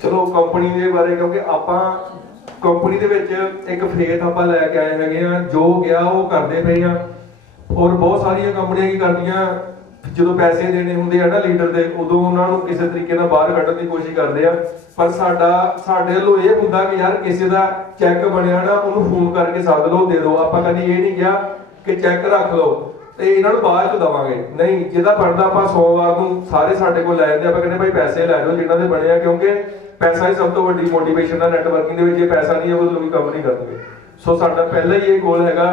चलो कंपनी के बारे क्योंकि आपां कंपनी दे विच एक फेथ आपां लैके आए हैगे आ, जो गया वो करते पे हैं। और बहुत सारिया कंपनियां की करदियां जो पैसे देने होंगे है ना लीडर के, उदों उन्होंने किसी तरीके बाहर कढ़न की कोशिश करते हैं। पर साडे वल्लों ये हुंदा कि यार किसी का चैक बनया ना उन्होंने फोन करके सद लो, दे दो। आपां कभी ये नहीं कहा कि चैक रख लो तो इन्होंने बाद च देवांगे, नहीं जिहदा बनदा आपां सोमवार को सारे साडे कोल लै जांदे, आपां कहंदे भाई पैसे लै जाओ जिन्हां दे बने आ, क्योंकि पैसा ही सब तो वड्डी मोटिवेशन है नैटवर्किंग दे विच। जे पैसा नहीं है वो लोग काम नहीं करनगे। सो साडा पहला ही ये गोल हैगा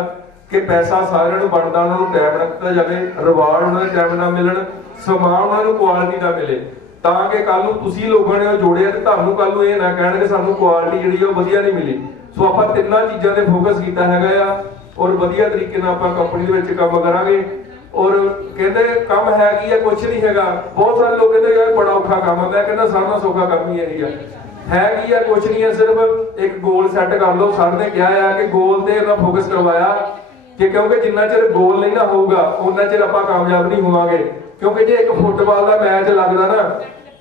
कि पैसा सारिਆਂ ਨੂੰ ਬਣਦਾ ਉਹਨਾਂ ਨੂੰ ਟਾਈਮ ਨਾਲ ਦਿੱਤਾ ਜਾਵੇ, ਰਿਵਾਰਡ ਉਹਨਾਂ ਦੇ ਟਾਈਮ ਨਾਲ ਮਿਲਣ, ਸਮਾਨ ਉਹਨਾਂ ਨੂੰ ਕੁਆਲਿਟੀ ਦਾ ਮਿਲੇ, ਤਾਂ ਕਿ ਕੱਲ ਨੂੰ ਤੁਸੀਂ ਲੋਕਾਂ ਨੇ ਉਹ ਜੋੜਿਆ ਤੇ ਤੁਹਾਨੂੰ ਕੱਲ ਨੂੰ ਇਹ ਨਾ ਕਹਿਣ ਕਿ ਸਾਨੂੰ ਕੁਆਲਿਟੀ ਜਿਹੜੀ ਆ ਉਹ ਵਧੀਆ ਨਹੀਂ ਮਿਲੀ। ਸੋ ਆਪਾਂ ਤਿੰਨਾਂ ਚੀਜ਼ਾਂ ਤੇ ਫੋਕਸ ਕੀਤਾ ਹੈਗਾ ਆ ਔਰ ਵਧੀਆ ਤਰੀਕੇ ਨਾਲ ਆਪਾਂ ਕੰਪਨੀ ਦੇ ਵਿੱਚ ਕੰਮ ਕਰਾਂਗੇ। ਔਰ ਕਹਿੰਦੇ ਕੰਮ ਹੈ ਕੀ ਆ, ਕੁਝ ਨਹੀਂ ਹੈਗਾ। ਬਹੁਤ ਸਾਰੇ ਲੋਕ ਕਹਿੰਦੇ ਯਾਰ ਬੜਾ ਔਖਾ ਕੰਮ ਆ, ਮੈਂ ਕਹਿੰਦਾ ਸਾਰਿਆਂ ਨਾਲੋਂ ਸੌਖਾ ਕੰਮ ਹੀ ਇਹੀ ਆ। है की है कुछ नहीं है, सिर्फ एक गोल सैट कर लो। सर ने कहा है कि गोल ते इन्ना फोकस करवाया कि क्योंकि जिन्ना चिर गोल नहीं ना होगा उन्ना चिर आपां कामयाब नहीं होवांगे। क्योंकि जे एक फुटबॉल का मैच लगदा ना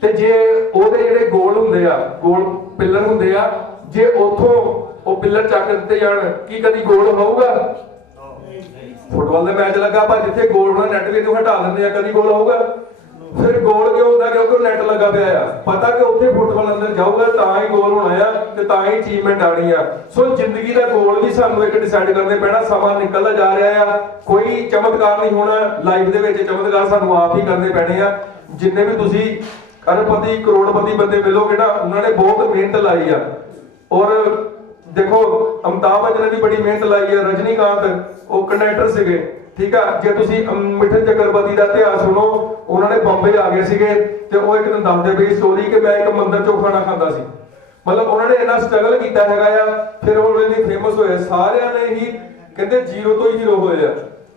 ते जे ओहदे जिहड़े गोल हुंदे आ, गोल पिलर हुंदे आ, जे उथों ਉਹ पिलर ਚੱਕ ਦਿੱਤੇ ਜਾਣ ਕੀ ਕਦੀ ਗੋਲ ਹੋਊਗਾ? ਫੁੱਟਬਾਲ ਦਾ ਮੈਚ ਲੱਗਾ ਆਪਾਂ ਜਿੱਥੇ ਗੋਲ ਹੋਣਾ ਨੈਟ ਵੀ ਤੋਂ ਹਟਾ ਦਿੰਦੇ ਆ, ਕਦੀ ਗੋਲ ਹੋਊਗਾ? ਫਿਰ ਗੋਲ ਕਿਉਂ ਹੁੰਦਾ? ਕਿਉਂਕਿ ਨੈਟ ਲੱਗਾ ਪਿਆ ਆ। ਪਤਾ ਕਿ ਉੱਥੇ ਫੁੱਟਬਾਲ ਅੰਦਰ ਜਾਊਗਾ ਤਾਂ ਹੀ ਗੋਲ ਹੋਣਾ ਆ ਤੇ ਤਾਂ ਹੀ ਅਚੀਵਮੈਂਟ ਆਣੀ ਆ। ਸੋ ਜ਼ਿੰਦਗੀ ਦਾ ਗੋਲ ਵੀ ਸਾਨੂੰ ਇੱਕ ਡਿਸਾਈਡ ਕਰਨੇ ਪੈਣਾ। ਸਮਾਂ ਨਿਕਲਦਾ ਜਾ ਰਿਹਾ ਆ, ਕੋਈ ਚਮਤਕਾਰ ਨਹੀਂ ਹੋਣਾ ਲਾਈਫ ਦੇ ਵਿੱਚ। ਚਮਤਕਾਰ ਸਾਨੂੰ ਆਪ ਹੀ ਕਰਨੇ ਪੈਣੇ ਆ। ਜਿੰਨੇ ਵੀ ਤੁਸੀਂ ਅਰਬਪਤੀ ਕਰੋੜਪਤੀ ਬੰਦੇ ਮਿਲੋਗੇ ਨਾ, ਉਹਨਾਂ ਨੇ ਬਹੁਤ ਮਿਹਨਤ ਲਾਈ ਆ। ਔਰ देखो अमिताभ बच्चन ने भी बड़ी मेहनत लाई है, रजनीकांत वो कंडक्टर सीगे, ठीक है। जे तुसी मिठन चक्रवर्ती का इतिहास सुनो, उन्होंने बंबे आ गए सीगे ते वो एक दिन दसदे पई स्टोरी कि मैं एक मंदिर चों खाना खाता सी। मतलब उन्होंने इन्ना स्ट्रगल किया हैगा आ, फिर वो इन्ने फेमस होए। सारियां ने ही कहते जीरो तो हीरो होए आ,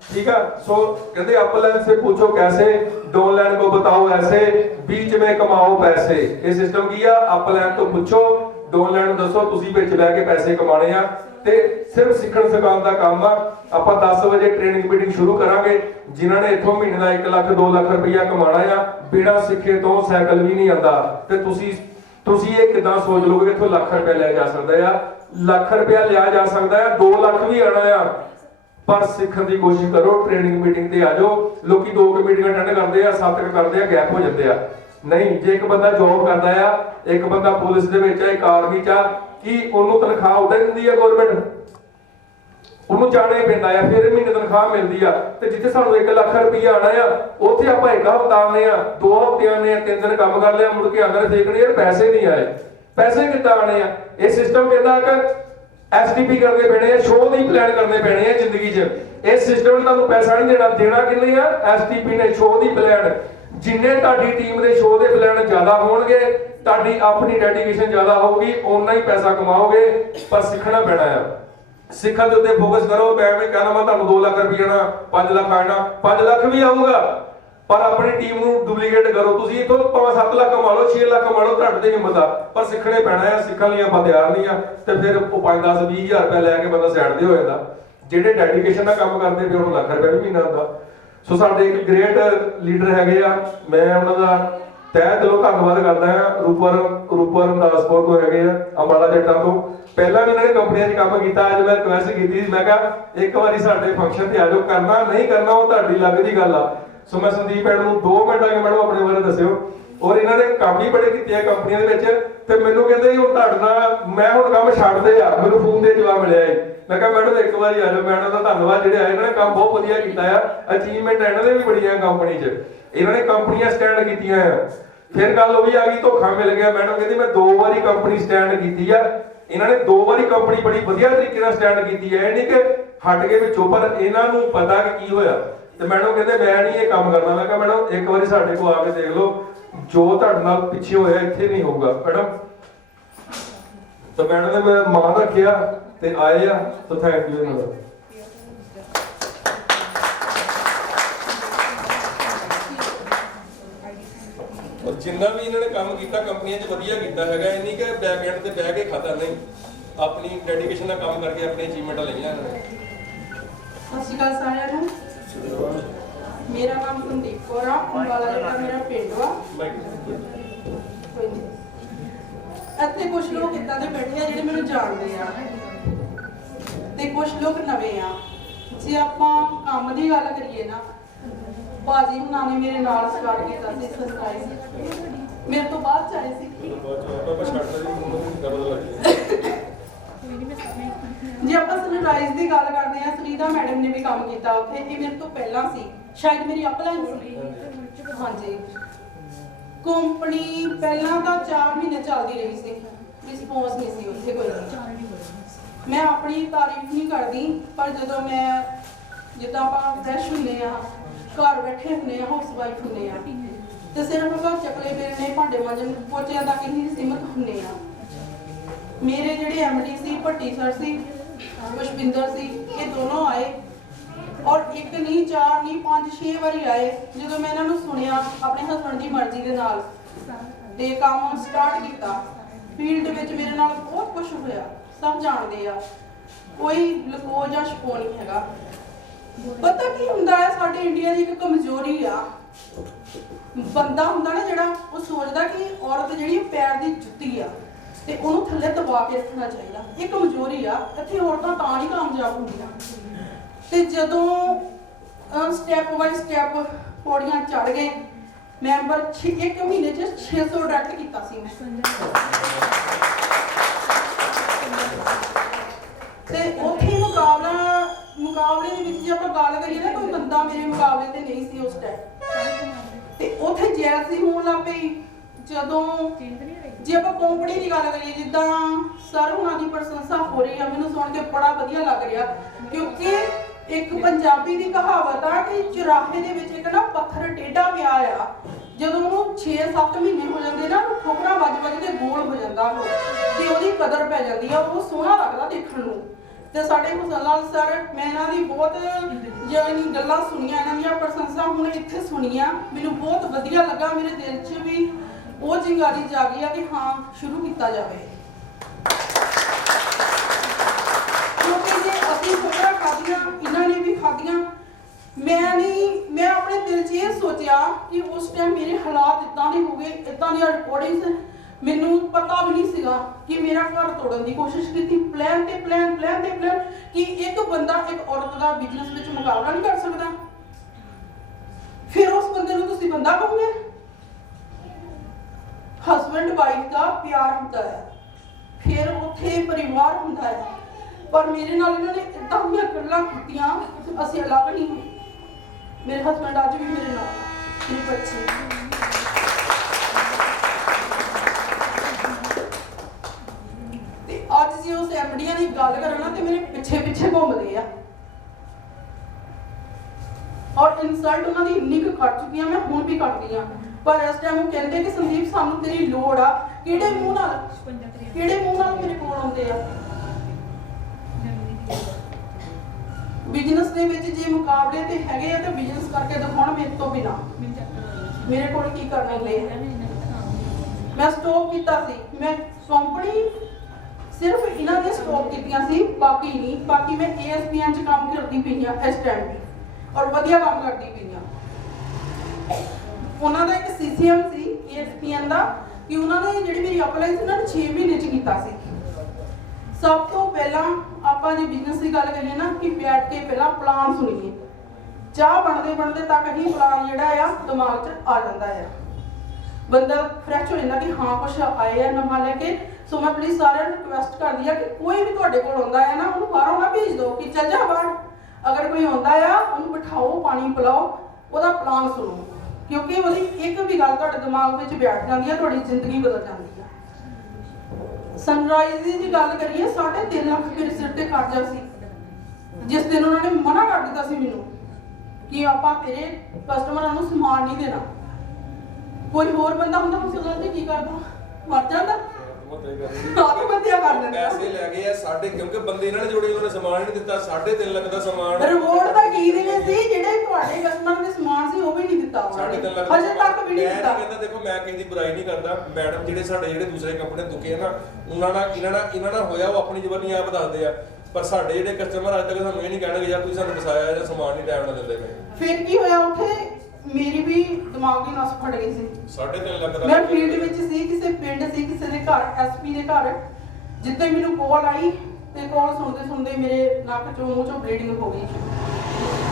ठीक है। सो कहते अपलाइन से पूछो कैसे, डाउनलाइन को बताओ ऐसे, बीच में कमाओ पैसे। ये सिस्टम की है, अपलाइन तो पूछो, डाउनलाइन दसो तुसी विच लै के पैसे कमाने आ। ते सिर्फ सिखण सिखाउण दा काम आ। आपां 10 वजे ट्रेनिंग मीटिंग शुरू करांगे। जिन्हां ने इत्थों महीने दा 1 लाख 2 लाख रुपया कमाना आ, बिना सिखे तो साइकिल भी नहीं आंदा। ते तुसी ये किदां सोच लोगे कि इत्थों लाख रुपया लिया जा सकदा आ? लाख रुपया लिया जा सकदा है, 2 लाख भी आना आ। पर सीखण दी कोशिश करो, ट्रेनिंग मीटिंग ते आ जाओ। लोकी 2 मीटिंग अटेंड करदे आ, 7 करदे आ, गैप हो जांदे आ। नहीं, जे एक बंदा जॉब करदा आ, एक बंदा पुलिस दे विच आ, एक आर्मी च आ, कि ओनू तनख्वाह उदा दिंदी है गवर्नमेंट? ਉਹਨੂੰ ਜਾਣੇ ਪੈਂਦਾ ਆ, ਫਿਰ ਮਹੀਨੇ ਤਨਖਾਹ ਮਿਲਦੀ ਆ। ਤੇ ਜਿੱਥੇ ਸਾਨੂੰ 1 ਲੱਖ ਰੁਪਈਆ ਆਣਾ ਆ, ਉੱਥੇ ਆਪਾਂ 1 ਹਫ਼ਤਾ ਆਉਂਦੇ ਆ, 2 ਹਫ਼ਤੇ ਆਉਂਦੇ ਆ, 3 ਦਿਨ ਕੰਮ ਕਰ ਲਿਆ, ਮੁੜ ਕੇ ਆਉਂਦੇ ਨੇ ਦੇਖਣੇ ਯਾਰ ਪੈਸੇ ਨਹੀਂ ਆਏ। ਪੈਸੇ ਕਿੱਦਾਂ ਆਣੇ ਆ? ਇਹ ਸਿਸਟਮ ਕਹਿੰਦਾ ਕਿ ਐਸਟੀਪੀ ਕਰਨੇ ਪੈਣੇ ਆ, ਸ਼ੋਅ ਦੀ ਪਲਾਨ ਕਰਨੇ ਪੈਣੇ ਆ ਜ਼ਿੰਦਗੀ 'ਚ। ਇਸ ਸਿਸਟਮ ਨੇ ਤੁਹਾਨੂੰ ਪੈਸਾ ਨਹੀਂ ਦੇਣਾ, ਦੇਣਾ ਕਿੰਨੇ ਆ? ਐਸਟੀਪੀ ਨੇ, ਸ਼ੋਅ ਦੀ ਪਲਾਨ। ਜਿੰਨੇ ਤੁਹਾਡੀ ਟੀਮ ਦੇ ਸ਼ੋਅ ਦੇ ਪਲਾਨ ਜ਼ਿਆਦਾ ਹੋਣਗੇ, ਤੁਹਾਡੀ ਆਪਣੀ ਡੈਡੀਕੇਸ਼ਨ ਜ਼ਿਆਦਾ ਹੋਊਗੀ, ਓਨਾ ਹੀ ਪੈਸਾ ਕਮਾਓਗੇ। ਪਰ ਸਿੱਖਣਾ ਪੈਣਾ ਆ। ਸਿੱਖਣ ਦੇ ਉੱਤੇ ਫੋਕਸ ਕਰੋ। ਮੈਂ ਕਹਿੰਦਾ ਮੈਂ ਤੁਹਾਨੂੰ 2 ਲੱਖ ਰੁਪਈਆ ਨਾ 5 ਲੱਖ ਆਣਾ, 5 ਲੱਖ ਵੀ ਆਊਗਾ, ਪਰ ਆਪਣੀ ਟੀਮ ਨੂੰ ਡੁਪਲੀਕੇਟ ਕਰੋ। ਤੁਸੀਂ ਇਥੋਂ ਭਾਵੇਂ 7 ਲੱਖ ਕਮਾ ਲਓ, 6 ਲੱਖ ਕਮਾ ਲਓ, ਤੁਹਾਡੇ ਤੇ ਹਿੰਮਤ ਆ, ਪਰ ਸਿੱਖਣੇ ਪੈਣਾ ਆ। ਸਿੱਖਣ ਲਈ ਆਪਾਂ ਤਿਆਰ ਨਹੀਂ ਆ, ਤੇ ਫਿਰ ਉਹ 5 10 20 ਹਜ਼ਾਰ ਰੁਪਇਆ ਲੈ ਕੇ ਬੰਦਾ ਸਾਈਡ ਤੇ ਹੋ ਜਾਂਦਾ। ਜਿਹੜੇ ਡੈਡੀਕੇਸ਼ਨ ਨਾਲ ਕੰਮ ਕਰਦੇ ਫਿਰ ਉਹਨੂੰ ਲੱਖ ਰੁਪਇਆ ਵੀ ਮਹੀਨਾ ਹੁੰਦਾ। ਸੋ ਸਾਡੇ ਇੱਕ ਗ੍ਰੇਟ ਲੀਡਰ ਹੈਗੇ ਆ, ਮੈਂ ਉਹਨਾਂ ਦਾ ਤਹਿ ਦਿਲੋਂ ਧੰਨਵਾਦ ਕਰਦਾ ਹਾਂ। ਰੂਪਰ ਰਮਦਾਸਪੁਰ ਤੋਂ ਹੈਗੇ ਆ, ਅੰਬਾਲਾ ਜੱਟਾਂ ਤੋਂ। ਪਹਿਲਾਂ ਵੀ ਇਹਨਾਂ ਨੇ ਕੰਪਨੀਆਂ 'ਚ ਕੰਮ ਕੀਤਾ। ਅੱਜ ਮੈਂ ਰਿਕੁਐਸਟ ਕੀਤੀ ਸੀ, ਮੈਂ ਕਿਹਾ ਇੱਕ ਵਾਰੀ ਸਾਡੇ ਫੰਕਸ਼ਨ ਤੇ ਆ ਜਾਓ। ਕਰਨਾ ਨਹੀਂ ਕਰਨਾ ਉਹ ਤੁਹਾਡੀ ਲੱਗ ਦੀ ਗੱਲ ਆ। ਸੋ ਮੈਂ ਸੰਦੀਪ ਮੈਡਮ ਨੂੰ 2 ਮਿੰਟ ਆ ਕੇ ਮੈਡਮ ਆਪਣੇ ਬਾਰੇ ਦੱਸਿਓ। ਔਰ ਇਹਨਾਂ ਨੇ ਕੰਮ ਹੀ ਬੜੇ ਕੀਤੇ ਆ ਕੰਪਨੀਆਂ ਦੇ ਵਿੱਚ। ਤੇ ਮੈਨੂੰ ਕਹਿੰਦੇ ਹੁਣ ਤੁਹਾਡੇ ਨਾਲ ਮੈਂ ਹੁਣ ਕੰਮ ਛੱਡਦੇ ਆ। ਮੈਨੂੰ ਫੋਨ ਦੇ ਜਵਾਬ ਮਿਲਿਆ ਹੈ। ਮੈਂ ਕਿਹਾ ਮੈਡਮ ਇੱਕ ਵਾਰੀ ਆ ਜਾਓ। ਮੈਡਮ ਦਾ ਧੰਨਵਾਦ, ਜਿਹੜੇ ਆਏ ਇਹਨਾਂ ਨੇ ਕੰਮ ਬਹੁਤ ਵਧੀਆ ਕੀਤਾ ਆ। ਅਚੀਵਮੈਂਟ ਇਹਨਾਂ ਦੇ ਵੀ ਬੜੀਆਂ ਕੰਪਨੀ 'ਚ। ਇਹਨਾਂ ਨੇ ਕੰਪਨੀਆਂ ਸਟੈਂਡ ਕੀਤੀਆਂ ਆ। ਫਿਰ ਗੱਲ ਉਹ ਵੀ ਆ ਗਈ, ਧੋਖਾ ਮਿਲ ਗਿਆ। ਮੈਡਮ ਕਹਿੰਦੀ ਮੈਂ 2 ਵਾਰੀ ਕੰਪਨੀ ਸਟੈਂਡ ਕੀਤੀ ਆ। ਇਹਨਾਂ ਨੇ 2 ਵਾਰੀ ਕੰਪਨੀ ਬੜੀ ਵਧੀਆ ਤਰੀਕੇ ਨਾਲ ਸਟੈਂਡ ਕੀਤੀ ਹੈ। ਇਹ ਨਹੀਂ ਕਿ ਹਟ ਕੇ ਵਿੱਚੋਂ, ਪਰ ਇਹਨਾਂ ਨੂੰ ਪਤਾ ਕਿ ਕੀ ਹੋਇਆ। ਤੇ ਮੈਡਮ ਕਹਿੰਦੇ ਮੈਂ ਨਹੀਂ ਇਹ ਕੰਮ ਕਰਨਾ। ਮੈਂ ਕਿਹਾ ਮੈਡਮ ਇੱਕ ਵਾਰੀ ਸਾਡੇ ਕੋਲ ਆ ਕੇ ਦੇਖ ਲਓ, ਜੋ ਤੁਹਾਡੇ ਨਾਲ ਪਿੱਛੇ ਹੋਇਆ ਇੱਥੇ ਨਹੀਂ ਹੋਊਗਾ ਮੈਡਮ। ਤਾਂ ਮੈਡਮ ਨੇ ਮੇਰਾ ਮਾਣ ਰੱਖਿਆ ਤੇ ਆਏ ਆ। ਤਾਂ ਥੈਂਕ ਯੂ ਇਹਨਾਂ ਦਾ। ਜਿੰਨਾ ਵੀ ਇਹਨਾਂ ਨੇ ਕੰਮ ਕੀਤਾ ਕੰਪਨੀਆਂ 'ਚ ਵਧੀਆ ਕੀਤਾ ਹੈਗਾ। ਇਹ ਨਹੀਂ ਕਿ ਬੈਕ ਐਂਡ ਤੇ ਬਹਿ ਕੇ ਖਾਤਾ, ਨਹੀਂ, ਆਪਣੀ ਡੈਡੀਕੇਸ਼ਨ ਨਾਲ ਕੰਮ ਕਰਕੇ ਆਪਣੀ ਅਚੀਵਮੈਂਟਾਂ ਲਈਆਂ ਇਹਨਾਂ ਨੇ। ਸਤਿ ਸ਼੍ਰੀ ਅਕਾਲ ਸਾਰਿਆਂ ਨੂੰ। ਮੇਰਾ ਨਾਮ ਸੰਦੀਪ ਕੌਰ ਆ, ਅੰਬਾਲਾ ਜਿਹੜਾ ਮੇਰਾ ਪਿੰਡ ਵਾ। ਇੱਥੇ ਕੁਝ ਲੋਕ ਇਦਾਂ ਦੇ ਬੈਠੇ ਆ ਜਿਹੜੇ ਮੈਨੂੰ ਜਾਣਦੇ ਆ ਤੇ ਕੁਝ ਲੋਕ ਨਵੇਂ ਆ। ਜੇ ਆਪਾਂ ਕੰਮ ਦੀ ਗੱਲ ਕਰੀਏ ਨਾ, ਬਾਜੀ ਹੁਣਾਂ ਨੇ ਮੇਰੇ ਨਾਲ ਸਟਾਰਟ ਕੀਤਾ ਸੀ ਸਰਪ੍ਰਾਈਜ਼, ਮੇਰੇ ਤੋਂ ਬਾਅਦ ਚਾਹੇ ਸੀ। ਜੇ ਆਪਾਂ ਸਰਪ੍ਰਾਈਜ਼ ਦੀ ਗੱਲ ਕਰਦੇ ਆ, ਸੁਨੀਤਾ ਮੈਡਮ ਨੇ ਵੀ ਕੰਮ ਕੀਤਾ ਉੱਥੇ, ਇਹ ਮੇਰੇ ਤੋਂ ਪਹਿਲਾਂ ਸੀ, ਸ਼ਾਇਦ ਮੇਰੀ ਅਪਲਾਈਨ ਸੀ। ਹਾਂਜੀ, ਕੰਪਨੀ ਪਹਿਲਾਂ ਤਾਂ 4 ਮਹੀਨੇ ਚੱਲਦੀ ਰਹੀ ਸੀ, ਰਿਸਪੌਂਸ ਨਹੀਂ ਸੀ ਉੱਥੇ ਕੋਈ। ਮੈਂ ਆਪਣੀ ਤਾਰੀਫ ਨਹੀਂ ਕਰਦੀ, ਪਰ ਜਦੋਂ ਮੈਂ ਜਿੱਦਾਂ ਆਪਾਂ ਫਰੈਸ਼ ਹੁੰਦੇ ਆ, ਘਰ ਬੈਠੇ ਹੁੰਦੇ ਆ, ਹਾਊਸ ਵਾਈਫ ਹੁੰਦੇ ਆ, ਤੇ ਸਿਰਫ ਘਰ ਚੱਕਲੇ ਬੇਲਣੇ, ਭਾਂਡੇ ਮਾਂਜਣ, ਪੋਚਿਆਂ ਤੱਕ ਹੀ ਸੀਮਤ ਹੁੰਦੇ ਆ। ਮੇਰੇ ਜਿਹੜੇ ਐਮਡੀ ਸੀ, ਭੱਟੀ ਸਰ ਸੀ, ਪੁਸ਼ਪਿੰਦਰ ਸੀ, ਇਹ ਦੋਨੋਂ ਆਏ ਔਰ ਇੱਕ ਨਹੀਂ, 4 ਨਹੀਂ, 5-6 ਵਾਰੀ ਆਏ। ਜਦੋਂ ਮੈਂ ਇਹਨਾਂ ਨੂੰ ਸੁਣਿਆ ਆਪਣੇ ਹਸਬੰਡ ਦੀ ਮਰਜ਼ੀ ਦੇ ਨਾਲ ਤੇ ਕੰਮ ਸਟਾਰਟ ਕੀਤਾ, ਫੀਲਡ ਵਿੱਚ ਮੇਰੇ ਨਾਲ ਬਹੁਤ ਕੁਝ ਹੋਇਆ, ਸਭ ਜਾਣਦੇ ਆ, ਕੋਈ ਲੁਕੋ ਜਾਂ ਛੁਪੋ ਨਹੀਂ ਹੈਗਾ। ਪਤਾ ਕੀ ਹੁੰਦਾ ਹੈ, ਸਾਡੇ ਇੰਡੀਆ ਦੀ ਇੱਕ ਕਮਜ਼ੋਰੀ ਆ, ਬੰਦਾ ਹੁੰਦਾ ਨਾ ਜਿਹੜਾ, ਉਹ ਸੋਚਦਾ ਕਿ ਔਰਤ ਜਿਹੜੀ ਪੈਰ ਦੀ ਜੁੱਤੀ ਆ ਤੇ ਉਹਨੂੰ ਥੱਲੇ ਦਬਾ ਕੇ ਰੱਖਣਾ ਚਾਹੀਦਾ। ਇਹ ਕਮਜ਼ੋਰੀ ਆ, ਇੱਥੇ ਔਰਤਾਂ ਤਾਂ ਨਹੀਂ ਕਾਮਯਾਬ ਹੁੰਦੀਆਂ। ਤੇ ਜਦੋਂ ਸਟੈਪ ਬਾਈ ਸਟੈਪ ਪੌੜੀਆਂ ਚੜ ਗਏ, ਮੈਂਬਰ 1 ਮਹੀਨੇ 'ਚ 600 ਡਾਇਰੈਕਟ ਕੀਤਾ ਸੀ ਮੈਂ। ਤੇ ਉੱਥੇ ਮੁਕਾਬਲੇ ਦੇ ਵਿੱਚ ਜੇ ਆਪਾਂ ਗੱਲ ਕਰੀਏ ਨਾ, ਕੋਈ ਬੰਦਾ ਮੇਰੇ ਮੁਕਾਬਲੇ ਤੇ ਨਹੀਂ ਸੀ ਉਸ ਟਾਈਮ, ਤੇ ਉੱਥੇ ਜੈਲਸੀ ਹੋਣ ਲੱਗ ਪਈ। ਜਦੋਂ ਜੇ ਆਪਾਂ ਕੰਪਨੀ ਦੀ ਗੱਲ ਕਰੀਏ, ਜਿੱਦਾਂ ਸਰ ਹੁਣਾਂ ਦੀ ਪ੍ਰਸ਼ੰਸਾ ਹੋ ਰਹੀ ਆ, ਮੈਨੂੰ ਸੁਣ ਕੇ ਬੜਾ ਵਧੀਆ ਲੱਗ ਰਿਹਾ, ਕਿਉਂਕਿ ਇੱਕ ਪੰਜਾਬੀ ਦੀ ਕਹਾਵਤ ਆ ਕਿ ਚੁਰਾਹੇ ਦੇ ਵਿੱਚ ਇੱਕ ਨਾ ਪੱਥਰ ਟੇਢਾ ਪਿਆ ਆ, ਜਦੋਂ ਉਹਨੂੰ 6-7 ਮਹੀਨੇ ਹੋ ਜਾਂਦੇ ਨਾ, ਠੋਕਰਾਂ ਵੱਜ ਕੇ ਗੋਲ ਹੋ ਜਾਂਦਾ ਉਹ, ਤੇ ਉਹਦੀ ਕਦਰ ਪੈ ਜਾਂਦੀ ਆ, ਉਹ ਸੋਹਣਾ ਲੱਗਦਾ ਦੇਖਣ ਨੂੰ। ਤੇ ਸਾਡੇ ਹੁਸਨ ਲਾਲ ਸਰ, ਮੈਂ ਇਹਨਾਂ ਦੀ ਬਹੁਤ ਜਿਹੜੀ ਗੱਲਾਂ ਸੁਣੀਆਂ, ਇਹਨਾਂ ਦੀਆਂ ਪ੍ਰਸ਼ੰਸਾ ਹੁਣ ਇੱਥੇ ਸੁਣੀਆਂ, ਮੈਨੂੰ ਬਹੁਤ ਵਧੀਆ ਲੱਗਾ। ਮੇਰੇ ਦਿਲ 'ਚ ਵੀ ਉਹ ਚਿੰਗਾਰੀ ਜਾਗੀ ਆ ਕਿ ਹਾਂ, ਸ਼ੁਰੂ ਕੀਤਾ ਜਾਵੇ। ਕਿਉਂਕਿ ਜੇ ਅਸੀਂ ਖੋਰਾ ਖਾਧੀਆਂ, ਇਹਨਾਂ ਨੇ ਵੀ ਖਾਧੀਆਂ। ਮੈਂ ਆਪਣੇ ਦਿਲ 'ਚ ਇਹ ਸੋਚਿਆ ਕਿ ਉਸ ਟਾਈਮ ਮੇਰੇ ਹਾਲਾਤ ਇਦਾਂ ਦੇ ਹੋ ਗਏ, ਇਦਾਂ ਦੀਆਂ ਰਿਕਾਰਡਿੰਗਸ, ਮੈਨੂੰ ਪਤਾ ਵੀ ਨਹੀਂ ਸੀਗਾ ਕਿ ਮੇਰਾ ਘਰ ਤੋੜਨ ਦੀ ਕੋਸ਼ਿਸ਼ ਕੀਤੀ, ਪਲਾਨ ਤੇ ਪਲਾਨ ਕਿ ਇੱਕ ਬੰਦਾ ਇੱਕ ਔਰਤ ਦਾ ਬਿਜ਼ਨਸ ਵਿੱਚ ਮੁਕਾਬਲਾ ਨਹੀਂ ਕਰ ਸਕਦਾ। ਫਿਰ ਉਸ ਬੰਦੇ ਨੂੰ ਤੁਸੀਂ ਬੰਦਾ ਕਹੋਗੇ? ਹਸਬੈਂਡ ਵਾਈਫ ਦਾ ਪਿਆਰ ਹੁੰਦਾ ਹੈ, ਫਿਰ ਉੱਥੇ ਪਰਿਵਾਰ ਹੁੰਦਾ ਹੈ, ਪਰ ਮੇਰੇ ਨਾਲ ਇਹਨਾਂ ਨੇ ਇਦਾਂ ਦੀਆਂ ਗੱਲਾਂ ਕੀਤੀਆਂ, ਅਸੀਂ ਅਲੱਗ ਨਹੀਂ ਹੋਏ। ਮੇਰੇ ਹਸਬੈਂਡ ਅੱਜ ਵੀ ਮੇਰੇ ਨਾਲ, ਮੇਰੇ ਬੱਚੇ। ਤੇ ਅੱਜ ਜੇ ਉਸ ਐਮਡੀਆਂ ਦੀ ਗੱਲ ਕਰਾਂ ਨਾ, ਤੇ ਮੇਰੇ ਪਿੱਛੇ ਘੁੰਮਦੇ ਆ, ਔਰ ਇਨਸਲਟ ਉਹਨਾਂ ਦੀ ਇੰਨੀ ਕੁ ਕਰ ਚੁੱਕੀ ਆ, ਮੈਂ ਹੁਣ ਵੀ ਕਰਦੀ ਆ। ਪਰ ਇਸ ਟਾਈਮ ਉਹ ਕਹਿੰਦੇ ਕਿ ਸੰਦੀਪ, ਸਾਨੂੰ ਤੇਰੀ ਲੋੜ ਆ। ਕਿਹੜੇ ਮੂੰਹ ਨਾਲ ਮੇਰੇ ਕੋਲ ਆਉਂਦੇ ਆ? ਬਿਜ਼ਨਸ ਦੇ ਵਿੱਚ ਜੇ ਮੁਕਾਬਲੇ ਤੇ ਹੈਗੇ ਆ, ਤਾਂ ਬਿਜ਼ਨਸ ਕਰਕੇ ਦਿਖਾਉਣ ਮੇਰੇ ਤੋਂ ਬਿਨਾ। ਮੇਰੇ ਕੋਲ ਕੀ ਕਰਨ ਲਈ? ਮੈਂ ਸਟਾਪ ਕੀਤਾ ਸੀ, ਮੈਂ ਕੰਪਨੀ ਸਿਰਫ ਇਹਨਾਂ ਦੇ ਸਟਾਪ ਕੀਤੀਆਂ ਸੀ, ਬਾਕੀ ਨਹੀਂ। ਬਾਕੀ ਮੈਂ ASPN 'ਚ ਕੰਮ ਕਰਦੀ ਪਈ ਆ ਇਸ ਟਾਈਮ ਵੀ, ਔਰ ਵਧੀਆ ਕੰਮ ਕਰਦੀ ਪਈ ਆ। ਉਹਨਾਂ ਦਾ ਇੱਕ CCM ਸੀ ASPN ਦਾ, ਕਿ ਉਹਨਾਂ ਨੇ ਜਿਹੜੀ ਮੇਰੀ ਅਪਲਾਈ ਸੀ ਨਾ 6 ਮਹੀਨੇ 'ਚ ਕੀਤਾ ਸੀ। ਸਭ ਤੋਂ ਪਹਿਲਾਂ ਆਪਾਂ ਜੇ ਬਿਜ਼ਨਸ ਦੀ ਗੱਲ ਕਰੀਏ ਨਾ, ਕਿ ਬੈਠ ਕੇ ਪਹਿਲਾਂ ਪਲਾਨ ਸੁਣੀਏ। ਚਾਹ ਬਣਦੇ ਤੱਕ ਹੀ ਪਲਾਨ ਜਿਹੜਾ ਆ ਦਿਮਾਗ 'ਚ ਆ ਜਾਂਦਾ ਆ, ਬੰਦਾ ਫਰੈਸ਼ ਹੋ ਜਾਂਦਾ ਕਿ ਹਾਂ ਕੁਛ ਆਏ ਆ ਨਵਾਂ ਲੈ ਕੇ। ਸੋ ਮੈਂ ਪਲੀਜ਼ ਸਾਰਿਆਂ ਨੂੰ ਰਿਕੁਐਸਟ ਕਰਦੀ ਆ ਕਿ ਕੋਈ ਵੀ ਤੁਹਾਡੇ ਕੋਲ ਆਉਂਦਾ ਹੈ ਨਾ, ਉਹਨੂੰ ਬਾਹਰੋਂ ਨਾ ਭੇਜ ਦਿਓ ਕਿ ਚੱਲ ਜਾ ਬਾਹਰ। ਅਗਰ ਕੋਈ ਆਉਂਦਾ ਆ, ਉਹਨੂੰ ਬਿਠਾਓ, ਪਾਣੀ ਪਿਲਾਓ, ਉਹਦਾ ਪਲਾਨ ਸੁਣੋ, ਕਿਉਂਕਿ ਉਹਦੀ ਇੱਕ ਵੀ ਗੱਲ ਤੁਹਾਡੇ ਦਿਮਾਗ ਵਿੱਚ ਬੈਠ ਜਾਂਦੀ ਹੈ, ਤੁਹਾਡੀ ਜ਼ਿੰਦਗੀ ਬਦਲ ਜਾਂਦੀ ਹੈ। ਸਨਰਾਈਜ਼ ਦੀ ਜੇ ਗੱਲ ਕਰੀਏ, 3.5 ਲੱਖ ਮੇਰੇ ਸਿਰ ਤੇ ਕਰਜ਼ਾ ਸੀ, ਜਿਸ ਦਿਨ ਉਹਨਾਂ ਨੇ ਮਨਾ ਕਰ ਦਿੱਤਾ ਸੀ ਮੈਨੂੰ ਕਿ ਆਪਾਂ ਤੇਰੇ ਕਸਟਮਰਾਂ ਨੂੰ ਸਮਾਨ ਨਹੀਂ ਦੇਣਾ। ਕੋਈ ਹੋਰ ਬੰਦਾ ਹੁੰਦਾ ਉਸ ਗੱਲ ਤੇ ਕੀ ਕਰਦਾ? ਮਰ ਜਾਂਦਾ, ਆਤਮਹੱਤਿਆ ਕਰ ਲੈਂਦਾ। ਪੈਸੇ ਲੈ ਗਏ ਆ ਸਾਡੇ, ਕਿਉਂਕਿ ਬੰਦੇ ਇਹਨਾਂ ਨੇ ਜੋੜੇ, ਉਹਨਾਂ ਨੇ ਸਮਾਨ ਨਹੀਂ ਦਿੱਤਾ। 3.5 ਲੱਖ ਦਾ ਸਮਾਨ ਰਿਵੋਰਡ ਤਾਂ ਕੀ ਦੇਣੇ ਸੀ, ਜਿਹੜੇ ਤੁਹਾਡੇ ਕਸਟਮਰ ਦੇ ਸਮਾਨ ਸੀ ਉਹ ਵੀ ਨਹੀਂ ਦਿੱਤਾ। 3.5 ਲੱਖ ਹਜੇ ਤੱਕ ਵੀ ਨਹੀਂ ਦਿੱਤਾ। ਮੈਂ ਕਹਿੰਦਾ, ਦੇਖੋ ਮੈਂ ਕਿਸੇ ਦੀ ਬੁਰਾਈ ਨਹੀਂ ਕਰਦਾ। ਮੈਡਮ ਜਿਹੜੇ ਸਾਡੇ ਦੂਸਰੇ ਕੰਪਨੀ ਦੁਕੇ ਆ ਨਾ, ਇਹਨਾਂ ਨਾਲ ਹੋਇਆ, ਉਹ ਆਪਣੀ ਜ਼ਬਾਨੀ ਆਪ ਦੱਸਦੇ ਆ। ਪਰ ਸਾਡੇ ਜਿਹੜੇ ਕਸਟਮਰ ਅੱਜ ਤੱਕ ਸਾਨੂੰ ਇਹ ਨਹੀਂ ਕਹਿਣਗੇ ਯਾਰ ਤੁਸੀਂ ਸਾਨੂੰ ਫਸਾਇਆ ਜਾਂ ਸਮਾਨ ਨਹੀਂ ਟਾਈਮ ਨਾਲ ਦਿੰਦੇ ਪਏ। ਫਿਰ ਕੀ ਹੋਇਆ ਉੱਥੇ? ਮੇਰੀ ਵੀ ਦਿਮਾਗ ਦੀ ਨਸ ਫਟ ਗਈ ਸੀ। 3.5 ਲੱਖ ਦਾ ਮੈਂ ਫੀਲਡ ਵਿੱਚ ਸੀ, ਕਿਸੇ ਪਿੰਡ ਸੀ, ਕਿਸੇ ਦੇ घर SP ਦੇ ਘਰ ਜਿੱਤੇ ਮੈਨੂੰ ਕਾਲ ਆਈ ਤੇ ਕਾਲ ਸੁਣਦੇ ਮੇਰੇ ਨੱਕ ਚੋਂ ਮੂੰਹ ਚੋਂ ਬਲੀਡਿੰਗ ਹੋ ਗਈ।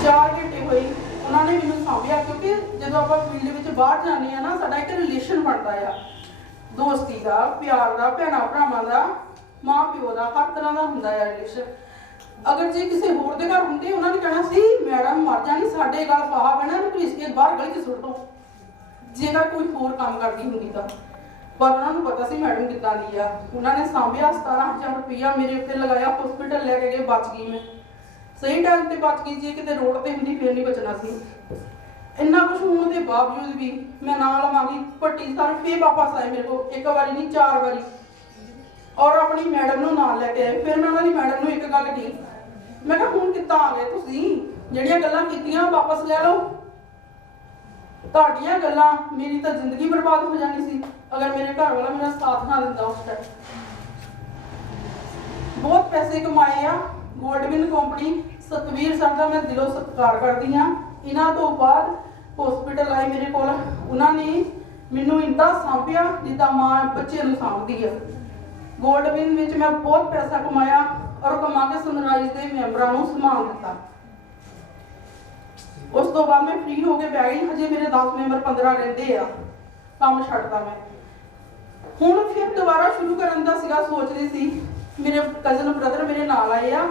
4 ਘੰਟੇ ਹੋਈ ਉਹਨਾਂ ਨੇ ਮੈਨੂੰ ਸਾਂਭਿਆ, ਕਿਉਂਕਿ ਜਦੋਂ ਆਪਾਂ ਫੀਲਡ ਵਿੱਚ ਬਾਹਰ ਜਾਂਦੇ ਆ ਨਾ, ਸਾਡਾ ਇੱਕ ਰਿਲੇਸ਼ਨ ਬਣਦਾ ਆ, ਦੋਸਤੀ ਦਾ, ਪਿਆਰ ਦਾ, ਭੈਣਾਂ ਭਰਾਵਾਂ ਦਾ, ਮਾਂ ਪਿਓ ਦਾ, ਹਰ ਤਰ੍ਹਾਂ ਦਾ ਹੁੰਦਾ ਆ ਰਿਲੇਸ਼ਨ। ਅਗਰ ਜੇ ਕਿਸੇ ਹੋਰ ਦੇ ਘਰ ਹੁੰਦੇ ਉਹਨਾਂ ਨੇ ਕਹਿਣਾ ਸੀ ਮੈਡਮ ਮਰ ਜਾਣੀ, ਸਾਡੇ ਗੱਲ ਫਾਹਾ ਪੈਣਾ, ਇਹਨੂੰ ਘੜੀਸ ਕੇ ਬਾਹਰ ਗਲੀ 'ਚ ਸੁੱਟ ਦੋ, ਜੇਕਰ ਕੋਈ ਹੋਰ ਕੰਮ ਕਰਦੀ ਹੁੰਦੀ ਤਾਂ। ਪਰ ਉਹਨਾਂ ਨੂੰ ਪਤਾ ਸੀ ਮੈਡਮ ਕਿੱਦਾਂ ਦੀ ਆ। ਉਹਨਾਂ ਨੇ ਸਾਂਭਿਆ, 17,000 ਰੁਪਈਆ ਮੇਰੇ ਉੱਤੇ ਲਗਾਇਆ, ਹਸਪੀਟਲ ਲੈ ਕੇ ਗਏ, ਬਚ ਗਈ ਮੈਂ, ਸਹੀ ਟਾਈਮ ਤੇ ਬਚ ਗਈ। ਜੇ ਕਿਤੇ ਰੋਡ ਤੇ ਹੁੰਦੀ ਫਿਰ ਨਹੀਂ ਬਚਣਾ ਸੀ। ਇੰਨਾ ਕੁਝ ਹੋਣ ਦੇ ਬਾਵਜੂਦ ਵੀ ਮੈਂ ਨਾਲ ਲਵਾਂਗੀ ਪੱਟੀ ਸਾਰੇ ਫੇਰ ਵਾਪਸ ਆਏ ਮੇਰੇ ਕੋਲ, ਇੱਕ ਵਾਰੀ ਨਹੀਂ 4 ਵਾਰੀ, ਔਰ ਆਪਣੀ ਮੈਡਮ ਨੂੰ ਨਾਲ ਲੈ ਕੇ ਆਏ। ਫਿਰ ਮੈਂ ਉਹਨਾਂ ਦੀ ਮੈਡਮ ਨੂੰ ਇੱਕ ਗੱਲ ਕਹੀ, ਮੈਂ ਕਿਹਾ ਹੁਣ ਕਿੱਦਾਂ ਆ ਗਏ ਤੁਸੀਂ, ਜਿਹੜੀਆਂ ਗੱਲਾਂ ਕੀਤੀਆਂ ਵਾਪਸ ਲੈ ਲਓ, ਤੁਹਾਡੀਆਂ ਗੱਲਾਂ, ਮੇਰੀ ਤਾਂ ਜ਼ਿੰਦਗੀ ਬਰਬਾਦ ਹੋ ਜਾਣੀ ਸੀ ਅਗਰ ਮੇਰੇ ਘਰ ਵਾਲਾ ਮੇਰਾ ਸਾਥ ਨਾ ਦਿੰਦਾ ਉਸ ਟਾਈਮ। ਬਹੁਤ ਪੈਸੇ ਕਮਾਏ ਆ ਗੋਲਡਵਿਨ ਕੰਪਨੀ, ਸਤਵੀਰ ਸਰ ਦਾ ਮੈਂ ਦਿਲੋਂ ਸਤਿਕਾਰ ਕਰਦੀ ਹਾਂ। ਇਹਨਾਂ ਤੋਂ ਬਾਅਦ ਹਸਪੀਟਲ ਆਏ ਮੇਰੇ ਕੋਲ, ਉਹਨਾਂ ਨੇ ਮੈਨੂੰ ਇੰਨਾ ਸਾਂਭਿਆ ਜਿੱਦਾਂ ਮਾਂ ਬੱਚੇ ਨੂੰ ਸਾਂਭਦੀ ਆ। ਗੋਲਡਵਿਨ ਵਿੱਚ ਮੈਂ ਬਹੁਤ ਪੈਸਾ ਕਮਾਇਆ ਔਰ ਕਮਾ ਕੇ ਸਨਰਾਈਜ਼ ਦੇ ਮੈਂਬਰਾਂ ਨੂੰ ਸਮਾਨ ਦਿੱਤਾ। ਉਸ ਤੋਂ ਬਾਅਦ ਮੈਂ ਫ੍ਰੀ ਹੋ ਕੇ ਬਹਿ ਗਈ। ਹਜੇ ਮੇਰੇ 10 ਮੈਂਬਰ 15 ਰਹਿੰਦੇ ਆ, ਕੰਮ ਛੱਡਦਾ ਮੈਂ। ਹੁਣ ਫਿਰ ਦੁਬਾਰਾ ਸ਼ੁਰੂ ਕਰਨ ਦਾ ਸੀਗਾ, ਸੋਚਦੀ ਸੀ। ਮੇਰੇ ਕਜ਼ਨ ਬ੍ਰਦਰ ਮੇਰੇ ਨਾਲ ਆਏ ਆ,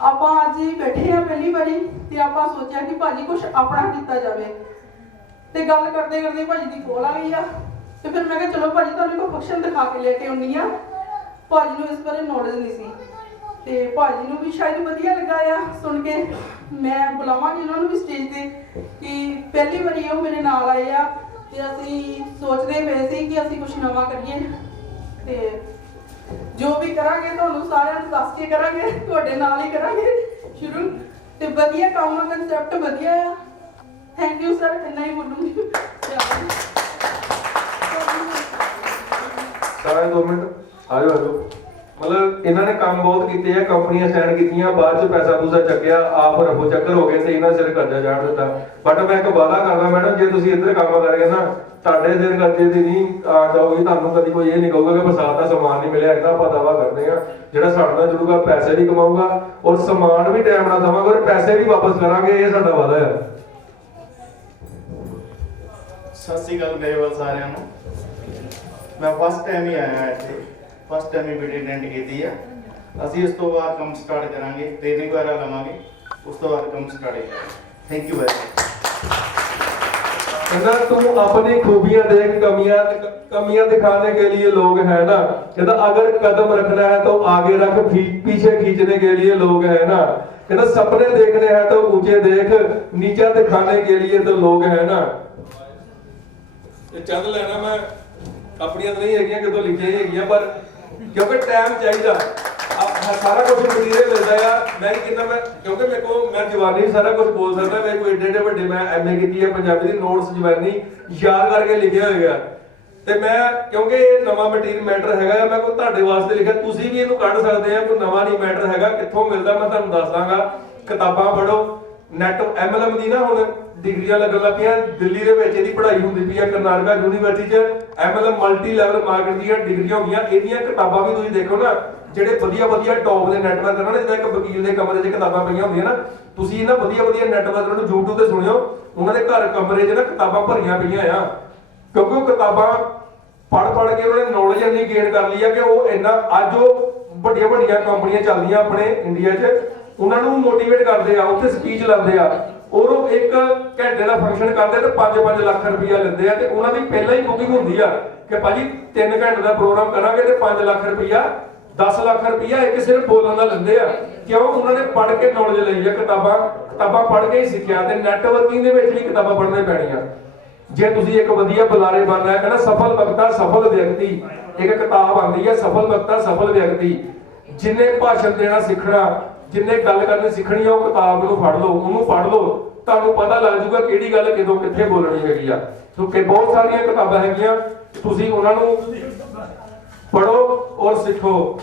ਆਪਾਂ ਅੱਜ ਹੀ ਬੈਠੇ ਆ ਪਹਿਲੀ ਵਾਰੀ, ਤੇ ਆਪਾਂ ਸੋਚਿਆ ਕਿ ਭਾਜੀ ਕੁਝ ਆਪਣਾ ਕੀਤਾ ਜਾਵੇ। ਤੇ ਗੱਲ ਕਰਦੇ ਕਰਦੇ ਭਾਜੀ ਦੀ ਕੋਲ ਆ ਗਈ ਆ, ਤੇ ਫਿਰ ਮੈਂ ਕਿਹਾ ਚਲੋ ਭਾਜੀ ਤੁਹਾਨੂੰ ਕੋਈ ਫੰਕਸ਼ਨ ਦਿਖਾ ਕੇ ਲੈ ਕੇ ਆਉਣੀ ਆ। ਭਾਜੀ ਨੂੰ ਇਸ ਬਾਰੇ ਨੌਲੇਜ ਨਹੀਂ ਸੀ, ਤੇ ਭਾਜੀ ਨੂੰ ਵੀ ਸ਼ਾਇਦ ਵਧੀਆ ਲੱਗਾ ਆ ਸੁਣ ਕੇ। ਮੈਂ ਬੁਲਾਵਾਂਗੀ ਉਹਨਾਂ ਨੂੰ ਵੀ ਸਟੇਜ ਤੇ, ਕਿ ਪਹਿਲੀ ਵਾਰੀ ਉਹ ਮੇਰੇ ਨਾਲ ਆਏ ਆ, ਤੇ ਅਸੀਂ ਸੋਚਦੇ ਪਏ ਸੀ ਕਿ ਅਸੀਂ ਕੁਝ ਨਵਾਂ ਕਰੀਏ, ਤੇ ਜੋ ਵੀ ਕਰਾਂਗੇ ਤੁਹਾਨੂੰ ਸਾਰਿਆਂ ਨੂੰ ਦੱਸ ਕੇ ਕਰਾਂਗੇ, ਤੁਹਾਡੇ ਨਾਲ ਹੀ ਕਰਾਂਗੇ ਸ਼ੁਰੂ। ਤੇ ਵਧੀਆ ਕੰਮ ਦਾ ਕਨਸੈਪਟ ਵਧੀਆ ਆ। ਥੈਂਕ ਯੂ ਸਰ, ਇੰਨਾ ਹੀ ਬੋਲੂੰਗੀ। ਸਾਰਾ 2 ਮਿੰਟ ਆਜੋ ਆਜੋ। ਮਤਲਬ ਇਹਨਾਂ ਨੇ ਕੰਮ ਬਹੁਤ ਕੀਤੇ ਆ, ਕੰਪਨੀਆਂ ਸਾਈਨ ਕੀਤੀਆਂ, ਬਾਅਦ ਚ ਪੈਸਾ ਪੂਸਾ ਚੱਕਿਆ, ਆਪ ਰਫੋ ਚੱਕਰ ਹੋ ਗਏ ਤੇ ਇਹਨਾਂ ਸਿਰ ਕਰਜ਼ਾ ਚਾੜ ਦਿੱਤਾ। ਬਟ ਮੈਂ ਇੱਕ ਵਾਅਦਾ ਕਰਦਾ ਮੈਡਮ, ਜੇ ਤੁਸੀਂ ਇੱਧਰ ਕੰਮ ਕਰਗੇ ਨਾ, ਤੁਹਾਡੇ ਸਿਰ ਕਰਜ਼ੇ ਦੀ ਨਹੀਂ ਆ ਜਾਊਗੀ। ਤੁਹਾਨੂੰ ਕਦੀ ਕੋਈ ਇਹ ਨਹੀਂ ਕਹੂਗਾ ਕਿ ਬਰਸਾਤ ਦਾ ਸਮਾਨ ਨਹੀਂ ਮਿਲਿਆ। ਇਹਦਾ ਆਪਾਂ ਦਾਵਾ ਕਰਦੇ ਆ, ਜਿਹੜਾ ਸਾਡੇ ਨਾਲ ਜੁੜੂਗਾ ਪੈਸੇ ਵੀ ਕਮਾਊਗਾ ਔਰ ਸਮਾਨ ਵੀ ਟਾਈਮ ਨਾਲ ਦੇਵਾਂਗੇ ਔਰ ਪੈਸੇ ਵੀ ਵਾਪਸ ਕਰਾਂਗੇ। ਇਹ ਸਾਡਾ ਵਾਅਦਾ ਹੈ। ਸਤਿ ਸ਼੍ਰੀ ਅਕਾਲ ਮੇਰੇ ਵੱਲ ਸਾਰਿਆਂ ਨੂੰ। ਮੈਂ ਫਸਟ ਟਾਈਮ ਹੀ ਆਇਆ ਇੱਥੇ, ਫਸਟ ਟਾਈਮ ਹੀ ਵੀਡੀਓ ਅਟੈਂਡ ਕੀਤੀ ਆ। ਅਸੀਂ ਇਸ ਤੋਂ ਬਾਅਦ ਕੰਮ ਸਟਾਰਟ ਕਰਾਂਗੇ, ਟ੍ਰੇਨਿੰਗ ਵਗੈਰਾ ਲਵਾਂਗੇ, ਉਸ ਤੋਂ ਬਾਅਦ ਕੰਮ ਸਟਾਰਟ ਕਰਾਂਗੇ। Thank you very much. कहना तुम अपनी खूबियां देख कमियां दिखाने के लिए लोग हैं ना, कहना अगर कदम रखना है तो आगे रख, पीछे खींचने के लिए लोग हैं ना, कहना सपने देखने हैं तो ऊंचे देख, नीचा दिखाने के लिए तो लोग हैं ना। चंद लेना मैं अपनियां नहीं है कि लिखिया ही है, पर क्योंकि टाइम चाहिए सारा कुछ मटीरियल मिलता है। मैं कहना मैं क्योंकि मेरे को मैं जवानी सारा कुछ बोल सकता, मेरे को एडे एडे बड़े मैं MA की है पंजाबी दी, नोट्स जवानी याद करके लिखे हुए है। ਤੇ ਮੈਂ ਕਿਉਂਕਿ ਇਹ ਨਵਾਂ ਮਟੀਰੀਅਲ ਮੈਟਰ ਹੈਗਾ, ਮੈਂ ਕੋਈ ਤੁਹਾਡੇ ਵਾਸਤੇ ਲਿਖਿਆ, ਤੁਸੀਂ ਵੀ ਇਹਨੂੰ ਕੱਢ ਸਕਦੇ ਆ। ਕੋਈ ਨਵਾਂ ਨਹੀਂ ਮੈਟਰ ਹੈਗਾ, ਕਿੱਥੋਂ ਮਿਲਦਾ ਮੈਂ ਤੁਹਾਨੂੰ ਦੱਸ ਦਾਂਗਾ। ਕਿਤਾਬਾਂ ਪੜ੍ਹੋ, ਨੈਟ MLM ਦੀ ਨਾ ਹੁਣ ਡਿਗਰੀਆਂ ਲੱਗਣ ਲੱਗ ਪਈਆਂ, ਦਿੱਲੀ ਦੇ ਵਿੱਚ ਇਹਦੀ ਪੜ੍ਹਾਈ ਹੁੰਦੀ ਪਈ ਆ, ਕਰਨਾਟਕਾ ਯੂਨੀਵਰਸਿਟੀ 'ਚ MLM ਮਲਟੀ ਲੈਵਲ ਮਾਰਕੀਟ ਦੀਆਂ ਡਿਗਰੀਆਂ ਹੋ ਗਈਆਂ। ਇਹਦੀਆਂ ਕਿਤਾਬਾਂ ਵੀ ਤੁਸੀਂ ਦੇਖੋ ਨਾ, ਜਿਹੜੇ ਵਧੀਆ ਟੌਪ ਦੇ ਨੈਟਵਰਕ ਨਾ, ਜਿੱਦਾਂ ਇੱਕ ਵਕੀਲ ਦੇ ਕਮਰੇ 'ਚ ਕਿਤਾਬਾਂ ਪਈਆਂ ਹੁੰਦੀਆਂ ਨਾ, ਤੁਸੀਂ ਇਹਨਾਂ ਵਧੀਆ ਨੈਟਵਰਕ ਨੂੰ YouTube ਤੇ ਸੁਣਿਓ, ਉਹਨਾਂ ਦੇ ਘਰ ਕਮਰੇ 'ਚ ਨਾ ਕਿਤਾਬਾਂ ਭਰੀਆਂ ਪਈਆਂ ਆ। ਕਿਉਂਕਿ ਉਹ ਕਿਤਾਬਾਂ ਪੜ੍ਹ ਕੇ ਉਹਨਾਂ ਨੇ ਨੌਲੇਜ ਇੰਨੀ ਗੇਨ ਕਰ ਲਈ ਆ ਕਿ ਉਹ ਇੰਨਾ ਅੱਜ ਉਹ ਵੱਡੀਆਂ ਕੰਪਨੀਆਂ ਚੱਲਦੀਆਂ ਆਪਣੇ ਇੰਡੀਆ 'ਚ, ਉਹਨਾਂ ਨੂੰ ਮੋਟੀਵੇਟ ਕਰਦੇ ਆ, ਉੱਥੇ ਸਪੀਚ ਲਾਉਂਦੇ ਆ, ਉਹ 1 ਘੰਟੇ ਦਾ ਫੰਕਸ਼ਨ ਕਰਦੇ ਤੇ 5-5 ਲੱਖ ਰੁਪਇਆ ਲੈਂਦੇ ਆ। ਤੇ ਉਹਨਾਂ ਦੀ ਪਹਿਲਾਂ ਹੀ ਬੁਕਿੰਗ ਹੁੰਦੀ ਆ ਕਿ ਭਾਜੀ 3 ਘੰਟੇ ਦਾ ਪ੍ਰੋਗਰਾਮ ਕਰਾਂਗੇ ਤੇ 5 ਲੱਖ ਰੁਪਇਆ 10 ਲੱਖ ਰੁਪਇਆ ਇੱਕ ਸਿਰਫ ਬੋਲਣ ਦਾ ਲੈਂਦੇ ਆ। ਕਿਉਂ? ਉਹਨਾਂ ਨੇ ਪੜ੍ਹ ਕੇ ਨੌਲੇਜ ਲਈ ਆ, ਕਿਤਾਬਾਂ ਪੜ੍ਹ ਕੇ ਹੀ ਸਿੱਖਿਆ। ਤੇ ਨੈਟਵਰਕਿੰਗ ਦੇ ਵਿੱਚ ਵੀ ਕਿਤਾਬਾਂ ਪੜ੍ਹਨੀਆਂ ਪੈਣੀਆਂ ਜੇ ਤੁਸੀਂ ਇੱਕ ਵਧੀਆ ਬੁਲਾਰੇ ਬਣਨਾ ਹੈ। ਕਹਿੰਦਾ ਸਫਲ ਵਕਤਾ ਸਫਲ ਵਿਅਕਤੀ, ਇੱਕ ਕਿਤਾਬ ਆਉਂਦੀ ਹੈ ਸਫਲ ਵਕਤਾ ਸਫਲ ਵਿਅਕਤੀ। ਜਿੰਨੇ ਭਾਸ਼ਣ ਦੇਣਾ ਸਿੱਖਣਾ, ਜਿੰਨੇ ਗੱਲ ਕਰਨੀ ਸਿੱਖਣੀ ਆ, ਉਹ ਕਿਤਾਬ ਨੂੰ ਫੜ ਲਓ, ਉਹਨੂੰ ਪੜ੍ਹ ਲਓ, ਤੁਹਾਨੂੰ ਪਤਾ ਲੱਗ ਜਾਊਗਾ ਕਿਹੜੀ ਗੱਲ ਕਿਦੋਂ ਕਿੱਥੇ ਬੋਲਣੀ ਹੈਗੀ ਆ। ਸੋ ਕਿ ਬਹੁਤ ਸਾਰੀਆਂ ਕਿਤਾਬਾਂ ਹੈਗੀਆਂ, ਤੁਸੀਂ ਉਹਨਾਂ ਨੂੰ ਪੜ੍ਹੋ ਔਰ ਸਿੱਖੋ।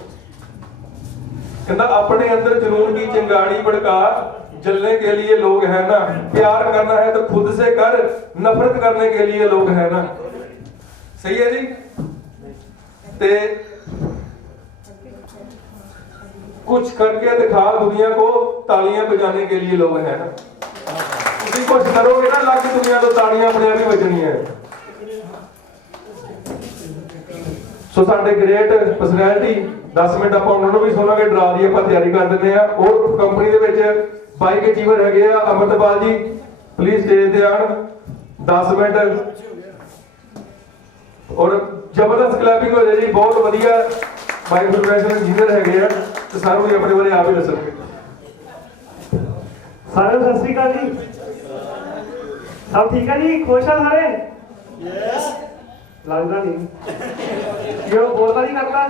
ਕਹਿੰਦਾ ਆਪਣੇ ਅੰਦਰ जुनून की चिंगारी भड़का, जलने के लिए लोग हैं ना, प्यार करना है तो खुद से कर, नफरत करने के लिए लोग हैं ना। सही है जी। ते कुछ करके दिखा दुनिया को, तालियां बजाने के लिए लोग हैं ना। तुम कुछ करोगे ना, लाख दुनिया तो तालियां अपने आप ही बजनी है। सो साडे ग्रेट पर्सनैलिटी 10 मिनट ਆਪਾਂ ਉਹਨਾਂ ਨੂੰ ਵੀ ਸੁਣਾਂਗੇ, ਡਰਾ ਦੀ ਆਪਾਂ ਤਿਆਰੀ ਕਰ ਦਿੰਦੇ ਆ। ਔਰ ਕੰਪਨੀ ਦੇ ਵਿੱਚ ਬਾਈਕ ਅਚੀਵਰ ਹੈਗੇ ਆ ਅਮਰਤਪਾਲ ਜੀ, ਪਲੀਜ਼ ਸਟੇਜ ਤੇ ਆਣ 10 ਮਿੰਟ। ਔਰ ਜ਼ਬਰਦਸਤ ਕਲੈਪਿੰਗ ਹੋ ਜਾਏ ਜੀ, ਬਹੁਤ ਵਧੀਆ ਬਾਈਕ ਪ੍ਰੋਫੈਸ਼ਨਲ ਇੰਜੀਨੀਅਰ ਹੈਗੇ ਆ ਤੇ ਸਾਨੂੰ ਵੀ ਆਪਣੇ ਬਾਰੇ ਆਪ ਹੀ ਦੱਸਣਗੇ। सारे सत श्री अकाल जी, सब ठीक है जी, खुश है सारे? यस। लगता नहीं क्यों बोलता नहीं करता।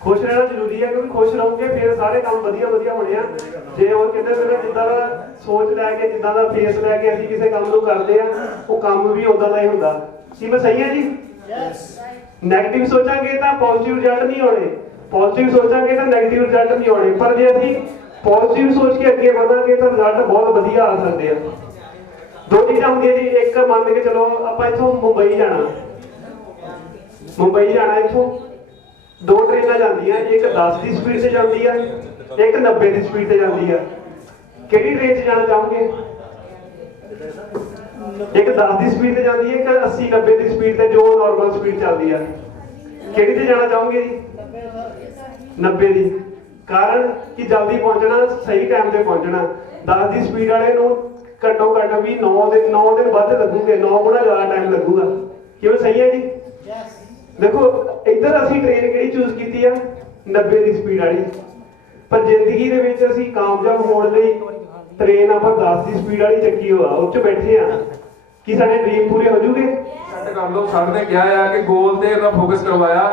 खुश रहना जरूरी है, क्योंकि खुश रहोगे फिर सारे काम वधिया वधिया होने हैं। जे और कहते मेरे जिद्दां दा सोच लैके जिद्दां दा फेस लैके ਅਸੀਂ ਕਿਸੇ ਕੰਮ ਨੂੰ ਕਰਦੇ ਆ, ਉਹ ਕੰਮ ਵੀ ਉਦਾਂ ਦਾ ਹੀ ਹੁੰਦਾ। ਕੀ ਮੈਂ ਸਹੀ ਹੈ ਜੀ? ਯੈਸ। ਨੈਗੇਟਿਵ ਸੋਚਾਂਗੇ ਤਾਂ ਪੋਜ਼ਿਟਿਵ ਰਿਜ਼ਲਟ ਨਹੀਂ ਹੋਣੇ, ਪੋਜ਼ਿਟਿਵ ਸੋਚਾਂਗੇ ਤਾਂ ਨੈਗੇਟਿਵ ਰਿਜ਼ਲਟ ਨਹੀਂ ਹੋਣੇ। ਪਰ ਜੇ ਅਸੀਂ पॉजिटिव सोच के अगे बढ़ांगे तो रिजल्ट बहुत वधिया आ सकते हैं। दो चीज़ां होंदियां जी, एक मान के चलो आपां इत्थों मुंबई जाना इत्थों 2 ट्रेनां जांदियां, एक 10 की स्पीड से जाती है, एक 90 की स्पीड से जाती है। किहड़ी ट्रेन से जाना चाहोगे? एक 10 की स्पीड से जाती है, एक 80-90 की स्पीड से जो नॉर्मल स्पीड चलती है। किहड़ी से जाना चाहोगे जी? 90 की। कारण कि जल्दी पहुंचना, सही टाइम से पहुंचना। 10 की स्पीड वाले घट्टो घट्ट भी 9 दिन वध लगूगे, 9 गुना ज्यादा टाइम लगूगा। क्यों सही है जी? देखो इधर असी ट्रेन किहड़ी चूज की है? 90 की स्पीड वाली। पर जिंदगी दे विच असी कामयाब होने लई ट्रेन आपां 10 की स्पीड वाली चक्की होआ, उस च बैठे आ कि साडे ड्रीम पूरे हो जूगे। सैट कर लो। सर ने कहा है कि गोल ते ना फोकस करवाया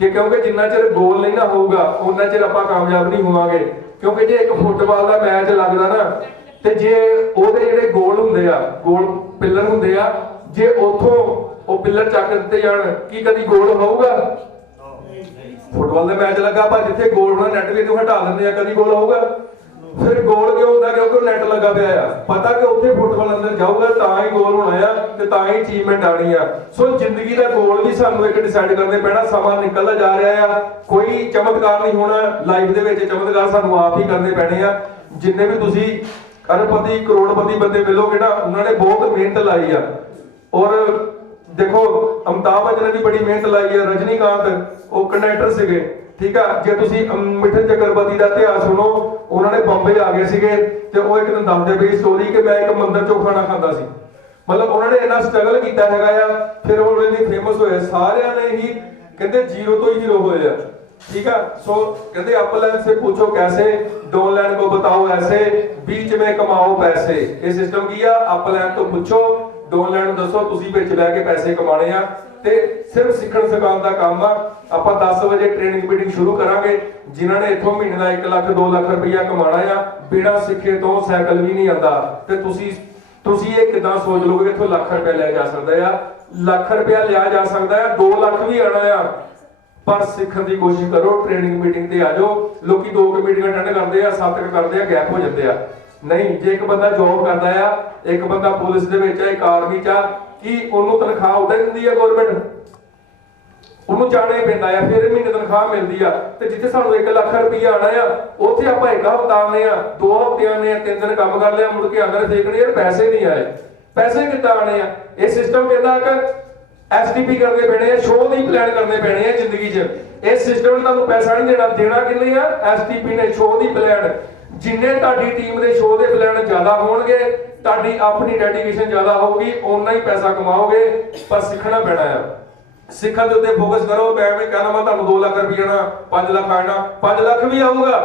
कि क्योंकि जिन्ना चिर गोल नहीं ना होगा उन्ना चिर आपां कामयाब नहीं होवांगे। क्योंकि जे एक फुटबाल दा मैच लगदा ना ते जे ओहदे जिहड़े गोल हुंदे आ, गोल पिलर हुंदे आ, जे उथों ਉਹ ਪਿੱਲਰ ਚੱਕ ਦਿੱਤੇ ਜਾਣ ਕੀ ਕਦੀ ਗੋਲ ਹੋਊਗਾ? ਫੁੱਟਬਾਲ ਦਾ ਮੈਚ ਲੱਗਾ ਆਪਾਂ ਜਿੱਥੇ ਗੋਲ ਹੋਣਾ ਨੈਟ ਵੀ ਤੋਂ ਹਟਾ ਦਿੰਦੇ ਆ, ਕਦੀ ਗੋਲ ਹੋਊਗਾ? ਫਿਰ ਗੋਲ ਕਿਉਂ ਹੁੰਦਾ? ਕਿਉਂਕਿ ਨੈਟ ਲੱਗਾ ਪਿਆ ਆ। ਪਤਾ ਕਿ ਉੱਥੇ ਫੁੱਟਬਾਲ ਅੰਦਰ ਜਾਊਗਾ ਤਾਂ ਹੀ ਗੋਲ ਹੋਣਾ ਆ ਤੇ ਤਾਂ ਹੀ ਅਚੀਵਮੈਂਟ ਆਣੀ ਆ। ਸੋ ਜ਼ਿੰਦਗੀ ਦਾ ਗੋਲ ਵੀ ਸਾਨੂੰ ਇੱਕ ਡਿਸਾਈਡ ਕਰਨੇ ਪੈਣਾ। ਸਮਾਂ ਨਿਕਲਦਾ ਜਾ ਰਿਹਾ ਆ, ਕੋਈ ਚਮਤਕਾਰ ਨਹੀਂ ਹੋਣਾ ਲਾਈਫ ਦੇ ਵਿੱਚ, ਚਮਤਕਾਰ ਸਾਨੂੰ ਆਪ ਹੀ ਕਰਨੇ ਪੈਣੇ ਆ। ਜਿੰਨੇ ਵੀ ਤੁਸੀਂ ਅਰਬਪਤੀ ਕਰੋੜਪਤੀ ਬੰਦੇ ਮਿਲੋਗੇ ਨਾ, ਉਹਨਾਂ ਨੇ ਬਹੁਤ ਮਿਹਨਤ ਲਾਈ ਆ। ਔਰ देखो अमिताभ बच्चन ने भी बड़ी मेहनत लाई है, रजनीकांत वो कंडक्टर सीगे, ठीक है। जे तुसी मिठन चक्रवर्ती का इतिहास सुनो, उन्होंने बॉम्बे आ गए सीगे ते वो एक दिन दसदे पई स्टोरी कि मैं एक मंदिर चों खाना खाता सी। मतलब उन्होंने इन्ना स्ट्रगल किया हैगा आ, फिर वो इन्ने फेमस होए। सारियां ने ही कहते जीरो तो ही हीरो होए आ, ठीक है। सो कहते अप लाइन से पूछो कैसे, डाउन लाइन को बताओ ऐसे, बीच में कमाओ पैसे। ये सिस्टम की है, अप लाइन तो पूछो, डाउन लाइन दसो तुसी विच लै के पैसे कमाने आ। ते सिर्फ सिखण सिखाउण दा काम आ। आपां 10 वजे ट्रेनिंग मीटिंग शुरू करांगे। जिन्हां ने इत्थों महीने दा 1 ਲੱਖ 2 ਲੱਖ रुपया कमाना आ, बिना सिखे तो साइकिल भी नहीं आंदा। ते तुसी ये किदां सोच लोगे कि इत्थों ਲੱਖ रुपया लिया जा सकदा आ? ਲੱਖ रुपया लिया जा सकदा है, 2 ਲੱਖ भी आना आ। पर सीखण दी कोशिश करो, ट्रेनिंग मीटिंग ते आ जाओ। लोकी 2 मीटिंग अटेंड करदे आ, 7 करदे आ, गैप हो जांदे आ। नहीं, जे एक बंदा जॉब करदा आ, एक बंदा पुलिस दे विच आ, एक आर्मी च आ, कि ओनू तनख्वाह उदा दिंदी है गवर्नमेंट? ओनू जाने पैंदा आ, फिर महीने तनख्वाह मिलदी आ। ते जिथे सानू 1 ਲੱਖ रुपया आना आ, उत्थे आपां 1 हफ्ता आने आ, 2 हफ्ते आने आ, 3 दिन काम कर लिया, मुड़ के आंदे देखने यार पैसे नहीं आए। पैसे कित्तां आने आ? ये सिस्टम कहंदा कि एसटीपी करने पैने आ, शो दी प्लान करने पैने आ जिंदगी च। इस सिस्टम ने तुहानू पैसा नहीं देना, देना किन्ने आ? एसटीपी ने, शो दी प्लान। जिन्ने तुहाडी टीम दे शो दे प्लान ज्यादा होणगे, तुहाडी अपनी डेडिकेशन ज्यादा होगी, उन्ना ही पैसा कमाओगे। पर सीखना पैना है, सीखण दे उत्ते फोकस करो। मैं कहना मैं तुहानू 2 ਲੱਖ रुपया आना, 5 ਲੱਖ आना, 5 ਲੱਖ भी आऊगा,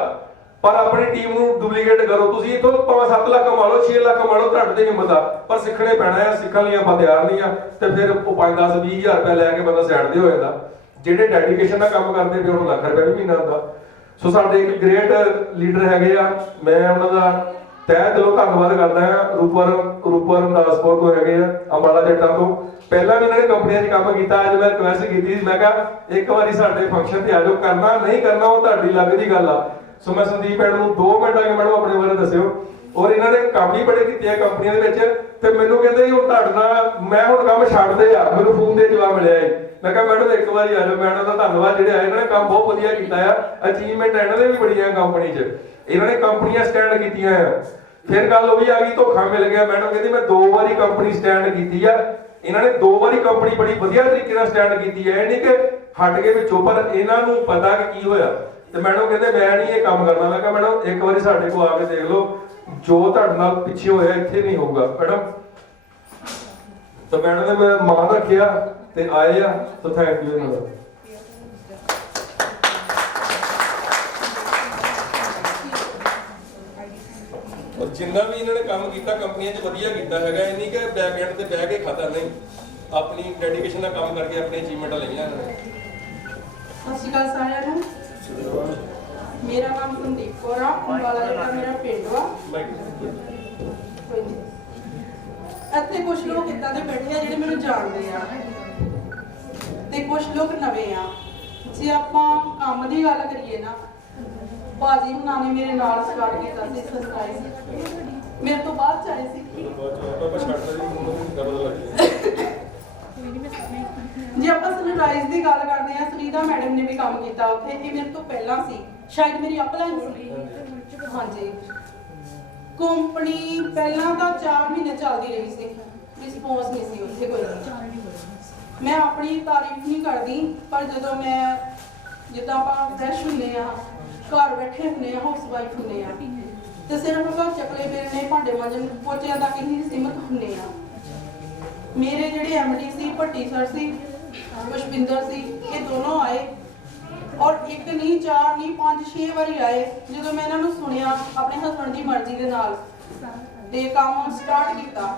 पर अपनी टीम नू डुप्लीकेट करो। तुसीं इत्थों भावें 7 ਲੱਖ कमा लो, 6 ਲੱਖ कमा लो, तुहाडे ते हिम्मत आ, पर सीखणे पैना है। सीखण लई आपां तैयार नहीं आ, ते फिर 5 10 20 हज़ार रुपया लैके बंदा साइड ते हो जांदा। ਜਿਹੜੇ डेडिकेशन ਨਾਲ ਕੰਮ ਕਰਦੇ ਫਿਰ ਉਹਨੂੰ ਲੱਖ ਰੁਪਏ ਵੀ ਮਹੀਨਾ ਹੁੰਦਾ। ਸੋ ਸਾਡੇ ਇੱਕ ਗ੍ਰੇਟ ਲੀਡਰ ਹੈਗੇ ਆ, ਮੈਂ ਉਹਨਾਂ ਦਾ ਤਹਿ ਦਿਲੋਂ ਧੰਨਵਾਦ ਕਰਦਾ ਹਾਂ। ਰੂਪਰ ਰਮਦਾਸਪੁਰ ਤੋਂ ਹੈਗੇ ਆ, ਅੰਬਾਲਾ ਜੱਟਾਂ ਤੋਂ। ਪਹਿਲਾਂ ਵੀ ਇਹਨਾਂ ਨੇ ਕੰਪਨੀਆਂ 'ਚ ਕੰਮ ਕੀਤਾ। ਅੱਜ ਮੈਂ ਰਿਕੁਐਸਟ ਕੀਤੀ ਸੀ, ਮੈਂ ਕਿਹਾ ਇੱਕ ਵਾਰੀ ਸਾਡੇ ਫੰਕਸ਼ਨ ਤੇ ਆ ਜਾਓ। ਕਰਨਾ ਨਹੀਂ ਕਰਨਾ ਉਹ ਤੁਹਾਡੀ ਲੱਗ ਦੀ ਗੱਲ ਆ। ਸੋ ਮੈਂ ਸੰਦੀਪ ਮੈਡਮ ਨੂੰ 2 ਮਿੰਟ ਆ ਕੇ ਮੈਡਮ ਆਪਣੇ ਬਾਰੇ ਦੱਸਿਓ। ਔਰ ਇਹਨਾਂ ਨੇ ਕੰਮ ਹੀ ਬੜੇ ਕੀਤੇ ਆ ਕੰਪਨੀਆਂ ਦੇ ਵਿੱਚ। ਤੇ ਮੈਨੂੰ ਕਹਿੰਦੇ ਜੀ ਹੁਣ ਤੁਹਾਡੇ ਨਾਲ ਮੈਂ ਹੁਣ ਕੰਮ ਛੱਡਦੇ ਆ। ਮੈਨੂੰ ਫੋਨ ਤੇ ਜਵਾਬ ਮਿਲਿਆ ਹੈ, ਮੈਂ ਕਿਹਾ ਮੈਡਮ ਬਿਲਕੁਲ ਇੱਕ ਵਾਰੀ ਆ ਜਾਓ। ਮੈਡਮ ਦਾ ਧੰਨਵਾਦ, ਜਿਹੜੇ ਆਏ ਇਹਨਾਂ ਨੇ ਕੰਮ ਬਹੁਤ ਵਧੀਆ ਕੀਤਾ ਆ। ਅਚੀਵਮੈਂਟ ਇਹਨਾਂ ਦੇ ਵੀ ਬੜੀਆਂ ਕੰਪਨੀ 'ਚ, ਇਹਨਾਂ ਨੇ ਕੰਪਨੀਆਂ ਸਟੈਂਡ ਕੀਤੀਆਂ ਆ। ਫਿਰ ਗੱਲ ਉਹ ਵੀ ਆ ਗਈ, ਧੋਖਾ ਮਿਲ ਗਿਆ। ਮੈਡਮ ਕਹਿੰਦੀ ਮੈਂ 2 ਵਾਰੀ ਕੰਪਨੀ ਸਟੈਂਡ ਕੀਤੀ ਆ। ਇਹਨਾਂ ਨੇ 2 ਵਾਰੀ ਕੰਪਨੀ ਬੜੀ ਵਧੀਆ ਤਰੀਕੇ ਨਾਲ ਸਟੈਂਡ ਕੀਤੀ ਹੈ, ਇਹ ਨਹੀਂ ਕਿ ਹਟ ਕੇ ਵਿੱਚੋਂ, ਪਰ ਇਹਨਾਂ ਨੂੰ ਪਤਾ ਕਿ ਕੀ ਹੋਇਆ। ਤੇ ਮੈਡਮ ਕਹਿੰਦੇ ਮੈਂ ਨਹੀਂ ਇਹ ਕੰਮ ਕਰਨਾ। ਮੈਂ ਕਿਹਾ ਮੈਡਮ ਇੱਕ ਵਾਰੀ ਸਾਡੇ ਕੋਲ ਆ ਕੇ ਦੇਖ ਲਓ, ਜੋ ਤੁਹਾਡੇ ਨਾਲ ਪਿੱਛੇ ਹੋਇਆ ਇੱਥੇ ਨਹੀਂ ਹੋਊਗਾ ਮੈਡਮ। ਤਾਂ ਮੈਡਮ ਨੇ ਮੇਰਾ ਮਾਣ ਰੱਖਿਆ ਤੇ ਆਏ ਆ, ਤਾਂ ਥੈਂਕ ਯੂ ਇਹਨਾਂ ਦਾ। ਜਿੰਨਾ ਵੀ ਇਹਨਾਂ ਨੇ ਕੰਮ ਕੀਤਾ ਕੰਪਨੀਆਂ 'ਚ ਵਧੀਆ ਕੀਤਾ ਹੈਗਾ। ਇਹ ਨਹੀਂ ਕਿ ਬੈਕ ਐਂਡ ਤੇ ਬਹਿ ਕੇ ਖਾਤਾ, ਨਹੀਂ, ਆਪਣੀ ਡੈਡੀਕੇਸ਼ਨ ਨਾਲ ਕੰਮ ਕਰਕੇ ਆਪਣੀ ਅਚੀਵਮੈਂਟਾਂ ਲਈਆਂ ਇਹਨਾਂ ਨੇ। ਸਤਿ ਸ਼੍ਰੀ ਅਕਾਲ ਸਾਰਿਆਂ ਨੂੰ। ਮੇਰਾ ਨਾਮ ਸੰਦੀਪ ਕੌਰ ਆ, ਅੰਬਾਲਾ ਜਿਹੜਾ ਮੇਰਾ ਪਿੰਡ ਵਾ। ਇੱਥੇ ਕੁਝ ਲੋਕ ਇਦਾਂ ਦੇ ਬੈਠੇ ਆ ਜਿਹੜੇ ਮੈਨੂੰ ਜਾਣਦੇ ਆ ਤੇ ਕੁਝ ਲੋਕ ਨਵੇਂ ਆ। ਜੇ ਆਪਾਂ ਕੰਮ ਦੀ ਗੱਲ ਕਰੀਏ ਨਾ, ਬਾਜੀ ਹੁਣਾਂ ਨੇ ਮੇਰੇ ਨਾਲ ਸਟਾਰਟ ਕੀਤਾ ਸੀ ਸਰਪ੍ਰਾਈਜ਼, ਮੇਰੇ ਤੋਂ ਬਾਅਦ ਚਾਹੇ ਸੀ। ਜੇ ਆਪਾਂ ਸਨਰਾਈਜ਼ ਦੀ ਗੱਲ ਕਰਦੇ ਆ, ਸੁਨੀਤਾ ਮੈਡਮ ਨੇ ਵੀ ਕੰਮ ਕੀਤਾ ਉੱਥੇ। ਇਹ ਮੇਰੇ ਤੋਂ ਪਹਿਲਾਂ ਸੀ, ਸ਼ਾਇਦ ਮੇਰੀ ਅਪਲਾਈਨ ਸੀ। ਹਾਂਜੀ, ਕੰਪਨੀ ਪਹਿਲਾਂ ਤਾਂ 4 ਮਹੀਨੇ ਚੱਲਦੀ ਰਹੀ ਸੀ, ਰਿਸਪੌਂਸ ਨਹੀਂ ਸੀ ਉੱਥੇ ਕੋਈ। ਮੈਂ ਆਪਣੀ ਤਾਰੀਫ ਨਹੀਂ ਕਰਦੀ, ਪਰ ਜਦੋਂ ਮੈਂ ਜਿੱਦਾਂ ਆਪਾਂ ਫਰੈਸ਼ ਹੁੰਦੇ ਆ, ਘਰ ਬੈਠੇ ਹੁੰਦੇ ਆ, ਹਾਊਸ ਵਾਈਫ ਹੁੰਦੇ ਆ, ਤੇ ਸਿਰਫ ਘਰ ਚੱਕਲੇ ਬੇਲਣੇ, ਭਾਂਡੇ ਮਾਂਜਣ, ਪੋਚਿਆਂ ਤੱਕ ਹੀ ਸੀਮਤ ਹੁੰਦੇ ਆ। ਮੇਰੇ ਜਿਹੜੇ ਐਮਡੀ ਸੀ, ਭੱਟੀ ਸਰ ਸੀ, ਪੁਸ਼ਪਿੰਦਰ ਸੀ, ਇਹ ਦੋਨੋਂ ਆਏ ਔਰ ਇੱਕ ਨਹੀਂ, 4 ਨਹੀਂ, 5-6 ਵਾਰੀ ਆਏ। ਜਦੋਂ ਮੈਂ ਇਹਨਾਂ ਨੂੰ ਸੁਣਿਆ ਆਪਣੇ ਹਸਬੰਡ ਦੀ ਮਰਜ਼ੀ ਦੇ ਨਾਲ ਤੇ ਕੰਮ ਸਟਾਰਟ ਕੀਤਾ,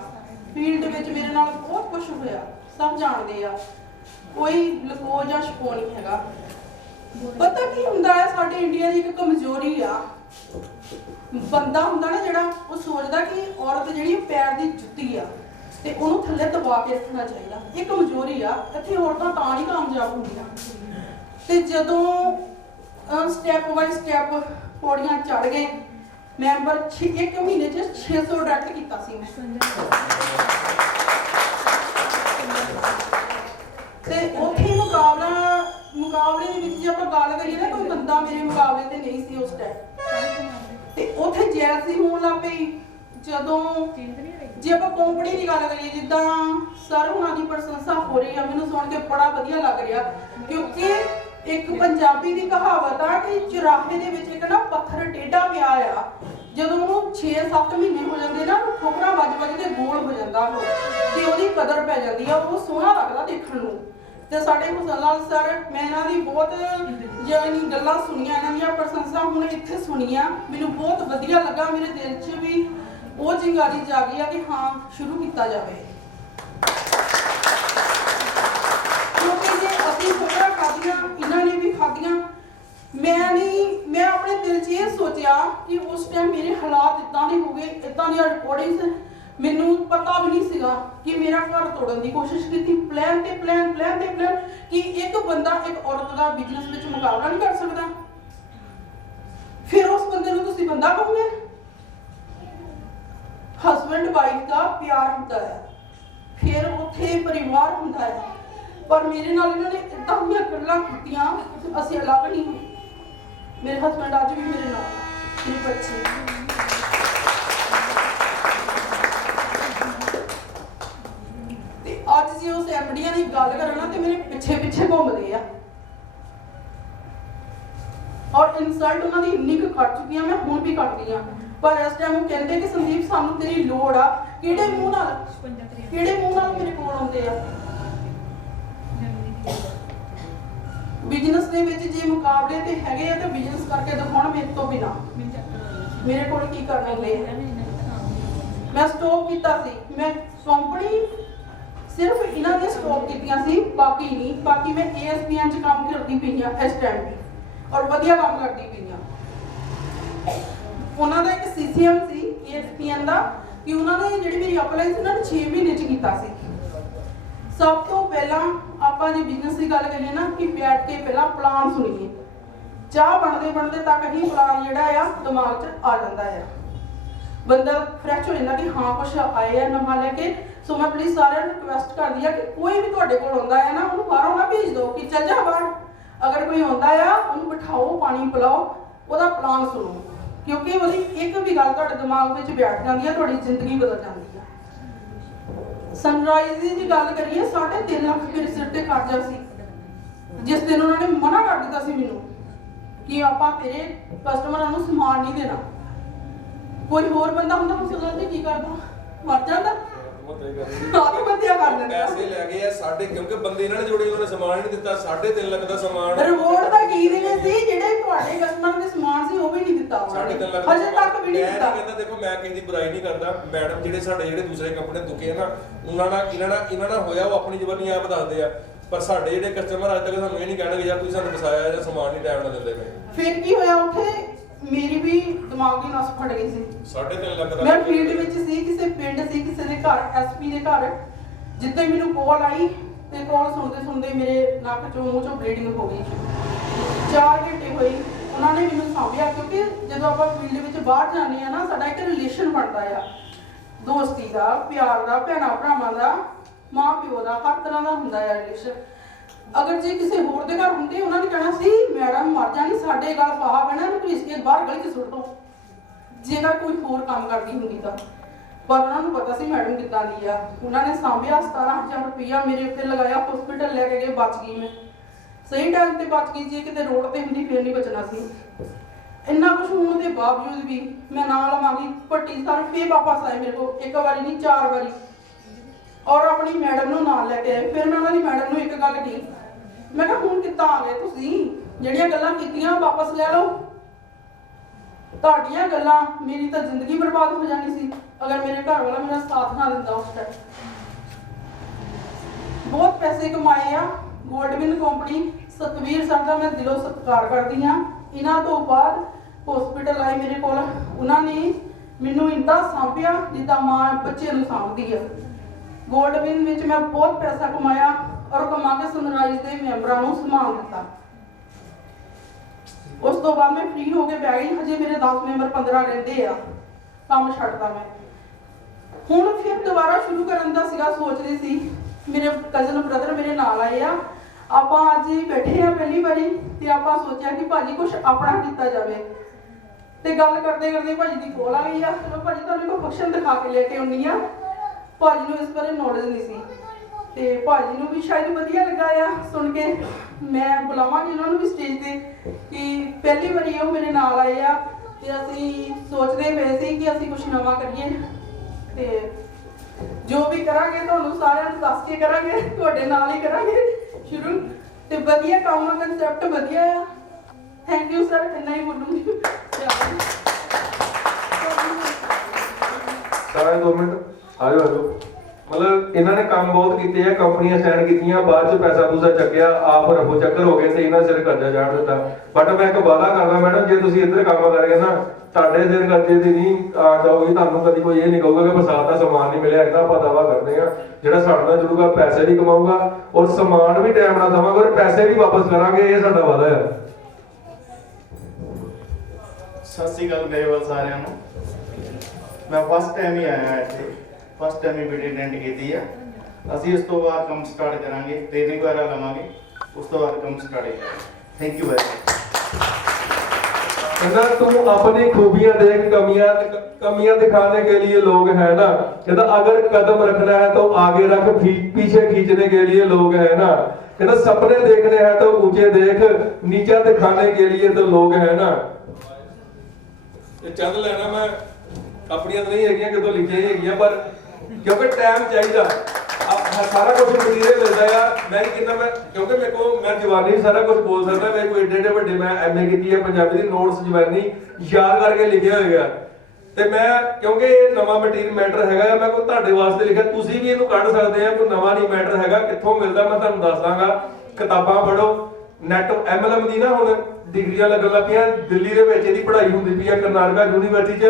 ਫੀਲਡ ਵਿੱਚ ਮੇਰੇ ਨਾਲ ਬਹੁਤ ਕੁਝ ਹੋਇਆ, ਸਭ ਜਾਣਦੇ ਆ, ਕੋਈ ਲੁਕੋ ਜਾਂ ਛੁਪੋ ਨਹੀਂ ਹੈਗਾ। ਪਤਾ ਕੀ ਹੁੰਦਾ ਹੈ, ਸਾਡੇ ਇੰਡੀਆ ਦੀ ਇੱਕ ਕਮਜ਼ੋਰੀ ਆ। ਬੰਦਾ ਹੁੰਦਾ ਨਾ ਜਿਹੜਾ, ਉਹ ਸੋਚਦਾ ਕਿ ਔਰਤ ਜਿਹੜੀ ਪੈਰ ਦੀ ਜੁੱਤੀ ਆ ਤੇ ਉਹਨੂੰ ਥੱਲੇ ਦਬਾ ਕੇ ਰੱਖਣਾ ਚਾਹੀਦਾ। ਇਹ ਕਮਜ਼ੋਰੀ ਆ। ਇੱਥੇ ਔਰਤਾਂ ਤਾਂ ਨਹੀਂ ਕਾਮਯਾਬ ਹੁੰਦੀਆਂ। ਤੇ ਜਦੋਂ ਸਟੈਪ ਬਾਈ ਸਟੈਪ ਪੌੜੀਆਂ ਚੜ ਗਏ, ਮੈਂਬਰ 1 ਮਹੀਨੇ 'ਚ 600 ਡਾਇਰੈਕਟ ਕੀਤਾ ਸੀ ਮੈਂ। ਤੇ ਉੱਥੇ ਮੁਕਾਬਲੇ ਦੇ ਵਿੱਚ ਜੇ ਆਪਾਂ ਗੱਲ ਕਰੀਏ ਨਾ, ਕੋਈ ਬੰਦਾ ਮੇਰੇ ਮੁਕਾਬਲੇ ਤੇ ਨਹੀਂ ਸੀ ਉਸ ਟਾਈਮ। ਤੇ ਉੱਥੇ ਜੈਲਸੀ ਹੋਣ ਲੱਗ ਪਈ। ਜਦੋਂ ਜੇ ਆਪਾਂ ਕੰਪਨੀ ਦੀ ਗੱਲ ਕਰੀਏ, ਜਿੱਦਾਂ ਸਰ ਹੁਣਾਂ ਦੀ ਪ੍ਰਸ਼ੰਸਾ ਹੋ ਰਹੀ ਆ, ਮੈਨੂੰ ਸੁਣ ਕੇ ਬੜਾ ਵਧੀਆ ਲੱਗ ਰਿਹਾ, ਕਿਉਂਕਿ ਇੱਕ ਪੰਜਾਬੀ ਦੀ ਕਹਾਵਤ ਆ ਕਿ ਚੁਰਾਹੇ ਦੇ ਵਿੱਚ ਇੱਕ ਨਾ ਪੱਥਰ ਟੇਢਾ ਪਿਆ ਆ, ਜਦੋਂ ਉਹਨੂੰ 6-7 ਮਹੀਨੇ ਹੋ ਜਾਂਦੇ ਨਾ, ਠੋਕਰਾਂ ਵੱਜ ਕੇ ਗੋਲ ਹੋ ਜਾਂਦਾ ਉਹ, ਤੇ ਉਹਦੀ ਕਦਰ ਪੈ ਜਾਂਦੀ ਆ, ਉਹ ਸੋਹਣਾ ਲੱਗਦਾ ਦੇਖਣ ਨੂੰ। ਤੇ ਸਾਡੇ ਹੁਸਨ ਲਾਲ ਸਰ, ਮੈਂ ਇਹਨਾਂ ਦੀ ਬਹੁਤ ਜਾਨੀ ਗੱਲਾਂ ਸੁਣੀਆਂ, ਇਹਨਾਂ ਦੀਆਂ ਪ੍ਰਸ਼ੰਸਾ ਹੁਣ ਇੱਥੇ ਸੁਣੀਆਂ, ਮੈਨੂੰ ਬਹੁਤ ਵਧੀਆ ਲੱਗਾ। ਮੇਰੇ ਦਿਲ 'ਚ ਵੀ ਉਹ ਚਿੰਗਾਰੀ ਜਾਗੀ ਆ ਕਿ ਹਾਂ, ਸ਼ੁਰੂ ਕੀਤਾ ਜਾਵੇ। ਕਿਉਂਕਿ ਜੇ ਅਸੀਂ ਖਬਰਾਂ ਖਾਧੀਆਂ, ਇਹਨਾਂ ਨੇ ਵੀ ਖਾਧੀਆਂ। ਮੈਂ ਆਪਣੇ ਦਿਲ 'ਚ ਇਹ ਸੋਚਿਆ ਕਿ ਉਸ ਟਾਈਮ ਮੇਰੇ ਹਾਲਾਤ ਇਦਾਂ ਦੇ ਹੋ ਗਏ, ਇਦਾਂ ਦੀਆਂ ਰਿਕਾਰਡਿੰਗਸ, ਮੈਨੂੰ ਪਤਾ ਵੀ ਨਹੀਂ ਸੀਗਾ ਕਿ ਮੇਰਾ ਘਰ ਤੋੜਨ ਦੀ ਕੋਸ਼ਿਸ਼ ਕੀਤੀ। ਪਲਾਨ ਤੇ ਪਲਾਨ ਕਿ ਇੱਕ ਬੰਦਾ ਇੱਕ ਔਰਤ ਦਾ ਬਿਜ਼ਨਸ ਵਿੱਚ ਮੁਕਾਬਲਾ ਨਹੀਂ ਕਰ ਸਕਦਾ। ਫਿਰ ਉਸ ਬੰਦੇ ਨੂੰ ਤੁਸੀਂ ਬੰਦਾ ਕਹੋਗੇ? ਹਸਬੈਂਡ ਵਾਈਫ ਦਾ ਪਿਆਰ ਹੁੰਦਾ ਹੈ, ਫਿਰ ਉੱਥੇ ਪਰਿਵਾਰ ਹੁੰਦਾ ਹੈ। ਪਰ ਮੇਰੇ ਨਾਲ ਇਹਨਾਂ ਨੇ ਇਦਾਂ ਦੀਆਂ ਗੱਲਾਂ ਕੀਤੀਆਂ, ਅਸੀਂ ਅਲੱਗ ਨਹੀਂ ਹੋਏ। ਮੇਰੇ ਹਸਬੈਂਡ ਅੱਜ ਵੀ ਮੇਰੇ ਨਾਲ, ਮੇਰੇ ਬੱਚੇ। ਤੇ ਅੱਜ ਜੇ ਉਸ ਐਮਡੀਆਂ ਦੀ ਗੱਲ ਕਰਾਂ ਨਾ, ਤੇ ਮੇਰੇ ਪਿੱਛੇ ਘੁੰਮਦੇ ਆ। ਔਰ ਇਨਸਲਟ ਉਹਨਾਂ ਦੀ ਇੰਨੀ ਕੁ ਕਰ ਚੁੱਕੀ ਆ, ਮੈਂ ਹੁਣ ਵੀ ਕਰਦੀ ਆ। ਪਰ ਇਸ ਟਾਈਮ ਉਹ ਕਹਿੰਦੇ ਕਿ ਸੰਦੀਪ, ਸਾਨੂੰ ਤੇਰੀ ਲੋੜ ਆ। ਕਿਹੜੇ ਮੂੰਹ ਨਾਲ ਮੇਰੇ ਕੋਲ ਆਉਂਦੇ ਆ? ਬਿਜ਼ਨਸ ਦੇ ਵਿੱਚ ਜੇ ਮੁਕਾਬਲੇ ਤੇ ਹੈਗੇ ਆ, ਤਾਂ ਬਿਜ਼ਨਸ ਕਰਕੇ ਦਿਖਾਉਣ ਮੇਰੇ ਤੋਂ ਬਿਨਾ। ਮੇਰੇ ਕੋਲ ਕੀ ਕਰਨ ਲਈ? ਮੈਂ ਸਟਾਪ ਕੀਤਾ ਸੀ, ਮੈਂ ਕੰਪਨੀ ਸਿਰਫ ਇਹਨਾਂ ਦੀਆਂ ਸਟਾਪ ਕੀਤੀਆਂ ਸੀ, ਬਾਕੀ ਨਹੀਂ। ਬਾਕੀ ਮੈਂ ASPN 'ਚ ਕੰਮ ਕਰਦੀ ਪਈ ਆ ਇਸ ਟਾਈਮ ਵੀ, ਔਰ ਵਧੀਆ ਕੰਮ ਕਰਦੀ ਪਈ ਆ। ਉਹਨਾਂ ਦਾ ਇੱਕ CCM ਸੀ ASPN ਦਾ, ਕਿ ਉਹਨਾਂ ਨੇ ਜਿਹੜੀ ਮੇਰੀ ਅਪਲਾਈ ਸੀ ਨਾ 6 ਮਹੀਨੇ 'ਚ ਕੀਤਾ ਸੀ। ਸਭ ਤੋਂ ਪਹਿਲਾਂ ਆਪਾਂ ਜੇ ਬਿਜ਼ਨਸ ਦੀ ਗੱਲ ਕਰੀਏ ਨਾ, ਕਿ ਬੈਠ ਕੇ ਪਹਿਲਾਂ ਪਲਾਨ ਸੁਣੀਏ। ਚਾਹ ਬਣਦੇ ਤੱਕ ਹੀ ਪਲਾਨ ਜਿਹੜਾ ਆ ਦਿਮਾਗ 'ਚ ਆ ਜਾਂਦਾ ਆ। ਬੰਦਾ ਫਰੈਸ਼ ਹੋ ਜਾਂਦਾ ਕਿ ਹਾਂ ਕੁਛ ਆਏ ਆ ਨਵਾਂ ਲੈ ਕੇ। ਸੋ ਮੈਂ ਪਲੀਜ਼ ਸਾਰਿਆਂ ਨੂੰ ਰਿਕੁਐਸਟ ਕਰਦੀ ਆ ਕਿ ਕੋਈ ਵੀ ਤੁਹਾਡੇ ਕੋਲ ਆਉਂਦਾ ਹੈ ਨਾ ਉਹਨੂੰ ਬਾਹਰੋਂ ਨਾ ਭੇਜ ਦਿਓ ਕਿ ਚੱਲ ਜਾ ਬਾਹਰ। ਅਗਰ ਕੋਈ ਆਉਂਦਾ ਆ ਉਹਨੂੰ ਬਿਠਾਓ, ਪਾਣੀ ਪਿਲਾਓ, ਉਹਦਾ ਪਲਾਨ ਸੁਣੋ, ਕਿਉਂਕਿ ਉਹਦੀ ਇੱਕ ਵੀ ਗੱਲ ਤੁਹਾਡੇ ਦਿਮਾਗ ਵਿੱਚ ਬੈਠ ਜਾਂਦੀ ਹੈ, ਤੁਹਾਡੀ ਜ਼ਿੰਦਗੀ ਬਦਲ ਜਾਂਦੀ ਹੈ। ਸਨਰਾਈਜ਼ ਦੀ ਜੇ ਗੱਲ ਕਰੀਏ 3.5 ਲੱਖ ਮੇਰੇ ਸਿਰ ਤੇ ਕਰਜ਼ਾ ਸੀ। ਜਿਸ ਦਿਨ ਉਹਨਾਂ ਨੇ ਮਨਾ ਕਰ ਦਿੱਤਾ ਸੀ ਮੈਨੂੰ ਕਿ ਆਪਾਂ ਤੇਰੇ ਕਸਟਮਰਾਂ ਨੂੰ ਸਮਾਨ ਨਹੀਂ ਦੇਣਾ, ਕੋਈ ਹੋਰ ਬੰਦਾ ਹੁੰਦਾ ਉਸ ਗੱਲ ਤੇ ਕੀ ਕਰਦਾ, ਮਰ ਜਾਂਦਾ, ਆਤਮਹੱਤਿਆ ਕਰ ਲੈਂਦਾ। ਪੈਸੇ ਲੈ ਗਏ ਆ ਸਾਡੇ, ਕਿਉਂਕਿ ਬੰਦੇ ਇਹਨਾਂ ਨੇ ਜੋੜੇ, ਉਹਨਾਂ ਨੇ ਸਮਾਨ ਨਹੀਂ ਦਿੱਤਾ। 3.5 ਲੱਖ ਦਾ ਸਮਾਨ ਰਿਵੋਰਡ ਤਾਂ ਕੀ ਦੇਣੇ ਸੀ, ਜਿਹੜੇ ਤੁਹਾਡੇ ਕਸਟਮਰ ਦੇ ਸਮਾਨ ਸੀ ਉਹ ਵੀ ਨਹੀਂ ਦਿੱਤਾ ਉਹਨਾਂ ਨੇ, 3.5 ਲੱਖ ਹਜੇ ਤੱਕ ਵੀ ਨਹੀਂ ਦਿੱਤਾ। ਮੈਂ ਕਹਿੰਦਾ ਦੇਖੋ, ਮੈਂ ਕਿਸੇ ਦੀ ਬੁਰਾਈ ਨਹੀਂ ਕਰਦਾ ਮੈਡਮ, ਜਿਹੜੇ ਸਾਡੇ ਜਿਹੜੇ ਦੂਸਰੇ ਕੰਪਨੀ ਦੁਕੇ ਆ ਨਾ, ਇਹਨਾਂ ਨਾਲ ਹੋਇਆ ਉਹ ਆਪਣੀ ਜ਼ਬਾਨੀ ਆਪ ਦੱਸਦੇ ਆ, ਪਰ ਸਾਡੇ ਜਿਹੜੇ ਕਸਟਮਰ ਅੱਜ ਤੱਕ ਸਾਨੂੰ ਇਹ ਨਹੀਂ ਕਹਿਣਗੇ ਯਾਰ ਤੁਸੀਂ ਸਾਨੂੰ ਫਸਾਇਆ ਜਾਂ ਸਮਾਨ ਨਹੀਂ ਟਾਈਮ ਨਾਲ ਦਿੰਦੇ ਪਏ। ਫਿਰ ਕੀ ਹੋਇਆ ਉੱਥੇ, ਮੇਰੀ ਵੀ ਦਿਮਾਗ ਦੀ ਨਸ ਫਟ ਗਈ ਸੀ। 3.5 ਲੱਖ ਦਾ ਮੈਂ ਫੀਲਡ ਵਿੱਚ ਸੀ, ਕਿਸੇ ਪਿੰਡ ਸੀ, ਕਿਸੇ ਦੇ ਘਰ, ਐਸਪੀ ਦੇ ਘਰ। ਜਿੱਦਾਂ ਮੈਨੂੰ ਕਾਲ ਆਈ ਤੇ ਕਾਲ ਸੁਣਦੇ ਮੇਰੇ ਨੱਕ ਚੋਂ ਮੂੰਹ ਚੋਂ ਬਲੀਡਿੰਗ ਹੋ ਗਈ। 4 ਘੰਟੇ ਹੋਈ, ਉਹਨਾਂ ਨੇ ਮੈਨੂੰ ਸਾਂਭਿਆ, ਕਿਉਂਕਿ ਜਦੋਂ ਆਪਾਂ ਫੀਲਡ ਵਿੱਚ ਬਾਹਰ ਜਾਂਦੇ ਆ ਨਾ, ਸਾਡਾ ਇੱਕ ਰਿਲੇਸ਼ਨ ਬਣਦਾ ਆ, ਦੋਸਤੀ ਦਾ, ਪਿਆਰ ਦਾ, ਭੈਣਾਂ ਭਰਾਵਾਂ ਦਾ, ਮਾਂ ਪਿਓ ਦਾ, ਹਰ ਤਰ੍ਹਾਂ ਦਾ ਹੁੰਦਾ ਹੈ ਰਿਲੇਸ਼ਨ। ਅਗਰ ਜੇ ਕਿਸੇ ਹੋਰ ਦੇ ਘਰ ਹੁੰਦੇ, ਉਹਨਾਂ ਨੇ ਕਹਿਣਾ ਸੀ ਮੈਡਮ ਮਰ ਜਾਣੀ, ਸਾਡੇ ਗੱਲ ਫਾਹਾ ਪੈਣਾ, ਇਹਨੂੰ ਘੜੀਸ ਕੇ ਬਾਹਰ ਗਲੀ 'ਚ ਸੁੱਟ ਦੋ, ਜੇਕਰ ਕੋਈ ਹੋਰ ਕੰਮ ਕਰਦੀ ਹੁੰਦੀ ਤਾਂ। ਪਰ ਉਹਨਾਂ ਨੂੰ ਪਤਾ ਸੀ ਮੈਡਮ ਕਿੱਦਾਂ ਦੀ ਆ। ਉਹਨਾਂ ਨੇ ਸਾਂਭਿਆ, 17,000 ਰੁਪਇਆ ਮੇਰੇ ਉੱਤੇ ਲਗਾਇਆ, ਹਸਪੀਟਲ ਲੈ ਕੇ ਗਏ, ਬਚ ਗਈ ਮੈਂ, ਸਹੀ ਟਾਈਮ ਤੇ ਬਚ ਗਈ। ਜੇ ਕਿਤੇ ਰੋਡ ਤੇ ਹੁੰਦੀ ਫਿਰ ਨਹੀਂ ਬਚਣਾ ਸੀ। ਇੰਨਾ ਕੁਝ ਹੋਣ ਦੇ ਬਾਵਜੂਦ ਵੀ ਮੈਂ ਨਾਲ ਲਵਾਂਗੀ ਪੱਟੀ ਸਾਰੇ ਫੇਰ ਵਾਪਸ ਆਏ ਮੇਰੇ ਕੋਲ, 1 ਵਾਰੀ ਨਹੀਂ 4 ਵਾਰੀ, ਔਰ ਆਪਣੀ ਮੈਡਮ ਨੂੰ ਨਾਲ ਲੈ ਕੇ ਆਏ। ਫਿਰ ਮੈਂ ਉਹਨਾਂ ਦੀ ਮੈਡਮ ਨੂੰ ਇੱਕ ਗੱਲ ਕਹੀ, ਮੈਂ ਕਿਹਾ ਹੁਣ ਕਿੱਦਾਂ ਆ ਗਏ ਤੁਸੀਂ, ਜਿਹੜੀਆਂ ਗੱਲਾਂ ਕੀਤੀਆਂ ਵਾਪਸ ਲੈ ਲਓ, ਤੁਹਾਡੀਆਂ ਗੱਲਾਂ, ਮੇਰੀ ਤਾਂ ਜ਼ਿੰਦਗੀ ਬਰਬਾਦ ਹੋ ਜਾਣੀ ਸੀ ਅਗਰ ਮੇਰੇ ਘਰ ਵਾਲਾ ਮੇਰਾ ਸਾਥ ਨਾ ਦਿੰਦਾ ਉਸ ਟਾਈਮ। ਬਹੁਤ ਪੈਸੇ ਕਮਾਏ ਆ ਗੋਲਡਵਿਨ ਕੰਪਨੀ, ਸਤਵੀਰ ਸਰ ਦਾ ਮੈਂ ਦਿਲੋਂ ਸਤਿਕਾਰ ਕਰਦੀ ਹਾਂ। ਇਹਨਾਂ ਤੋਂ ਬਾਅਦ ਹਸਪੀਟਲ ਆਏ ਮੇਰੇ ਕੋਲ, ਉਹਨਾਂ ਨੇ ਮੈਨੂੰ ਇੰਨਾ ਸਾਂਭਿਆ ਜਿੱਦਾਂ ਮਾਂ ਬੱਚੇ ਨੂੰ ਸਾਂਭਦੀ ਆ। ਗੋਲਡਵਿਨ ਵਿੱਚ ਮੈਂ ਬਹੁਤ ਪੈਸਾ ਕਮਾਇਆ ਔਰ ਕਮਾ ਕੇ ਸਨਰਾਈਜ਼ ਦੇ ਮੈਂਬਰਾਂ ਨੂੰ ਸਮਾਨ ਦਿੱਤਾ। ਉਸ ਤੋਂ ਬਾਅਦ ਮੈਂ ਫ੍ਰੀ ਹੋ ਕੇ ਬਹਿ ਗਈ। ਹਜੇ ਮੇਰੇ 10 ਮੈਂਬਰ 15 ਰਹਿੰਦੇ ਆ, ਕੰਮ ਛੱਡਦਾ ਮੈਂ। ਹੁਣ ਫਿਰ ਦੁਬਾਰਾ ਸ਼ੁਰੂ ਕਰਨ ਦਾ ਸੀਗਾ, ਸੋਚਦੀ ਸੀ। ਮੇਰੇ ਕਜ਼ਨ ਬ੍ਰਦਰ ਮੇਰੇ ਨਾਲ ਆਏ ਆ, ਆਪਾਂ ਅੱਜ ਹੀ ਬੈਠੇ ਆ ਪਹਿਲੀ ਵਾਰੀ, ਤੇ ਆਪਾਂ ਸੋਚਿਆ ਕਿ ਭਾਜੀ ਕੁਝ ਆਪਣਾ ਕੀਤਾ ਜਾਵੇ। ਤੇ ਗੱਲ ਕਰਦੇ ਕਰਦੇ ਭਾਜੀ ਦੀ ਕੋਲ ਆ ਗਈ ਆ, ਚਲੋ ਭਾਜੀ ਤੁਹਾਨੂੰ ਕੋਈ ਫੰਕਸ਼ਨ ਦਿਖਾ ਕੇ ਲੈ ਕੇ ਆਉਣੀ ਆ। ਭਾਜੀ ਨੂੰ ਇਸ ਬਾਰੇ ਨੌਲੇਜ ਨਹੀਂ ਸੀ, ਤੇ ਭਾਜੀ ਨੂੰ ਵੀ ਸ਼ਾਇਦ ਵਧੀਆ ਲੱਗਾ ਆ ਸੁਣ ਕੇ। ਮੈਂ ਬੁਲਾਵਾਂਗੀ ਉਹਨਾਂ ਨੂੰ ਵੀ ਸਟੇਜ ਤੇ, ਕਿ ਪਹਿਲੀ ਵਾਰੀ ਉਹ ਮੇਰੇ ਨਾਲ ਆਏ ਆ, ਤੇ ਅਸੀਂ ਸੋਚਦੇ ਪਏ ਸੀ ਕਿ ਅਸੀਂ ਕੁਝ ਨਵਾਂ ਕਰੀਏ, ਤੇ ਜੋ ਵੀ ਕਰਾਂਗੇ ਤੁਹਾਨੂੰ ਸਾਰਿਆਂ ਨੂੰ ਦੱਸ ਕੇ ਕਰਾਂਗੇ, ਤੁਹਾਡੇ ਨਾਲ ਹੀ ਕਰਾਂਗੇ ਸ਼ੁਰੂ। ਤੇ ਵਧੀਆ ਕੰਮ ਦਾ ਕਨਸੈਪਟ ਵਧੀਆ ਆ। ਥੈਂਕ ਯੂ ਸਰ, ਇੰਨਾ ਹੀ ਬੋਲੂੰਗੀ। ਸਾਰਾ 2 ਮਿੰਟ ਆਜੋ ਆਜੋ। ਮਤਲਬ ਇਹਨਾਂ ਨੇ ਕੰਮ ਬਹੁਤ ਕੀਤੇ ਆ, ਕੰਪਨੀਆਂ ਸਾਈਨ ਕੀਤੀਆਂ, ਬਾਅਦ ਚ ਪੈਸਾ ਪੂਸਾ ਚੱਕਿਆ, ਆਪ ਰਫੂ ਚੱਕਰ ਹੋ ਗਏ ਤੇ ਇਹਨਾਂ ਸਿਰ ਕਰਜ਼ਾ ਚਾੜ ਦਿੱਤਾ। ਬਟ ਮੈਂ ਇੱਕ ਵਾਅਦਾ ਕਰਦਾ ਮੈਡਮ, ਜੇ ਤੁਸੀਂ ਇੱਧਰ ਕੰਮ ਕਰਗੇ ਨਾ, ਤੁਹਾਡੇ ਸਿਰ ਕਰਜ਼ੇ ਦੀ ਨਹੀਂ ਆ ਜਾਊਗੀ। ਤੁਹਾਨੂੰ ਕਦੀ ਕੋਈ ਇਹ ਨਹੀਂ ਕਹੂਗਾ ਕਿ ਬਰਸਾਤ ਦਾ ਸਮਾਨ ਨਹੀਂ ਮਿਲਿਆ। ਇਹਦਾ ਆਪਾਂ ਦਾਵਾ ਕਰਦੇ ਆ, ਜਿਹੜਾ ਸਾਡੇ ਨਾਲ ਜੁੜੂਗਾ ਪੈਸੇ ਵੀ ਕਮਾਊਗਾ ਔਰ ਸਮਾਨ ਵੀ ਟਾਈਮ ਨਾਲ ਦੇਵਾਂਗੇ ਔਰ ਪੈਸੇ ਵੀ ਵਾਪਸ ਕਰਾਂਗੇ। ਇਹ ਸਾਡਾ ਵਾਅਦਾ ਹੈ। ਸਤਿ ਸ਼੍ਰੀ ਅਕਾਲ ਮੇਰੇ ਵੱਲ ਸਾਰਿਆਂ ਨੂੰ। ਮੈਂ ਫਸਟ ਟਾਈਮ ਹੀ ਆਇਆ ਇੱਥੇ, ਫਸਟ ਟਾਈਮ ਹੀ ਵੀਡੀਓ ਅਟੈਂਡ ਕੀਤੀ ਆ। ਅਸੀਂ ਉਸ ਤੋਂ ਬਾਅਦ ਕੰਮ ਸਟਾਰਟ ਕਰਾਂਗੇ, ਟ੍ਰੇਨਿੰਗ ਵਗੈਰਾ ਲਵਾਂਗੇ, ਉਸ ਤੋਂ ਬਾਅਦ ਕੰਮ ਸਟਾਰਟ ਕਰਾਂਗੇ। Thank you very much. कहना तुम अपनी खूबियां देख कमियां दिखाने के लिए लोग हैं ना, कहना अगर कदम रखना है तो आगे रख, पीछे खींचने के लिए लोग हैं ना, कहना सपने देखने हैं तो ऊंचे देख, नीचा दिखाने के लिए तो लोग हैं ना। चंद लेना मैं अपनियां नहीं है कि लिखिया ही है, पर क्योंकि टाइम चाहिए, सारा कुछ मटीरियल मिलता है। मैं कहना मैं क्योंकि मेरे को मैं जवानी सारा कुछ बोल सकता, मेरे को एडे एडे बड़े मैं MA की है पंजाबी दी, नोट्स जवानी याद करके लिखे हुए है। ਤੇ ਮੈਂ ਕਿਉਂਕਿ ਇਹ ਨਵਾਂ ਮਟੀਰੀਅਲ ਮੈਟਰ ਹੈਗਾ, ਮੈਂ ਕੋਈ ਤੁਹਾਡੇ ਵਾਸਤੇ ਲਿਖਿਆ, ਤੁਸੀਂ ਵੀ ਇਹਨੂੰ ਕੱਢ ਸਕਦੇ ਆ। ਕੋਈ ਨਵਾਂ ਨਹੀਂ ਮੈਟਰ ਹੈਗਾ, ਕਿੱਥੋਂ ਮਿਲਦਾ ਮੈਂ ਤੁਹਾਨੂੰ ਦੱਸ ਦਾਂਗਾ। ਕਿਤਾਬਾਂ ਪੜ੍ਹੋ, ਨੈਟ MLM ਦੀ ਨਾ ਹੁਣ ਡਿਗਰੀਆਂ ਲੱਗਣ ਲੱਗ ਪਈਆਂ, ਦਿੱਲੀ ਦੇ ਵਿੱਚ ਇਹਦੀ ਪੜ੍ਹਾਈ ਹੁੰਦੀ ਪਈ ਆ, ਕਰਨਾਟਕਾ ਯੂਨੀਵਰਸਿਟੀ 'ਚ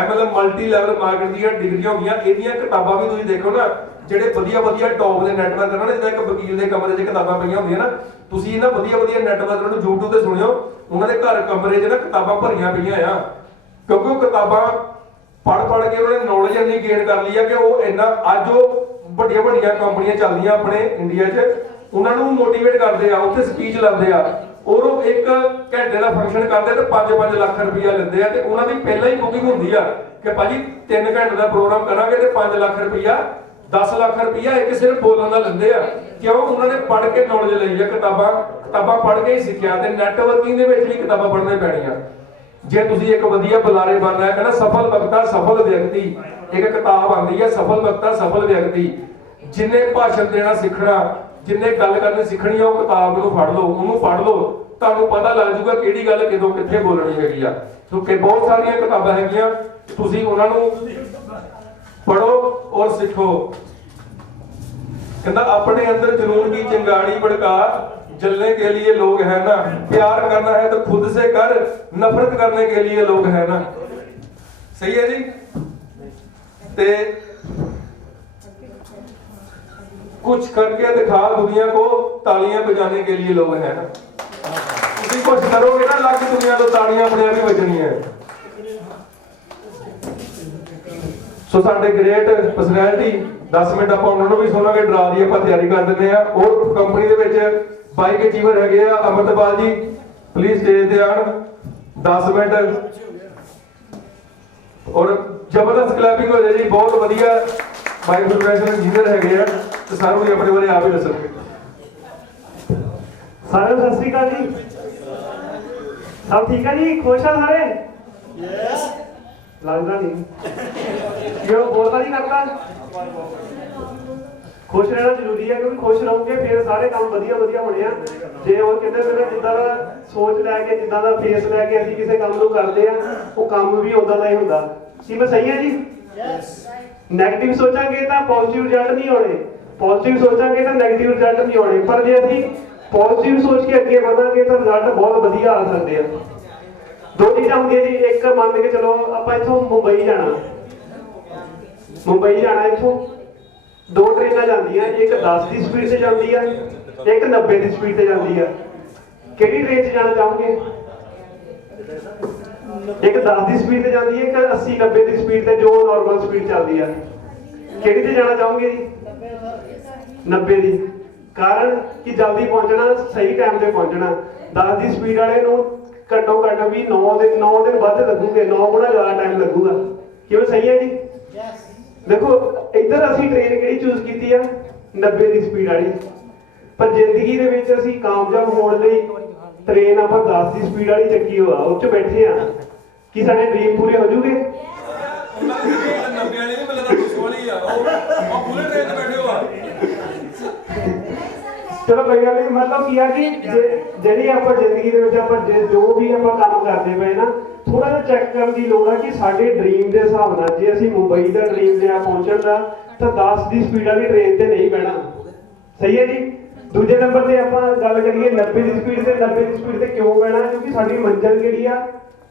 MLM ਮਲਟੀ ਲੈਵਲ ਮਾਰਕੀਟ ਦੀਆਂ ਡਿਗਰੀਆਂ ਹੋ ਗਈਆਂ। ਇਹਦੀਆਂ ਕਿਤਾਬਾਂ ਵੀ ਤੁਸੀਂ ਦੇਖੋ ਨਾ, ਜਿਹੜੇ ਵਧੀਆ ਵਧੀਆ ਟੌਪ ਦੇ ਨੈਟਵਰਕ ਨਾ, ਜਿੱਦਾਂ ਇੱਕ ਵਕੀਲ ਦੇ ਕਮਰੇ 'ਚ ਕਿਤਾਬਾਂ ਪਈਆਂ ਹੁੰਦੀਆਂ ਨਾ, ਤੁਸੀਂ ਇਹਨਾਂ ਵਧੀਆ ਵਧੀਆ ਨੈਟਵਰਕ ਨੂੰ YouTube ਤੇ ਸੁਣਿਓ, ਉਹਨਾਂ ਦੇ ਘਰ ਕਮਰੇ 'ਚ ਨਾ ਕਿਤਾਬਾਂ ਭਰੀਆਂ ਪਈਆਂ ਆ। ਕਿਉਂਕਿ ਉਹ ਕਿਤਾਬਾਂ ਪੜ੍ਹ ਕੇ ਉਹਨਾਂ ਨੇ ਨੌਲੇਜ ਇੰਨੀ ਗੇਨ ਕਰ ਲਈ ਆ ਕਿ ਉਹ ਇੰਨਾ ਅੱਜ ਉਹ ਵੱਡੀਆਂ ਵੱਡੀਆਂ ਕੰਪਨੀਆਂ ਚੱਲਦੀਆਂ ਆਪਣੇ ਇੰਡੀਆ 'ਚ, ਉਹਨਾਂ ਨੂੰ ਮੋਟੀਵੇਟ ਕਰਦੇ ਆ, ਉੱਥੇ ਸਪੀਚ ਲਾਉਂਦੇ ਆ, ਔਰ ਉਹ 1 ਘੰਟੇ ਦਾ ਫੰਕਸ਼ਨ ਕਰਦੇ ਤੇ 5-5 ਲੱਖ ਰੁਪਇਆ ਲੈਂਦੇ ਆ, ਤੇ ਉਹਨਾਂ ਦੀ ਪਹਿਲਾਂ ਹੀ ਬੁਕਿੰਗ ਹੁੰਦੀ ਆ ਕਿ ਭਾਜੀ 3 ਘੰਟੇ ਦਾ ਪ੍ਰੋਗਰਾਮ ਕਰਾਂਗੇ ਤੇ 5 ਲੱਖ ਰੁਪਇਆ 10 ਲੱਖ ਰੁਪਇਆ ਇੱਕ ਸਿਰਫ ਬੋਲਣ ਦਾ ਲੈਂਦੇ ਆ। ਕਿਉਂ? ਉਹਨਾਂ ਨੇ ਪੜ੍ਹ ਕੇ ਨੌਲੇਜ ਲਈ ਆ, ਕਿਤਾਬਾਂ ਪੜ੍ਹ ਕੇ ਹੀ ਸਿੱਖਿਆ, ਤੇ ਨੈਟਵਰਕਿੰਗ ਦੇ ਵਿੱਚ ਵੀ ਕਿਤਾਬਾਂ ਪੜ੍ਹਨੀਆਂ ਪੈਣੀਆਂ। ਜੇ ਤੁਸੀਂ ਇੱਕ ਵਧੀਆ ਬੁਲਾਰੇ ਬਣਨਾ ਹੈ, ਕਹਿੰਦਾ ਸਫਲ ਵਕਤਾ ਸਫਲ ਵਿਅਕਤੀ, ਇੱਕ ਕਿਤਾਬ ਆਉਂਦੀ ਹੈ ਸਫਲ ਵਕਤਾ ਸਫਲ ਵਿਅਕਤੀ। ਜਿੰਨੇ ਭਾਸ਼ਣ ਦੇਣਾ ਸਿੱਖਣਾ, ਜਿੰਨੇ ਗੱਲ ਕਰਨੀ ਸਿੱਖਣੀ ਆ, ਉਹ ਕਿਤਾਬ ਨੂੰ ਫੜ ਲਓ, ਉਹਨੂੰ ਪੜ੍ਹ ਲਓ, ਤੁਹਾਨੂੰ ਪਤਾ ਲੱਗ ਜਾਊਗਾ ਕਿਹੜੀ ਗੱਲ ਕਿਦੋਂ ਕਿੱਥੇ ਬੋਲਣੀ ਹੈਗੀ ਆ। ਸੋ ਕਿ ਬਹੁਤ ਸਾਰੀਆਂ ਕਿਤਾਬਾਂ ਹੈਗੀਆਂ, ਤੁਸੀਂ ਉਹਨਾਂ ਨੂੰ ਪੜੋ ਔਰ ਸਿੱਖੋ। ਕਹਿੰਦਾ ਆਪਣੇ ਅੰਦਰ जुनून की चिंगारी भड़का, जलने के लिए लोग है ना, प्यार करना है तो खुद से कर, नफरत करने के लिए लोग है ना। सही है जी। ते कुछ करके दिखा दुनिया को, तालियां बजाने के लिए लोग है ना। तुम कुछ करोगे ना, लाख दुनिया तो तालियां अपने आप ही बजनी है। सो साडे ग्रेट पर्सनैलिटी 10 मिनट ਆਪਾਂ ਉਹਨਾਂ ਨੂੰ ਵੀ ਸੁਣਾਂਗੇ, ਡਰਾ ਦੀ ਆਪਾਂ ਤਿਆਰੀ ਕਰ ਦਿੰਦੇ ਆ। ਔਰ ਕੰਪਨੀ ਦੇ ਵਿੱਚ ਬਾਈਕ ਅਚੀਵਰ ਹੈਗੇ ਆ ਅਮਰਤਪਾਲ ਜੀ, ਪਲੀਜ਼ ਸਟੇਜ ਤੇ ਆਣ 10 ਮਿੰਟ। ਔਰ ਜ਼ਬਰਦਸਤ ਕਲੈਪਿੰਗ ਹੋ ਜਾਏ ਜੀ, ਬਹੁਤ ਵਧੀਆ ਬਾਈਕ ਪ੍ਰੋਫੈਸ਼ਨਲ ਇੰਜੀਨੀਅਰ ਹੈਗੇ ਆ, ਤੇ ਸਾਨੂੰ ਵੀ ਆਪਣੇ ਬਾਰੇ ਆਪ ਹੀ ਦੱਸਣਗੇ। ਸਾਰਿਆਂ ਨੂੰ ਸਤਿ ਸ੍ਰੀ ਅਕਾਲ ਜੀ। ਸਭ ਠੀਕ ਹੈ ਜੀ? ਖੁਸ਼ ਆ ਸਾਰੇ? ਯੈਸ। ਲੱਗਦਾ ਨਹੀਂ ਕਿਉਂ ਬੋਲਦਾ ਨਹੀਂ ਕਰਦਾ। ਖੁਸ਼ ਰਹਿਣਾ ਜ਼ਰੂਰੀ ਹੈ, ਕਿਉਂਕਿ ਖੁਸ਼ ਰਹੋਗੇ ਫਿਰ ਸਾਰੇ ਕੰਮ ਵਧੀਆ ਹੋਣੇ ਆ। ਜੇ ਉਹ ਕਹਿੰਦੇ ਨੇ ਜਿੱਦਾਂ ਦਾ ਸੋਚ ਲੈ ਕੇ, ਜਿੱਦਾਂ ਦਾ ਫੇਸ ਲੈ ਕੇ ਅਸੀਂ ਕਿਸੇ ਕੰਮ ਨੂੰ ਕਰਦੇ ਆ, ਉਹ ਕੰਮ ਵੀ ਉਦਾਂ ਦਾ ਹੀ ਹੁੰਦਾ। ਕੀ ਮੈਂ ਸਹੀ ਹੈ ਜੀ? ਯੈਸ। ਨੈਗੇਟਿਵ ਸੋਚਾਂਗੇ ਤਾਂ ਪੋਜ਼ਿਟਿਵ ਰਿਜ਼ਲਟ ਨਹੀਂ ਆਉਣੇ, ਪੋਜ਼ਿਟਿਵ ਸੋਚਾਂਗੇ ਤਾਂ ਨੈਗੇਟਿਵ ਰਿਜ਼ਲਟ ਨਹੀਂ ਆਉਣੇ। ਪਰ ਜੇ ਅਸੀਂ ਪੋਜ਼ਿਟਿਵ ਸੋਚ ਕੇ ਅੱਗੇ ਵਧਾਂਗੇ ਤਾਂ ਰਿਜ਼ਲਟ ਬਹੁਤ ਵਧੀਆ ਆ ਸਕਦੇ ਆ। ਦੋ ਚੀਜ਼ਾਂ ਹੁੰਦੀਆਂ ਜੀ, ਇੱਕ ਮੰਨ ਕੇ ਚਲੋ ਆਪਾਂ ਇੱਥੋਂ ਮੁੰਬਈ ਜਾਣਾ, ਇੱਥੋਂ 2 ਟ੍ਰੇਨਾਂ ਜਾਂਦੀਆਂ, ਇੱਕ 10 ਦੀ ਸਪੀਡ ਤੇ ਜਾਂਦੀ ਆ, ਇੱਕ 90 ਦੀ ਸਪੀਡ ਤੇ ਜਾਂਦੀ ਆ। ਕਿਹੜੀ ਟ੍ਰੇਨ 'ਚ ਜਾਣਾ ਚਾਹੋਗੇ? ਇੱਕ 10 ਦੀ ਸਪੀਡ ਤੇ ਜਾਂਦੀ ਹੈ, ਇੱਕ 80-90 ਦੀ ਸਪੀਡ ਤੇ ਜੋ ਨਾਰਮਲ ਸਪੀਡ ਚੱਲਦੀ ਆ। ਕਿਹੜੀ ਤੇ ਜਾਣਾ ਚਾਹੋਗੇ ਜੀ? 90 ਦੀ। ਕਾਰਨ ਕਿ ਜਲਦੀ ਪਹੁੰਚਣਾ, ਸਹੀ ਟਾਈਮ ਤੇ ਪਹੁੰਚਣਾ। 10 ਦੀ ਸਪੀਡ ਵਾਲੇ ਨੂੰ ਘੱਟੋ ਘੱਟ ਵੀ 9 ਦਿਨ ਵੱਧ ਲੱਗੂਗੇ, 9 ਗੁਣਾ ਜ਼ਿਆਦਾ ਟਾਈਮ ਲੱਗੂਗਾ। ਕਿਉਂ? ਸਹੀ ਹੈ ਜੀ? ਦੇਖੋ ਇੱਧਰ ਅਸੀਂ ਟ੍ਰੇਨ ਕਿਹੜੀ ਚੂਜ਼ ਕੀਤੀ ਆ? 90 ਦੀ ਸਪੀਡ ਵਾਲੀ। ਪਰ ਜ਼ਿੰਦਗੀ ਦੇ ਵਿੱਚ ਅਸੀਂ ਕਾਮਯਾਬ ਹੋਣ ਲਈ ਟ੍ਰੇਨ ਆਪਾਂ 10 ਦੀ ਸਪੀਡ ਵਾਲੀ ਚੱਕੀ ਹੋਆ, ਉਹ 'ਚ ਬੈਠੇ ਆ। ਕੀ ਸਾਡੇ ਡ੍ਰੀਮ ਪੂਰੇ ਹੋ ਜੂਗੇ? 90 ਵਾਲੀ ਨਹੀਂ ਮਿਲਦਾ, 200 ਵਾਲੀ ਆ, ਉਹ ਪੂਰੇ ਟ੍ਰੇਨ 'ਚ ਬੈਠੇ ਹੋ ਆ। ਚਲੋ ਕੋਈ ਗੱਲ ਨਹੀਂ। ਮਤਲਬ ਕੀ ਆ ਕਿ ਜਿਹੜੀ ਆਪਾਂ ਜ਼ਿੰਦਗੀ ਦੇ ਵਿੱਚ ਆਪਾਂ ਜੋ ਵੀ ਆਪਾਂ ਕੰਮ ਕਰਦੇ ਪਏ ਨਾ, ਥੋੜਾ ਜਿਹਾ ਚੈੱਕ ਕਰਨ ਦੀ ਲੋੜ ਆ ਕਿ ਸਾਡੇ ਡ੍ਰੀਮ ਦੇ ਹਿਸਾਬ ਨਾਲ ਜੇ ਅਸੀਂ ਮੁੰਬਈ ਦਾ ਡ੍ਰੀਮ ਲਿਆ ਪਹੁੰਚਣ ਦਾ, ਤਾਂ 10 ਦੀ ਸਪੀਡ ਵਾਲੀ ਟ੍ਰੇਨ ਤੇ ਨਹੀਂ ਬਹਿਣਾ। ਸਹੀ ਹੈ ਜੀ। ਦੂਜੇ ਨੰਬਰ ਤੇ ਆਪਾਂ ਗੱਲ ਕਰੀਏ 90 ਦੀ ਸਪੀਡ ਤੇ। 90 ਦੀ ਸਪੀਡ ਤੇ ਕਿਉਂ ਬਹਿਣਾ? ਕਿਉਂਕਿ ਸਾਡੀ ਮੰਜ਼ਿਲ ਕਿਹੜੀ ਆ?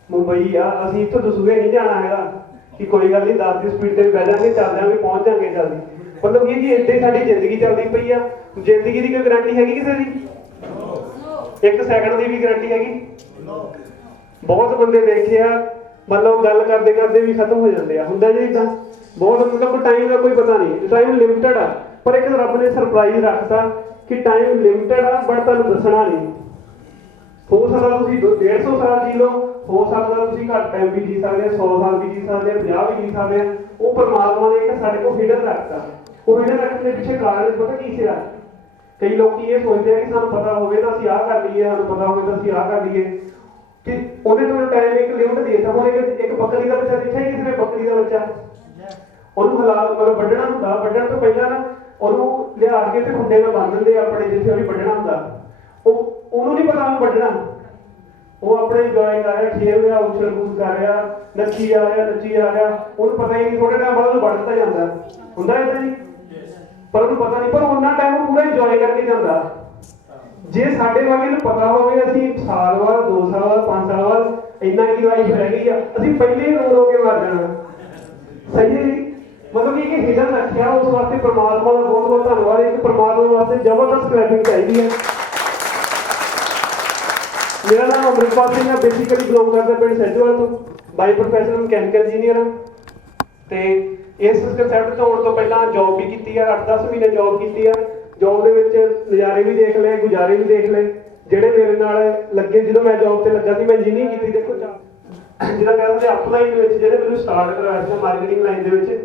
ਮੁੰਬਈ ਆ। ਅਸੀਂ ਇੱਥੋਂ ਦਸੂਹੇ ਨਹੀਂ ਜਾਣਾ ਹੈਗਾ ਕਿ ਕੋਈ ਗੱਲ ਨਹੀਂ 10 ਦੀ ਸਪੀਡ ਤੇ ਵੀ ਬਹਿ ਜਾਵਾਂਗੇ, ਚੱਲ ਜਾਵਾਂਗੇ, ਪਹੁੰਚ ਜਾਵਾਂਗੇ ਜਲਦੀ। ਮਤਲਬ ਕੀ ਜੀ, ਏਦਾਂ ਸਾਡੀ ਜ਼ਿੰਦਗੀ ਚੱਲਦੀ ਪਈ ਆ। ਜ਼ਿੰਦਗੀ ਦੀ ਕੋਈ ਗਾਰੰਟੀ ਹੈਗੀ ਕਿਸੇ ਦੀ? 1 ਸੈਕਿੰਡ ਦੀ ਵੀ ਗਾਰੰਟੀ ਹੈਗੀ? ਬਹੁਤ ਬੰਦੇ ਦੇਖੇ ਆ, ਮਤਲਬ ਗੱਲ ਕਰਦੇ ਵੀ ਖਤਮ ਹੋ ਜਾਂਦੇ ਆ। ਹੁੰਦਾ ਜੀ ਇਦਾਂ ਬਹੁਤ, ਮਤਲਬ ਟਾਈਮ ਦਾ ਕੋਈ ਪਤਾ ਨਹੀਂ, ਟਾਈਮ ਲਿਮਟਿਡ ਆ। ਪਰ ਇੱਕ ਰੱਬ ਨੇ ਸਰਪ੍ਰਾਈਜ਼ ਰੱਖਤਾ ਕਿ ਟਾਈਮ ਲਿਮਟਿਡ ਆ, ਬਟ ਤੁਹਾਨੂੰ ਦੱਸਣਾ ਨਹੀਂ। ਹੋ ਸਕਦਾ ਤੁਸੀਂ 150 ਸਾਲ ਜੀ ਲਓ, ਹੋ ਸਕਦਾ ਤੁਸੀਂ ਘੱਟ ਟਾਈਮ ਵੀ ਜੀ ਸਕਦੇ ਆ, 100 ਸਾਲ ਵੀ ਜੀ ਸਕਦੇ ਆ, 50 ਵੀ ਜੀ ਸਕਦੇ ਆ। ਉਹ ਪਰਮਾਤਮਾ ਨੇ ਇੱਕ ਸਾਡੇ ਕੋਲ ਹਿਡਨ ਰੱਖਤਾ। ਉਹ ਹਿਡਨ ਰੱਖਣ ਦੇ ਪਿੱਛੇ ਕਾਰਨ ਪਤਾ ਕੀ ਸੀਗਾ? ਕਈ ਲੋਕੀ ਇਹ ਸੋਚਦੇ ਆ ਕਿ ਸਾਨੂੰ ਪਤਾ ਹੋਵੇ ਤਾਂ ਅਸੀਂ ਆਹ ਕਰ ਲਈਏ, ਸਾਨੂੰ ਪਤਾ ਹੋਵੇ ਤਾਂ ਅਸੀਂ ਆਹ ਕਰ ਲਈਏ। ਕਿ ਉਹਨੇ ਤੁਹਾਨੂੰ ਟਾਈਮ ਇੱਕ ਲਿਮਟ ਦੇ ਦਿੱਤਾ। ਹੁਣ ਇੱਕ ਬੱਕਰੀ ਦਾ ਬੱਚਾ ਦੇਖਿਆ ਕਿਸੇ ਨੇ? ਬੱਕਰੀ ਦਾ ਬੱਚਾ ਉਹਨੂੰ ਮਤਲਬ ਵੱਢਣਾ ਹੁੰਦਾ, ਵੱਢਣ ਤੋਂ ਪਹਿਲਾਂ ਨਾ ਉਹਨੂੰ ਲਿਆ ਕੇ ਤੇ ਖੁੰਡੇ ਨਾਲ ਬੰਨ ਦਿੰਦੇ ਆਪਣੇ, ਜਿੱਥੇ ਉਹਨੇ ਵੱਢਣਾ ਹੁੰਦਾ। ਉਹਨੂੰ ਨਹੀਂ ਪਤਾ ਉਹਨੂੰ ਵੱਢਣਾ, ਉਹ ਆਪਣੇ ਇੰਜੋਏ ਕਰ ਰਿਹਾ, ਖੇਡ ਰਿਹਾ, ਉਛਲ ਕੂਦ ਕਰ ਰਿਹਾ, ਨੱਚੀ ਜਾ ਰਿਹਾ। ਉਹਨੂੰ ਪਤਾ ਹੀ ਨਹੀਂ, ਥੋੜੇ ਟਾਈਮ ਬਾਅਦ ਉਹਨੂੰ ਵੱਢ ਦਿੱਤਾ ਜਾਂਦਾ। ਹੁੰਦਾ ਏਦਾਂ ਜੀ? ਪਰ ਉਹਨੂੰ ਪਤਾ ਨਹੀਂ, ਪਰ ਉਹਨਾਂ ਟਾਈਮ ਉਹ ਪੂਰਾ ਇੰਜੋਏ ਕਰਕੇ ਜਾਂਦਾ। ਜੇ ਸਾਡੇ ਵਾਂਗੇ ਨੂੰ ਪਤਾ ਹੋਵੇ ਅਸੀਂ ਸਾਲ ਬਾਅਦ, 2 ਸਾਲ ਬਾਅਦ, 5 ਸਾਲ ਬਾਅਦ ਇੰਨਾ ਕੀ ਲਾਈਫ ਰਹਿ ਗਈ ਆ, ਅਸੀਂ ਪਹਿਲੇ ਰੋ ਕੇ ਮਰ ਜਾਣਾ। ਸਹੀ ਹੈ ਜੀ। ਮਤਲਬ ਕਿ ਹਿਡਨ ਰੱਖਿਆ, ਉਸ ਵਾਸਤੇ ਪਰਮਾਤਮਾ ਦਾ ਬਹੁਤ ਬਹੁਤ ਧੰਨਵਾਦ। ਇੱਕ ਪਰਮਾਤਮਾ ਵਾਸਤੇ ਜ਼ਬਰਦਸਤ ਕਲੈਪਿੰਗ ਚਾਹੀਦੀ ਹੈ। ਮੇਰਾ ਨਾਮ ਅਮਰਿਤਪਾਲ ਸਿੰਘ ਹੈ, ਬੇਸਿਕਲੀ ਬਿਲੋਂਗ ਕਰਦਾ ਪਿੰਡ ਸੈਜੋਵਾਲ ਤੋਂ। ਬਾਈ ਪ੍ਰੋਫੈਸ਼ਨਲ ਮਕੈਨੀਕਲ ਇੰਜੀਨੀਅਰ ਹਾਂ। ਤੇ ਇਸ ਕਨਸੈਪਟ ਤੋਂ ਆਉਣ ਤੋਂ ਪਹਿਲਾਂ ਜੌਬ ਵੀ ਕੀਤੀ ਆ, 8-10 ਮਹੀਨੇ ਜੌਬ ਕੀਤੀ ਆ। ਜੌਬ ਦੇ ਵਿੱਚ ਨਜ਼ਾਰੇ ਵੀ ਦੇਖ ਲਏ, ਗੁਜ਼ਾਰੇ ਵੀ ਦੇਖ ਲਏ ਜਿਹੜੇ ਮੇਰੇ ਨਾਲ ਲੱਗੇ। ਜਦੋਂ ਮੈਂ ਜੌਬ ਤੇ ਲੱਗਾ ਸੀ ਮੈਂ ਇੰਜੀਨੀਅਰਿੰਗ ਕੀਤੀ, ਦੇਖੋ ਜਿਹਦਾ ਕਹਿੰਦੇ ਅਪਲਾਈਨ ਦੇ ਵਿੱਚ ਜਿਹੜੇ ਮੈਨੂੰ ਸਟਾਰਟ ਕਰਵਾਇਆ ਸੀ ਮਾਰਕੀਟਿੰਗ ਲਾਈਨ ਦੇ ਵਿੱਚ,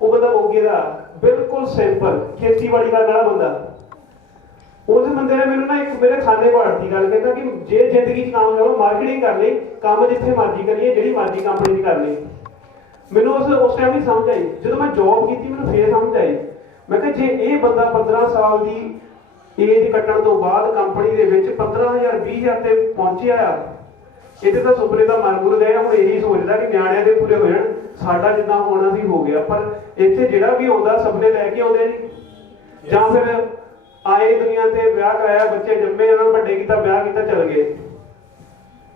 ਉਹ ਬੰਦਾ ਮੋਗੇ ਦਾ ਬਿਲਕੁਲ ਸਿੰਪਲ ਖੇਤੀਬਾੜੀ ਕਰਨ ਵਾਲਾ ਬੰਦਾ। ਉਸ ਬੰਦੇ ਨੇ ਮੈਨੂੰ ਨਾ ਇੱਕ ਮੇਰੇ ਖਾਨੇ ਪਾੜਤੀ ਗੱਲ, ਕਹਿੰਦਾ ਕਿ ਜੇ ਜ਼ਿੰਦਗੀ 'ਚ ਕੰਮ ਕਰੋ ਮਾਰਕੀਟਿੰਗ ਕਰ ਲਈ, ਕੰਮ ਜਿੱਥੇ ਮਰਜ਼ੀ ਕਰੀਏ, ਜਿਹੜੀ ਮਰਜ਼ੀ ਕੰਪਨੀ 'ਚ ਕਰ ਲਈ। ਮੈਨੂੰ ਉਸ ਟਾਈਮ ਨਹੀਂ ਸਮਝ ਆਈ, ਜਦੋਂ ਮੈਂ ਜੌਬ ਕੀਤੀ ਮੈਨੂੰ ਫੇਰ ਸਮਝ ਆਈ। ਮੈਂ ਕਿਹਾ ਜੇ ਇਹ ਬੰਦਾ 15 ਸਾਲ ਦੀ ਏਜ ਕੱਟਣ ਤੋਂ ਬਾਅਦ ਕੰਪਨੀ ਦੇ ਵਿੱਚ 15,000 20,000 ਤੇ ਪਹੁੰਚਿਆ ਆ, ਇਹਦੇ ਤਾਂ ਸੁਪਨੇ ਤਾਂ ਮਰ ਮੁਰ ਗਏ। ਹੁਣ ਇਹੀ ਸੋਚਦਾ ਕਿ ਨਿਆਣਿਆਂ ਦੇ ਪੂਰੇ ਹੋ ਜਾਣ, ਸਾਡਾ ਜਿੱਦਾਂ ਹੋਣਾ ਸੀ ਹੋ ਗਿਆ। ਪਰ ਇੱਥੇ ਜਿਹੜਾ ਵੀ ਆਉਂਦਾ ਸੁਪਨੇ ਲੈ ਕੇ ਆਉਂਦੇ ਜੀ, ਜਾਂ ਫਿਰ ਆਏ ਦੁਨੀਆ ਤੇ ਵਿਆਹ ਕਰਾਇਆ, ਬੱਚੇ ਜੰਮੇ, ਉਹਨਾਂ ਨੂੰ ਵੱਡੇ ਕੀਤਾ, ਵਿਆਹ ਕੀਤਾ, ਚਲ ਗਏ।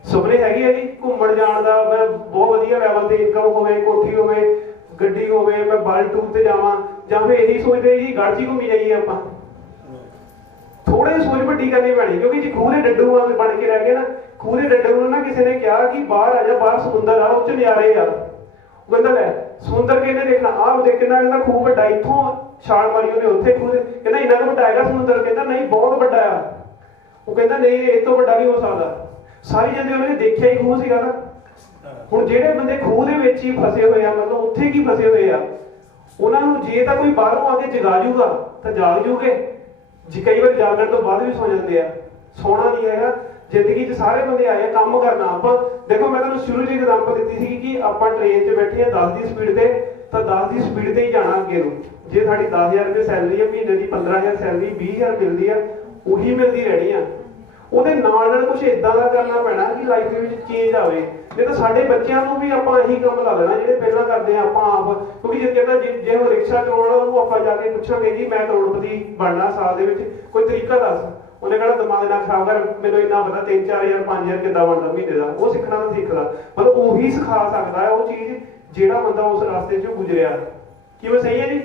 ਸੁਪਨੇ ਹੈਗੇ ਆ ਜੀ ਘੁੰਮਣ ਜਾਣ ਦਾ, ਮੈਂ ਬਹੁਤ ਵਧੀਆ ਲੈਵਲ ਤੇ ਇਨਕਮ ਹੋਵੇ, ਕੋਠੀ ਹੋਵੇ, ਗੱਡੀ ਹੋਵੇ, ਮੈਂ ਵਰਲਡ ਟੂਰ ਤੇ ਜਾਵਾਂ। ਜਾਂ ਫਿਰ ਇਹੀ ਸੋਚਦੇ ਜੀ ਗੜਚੀ ਘੁੰਮੀ ਜਾਈਏ ਆਪਾਂ। ਥੋੜੇ ਸੋਚ ਵੱਡੀ ਕਰਨੀ ਪੈਣੀ, ਕਿਉਂਕਿ ਜੇ ਖੂਹ ਦੇ ਡੱਡੂ ਬਣ ਕੇ ਰਹਿ ਗਏ ਨਾ, ਖੂਹ ਦੇ ਡੱਡੂ ਨੂੰ ਨਾ ਕਿਸੇ ਨੇ ਕਿਹਾ ਕਿ ਬਾਹਰ ਆ ਜਾ, ਬਾਹਰ ਸਮੁੰਦਰ ਆ, ਉੱਚ ਨਜ਼ਾਰੇ ਆ। ਉਹ ਕਹਿੰਦਾ ਲੈ ਸਮੁੰਦਰ ਕਿਹਨੇ ਦੇਖਣਾ, ਆਹ ਦੇਖ ਕਿੰਨਾ, ਕਹਿੰਦਾ ਖੂਹ ਵੱਡਾ, ਇੱਥੋਂ ਛਾਲ ਮਾਰੀ ਉਹਨੇ ਉੱਥੇ ਖੂਹ ਦੇ, ਕਹਿੰਦਾ ਇੰਨਾ ਕੁ ਵੱਡਾ ਹੈਗਾ ਸਮੁੰਦਰ, ਕਹਿੰਦਾ ਨਹੀਂ ਬਹੁਤ ਵੱਡਾ ਆ। ਉਹ ਕਹਿੰਦਾ ਨਹੀਂ ਇਹ ਤੋਂ ਵੱਡਾ ਨਹੀਂ ਹੋ ਸਕਦਾ। ਸਾਰੀ ਜਾਂਦੇ ਉਹਨੇ ਦੇਖਿਆ ਹੀ ਖੂਹ ਸੀਗਾ ਨਾ। ਹੁਣ ਜਿਹੜੇ ਬੰਦੇ ਖੂਹ ਦੇ ਵਿੱਚ ਹੀ ਫਸੇ ਹੋਏ ਆ, ਮਤਲਬ ਉੱਥੇ ਕੀ ਫਸੇ ਹੋਏ ਆ, ਉਹਨਾਂ ਨੂੰ ਜੇ ਤਾਂ ਕੋਈ ਬਾਹਰੋਂ ਆ ਕੇ ਜਗਾ ਜੂਗਾ ਤਾਂ ਜਾਗ ਜੂਗੇ ਜੀ। ਕਈ ਵਾਰ ਜਾਗਣ ਤੋਂ ਬਾਅਦ ਵੀ ਸੌ ਜਾਂਦੇ ਆ। ਸੌਣਾ ਨਹੀਂ ਹੈਗਾ ਜ਼ਿੰਦਗੀ 'ਚ, ਸਾਰੇ ਬੰਦੇ ਆਏ ਆ ਕੰਮ ਕਰਨਾ। ਆਪਾਂ ਦੇਖੋ ਮੈਂ ਤੁਹਾਨੂੰ ਸ਼ੁਰੂ 'ਚ ਐਗਜ਼ਾਮਪਲ ਦਿੱਤੀ ਸੀ ਕਿ ਆਪਾਂ ਟ੍ਰੇਨ 'ਚ ਬੈਠੇ ਆ 10 ਦੀ ਸਪੀਡ ਤੇ, ਤਾਂ 10 ਦੀ ਸਪੀਡ ਤੇ ਹੀ ਜਾਣਾ ਅੱਗੇ ਨੂੰ। ਜੇ ਸਾਡੀ 10,000 ਰੁਪਏ ਸੈਲਰੀ ਆ, ਮਹੀਨੇ ਦੀ 15,000 ਸੈਲਰੀ 20,000 ਮਿਲਦੀ ਆ, ਉਹੀ ਮਿਲਦੀ ਰਹਿਣੀ ਆ। ਉਹਦੇ ਨਾਲ ਨਾਲ ਕੁਝ ਇਦਾਂ ਦਾ ਕਰਨਾ ਪੈਣਾ ਕਿ ਲਾਈਫ ਦੇ ਵਿੱਚ ਚੇਂਜ ਆਵੇ। ਨਹੀਂ ਤਾਂ ਸਾਡੇ ਬੱਚਿਆਂ ਨੂੰ ਵੀ ਆਪਾਂ ਇਹੀ ਕੰਮ ਲਾ ਲੈਣਾ ਜਿਹੜੇ ਪਹਿਲਾਂ ਕਰਦੇ ਆ ਆਪਾਂ ਆਪ। ਕਿਉਂਕਿ ਜੇ ਕਹਿੰਦਾ ਜੇ ਹੁਣ ਰਿਕਸ਼ਾ ਚਲਾਉਣਾ, ਉਹਨੂੰ ਆਪਾਂ ਜਾ ਕੇ ਪੁੱਛਾਂਗੇ ਜੀ ਮੈਂ ਕਰੋੜਪਤੀ ਬਣਨਾ ਸਾਲ ਦੇ ਵਿੱਚ, ਕੋਈ ਤਰੀਕਾ ਦੱਸ। ਉਹਨੇ ਕਹਿਣਾ ਦਿਮਾਗ ਨਾ ਖਰਾਬ ਕਰ, ਮੈਨੂੰ ਇੰਨਾ ਪਤਾ 3-4,000 5,000 ਕਿੱਦਾਂ ਬਣਦਾ ਮਹੀਨੇ ਦਾ। ਉਹ ਸਿੱਖਣਾ ਤਾਂ ਸਿੱਖ ਲਾ, ਮਤਲਬ ਉਹੀ ਸਿਖਾ ਸਕਦਾ ਹੈ ਉਹ ਚੀਜ਼ ਜਿਹੜਾ ਬੰਦਾ ਉਸ ਰਸਤੇ 'ਚੋਂ ਗੁਜ਼ਰਿਆ। ਕਿਵੇਂ ਸਹੀ ਹੈ ਜੀ?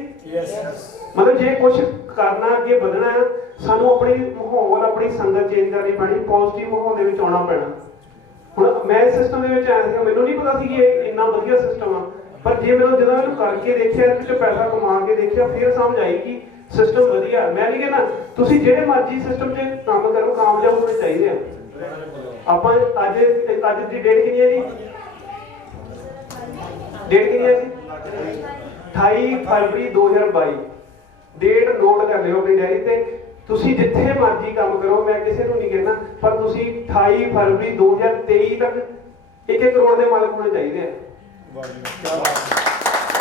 ਮਤਲਬ ਜੇ ਕੁਝ ਕਰਨਾ, ਅੱਗੇ ਵਧਣਾ ਹੈ, ਸਾਨੂੰ ਆਪਣੀ ਮਾਹੌਲ, ਆਪਣੀ ਸੰਗਤ ਚੇਂਜ ਕਰਨੀ ਪੈਣੀ, ਪੋਜ਼ਿਟਿਵ ਮਾਹੌਲ ਦੇ ਵਿੱਚ ਆਉਣਾ ਪੈਣਾ। ਹੁਣ ਮੈਂ ਇਸ ਸਿਸਟਮ ਦੇ ਵਿੱਚ ਆਇਆ ਸੀ, ਮੈਨੂੰ ਨਹੀਂ ਪਤਾ ਸੀ ਕਿ ਇਹ ਇੰਨਾ ਵਧੀਆ ਸਿਸਟਮ ਆ। ਪਰ ਜੇ ਜਦੋਂ ਮੈਨੂੰ ਕਰਕੇ ਦੇਖਿਆ, ਇਹਦੇ ਵਿੱਚ ਪੈਸਾ ਕਮਾ ਕੇ ਦੇਖਿਆ, ਫਿਰ ਸਮਝ ਆਈ ਕਿ ਸਿਸਟਮ ਵਧੀਆ। ਮੈਂ ਨਹੀਂ ਕਹਿੰਦਾ ਤੁਸੀਂ ਜਿਹੜੇ ਮਰਜ਼ੀ ਸਿਸਟਮ 'ਚ ਕੰਮ ਕਰੋ, ਕਾਮਯਾਬ ਹੋਣੇ ਚਾਹੀਦੇ ਆ। ਆਪਾਂ ਅੱਜ ਦੀ ਡੇਟ ਕਿੰਨੀ ਹੈ ਜੀ? ਡੇਟ ਕਿੰਨੀ ਹੈ ਜੀ? 28 ਫਰਵਰੀ 2022। ਡੇਟ ਨੋਟ ਕਰ ਲਿਓ ਆਪਣੀ ਡਾਇਰੀ ਤੇ। ਤੁਸੀਂ ਜਿੱਥੇ ਮਰਜ਼ੀ ਕੰਮ ਕਰੋ, ਮੈਂ ਕਿਸੇ ਨੂੰ ਨਹੀਂ ਕਹਿੰਦਾ, ਪਰ ਤੁਸੀਂ 28 ਫਰਵਰੀ 2023 ਤੱਕ 1 ਕਰੋੜ ਦੇ ਮਾਲਕ ਹੋਣੇ ਚਾਹੀਦੇ ਆ।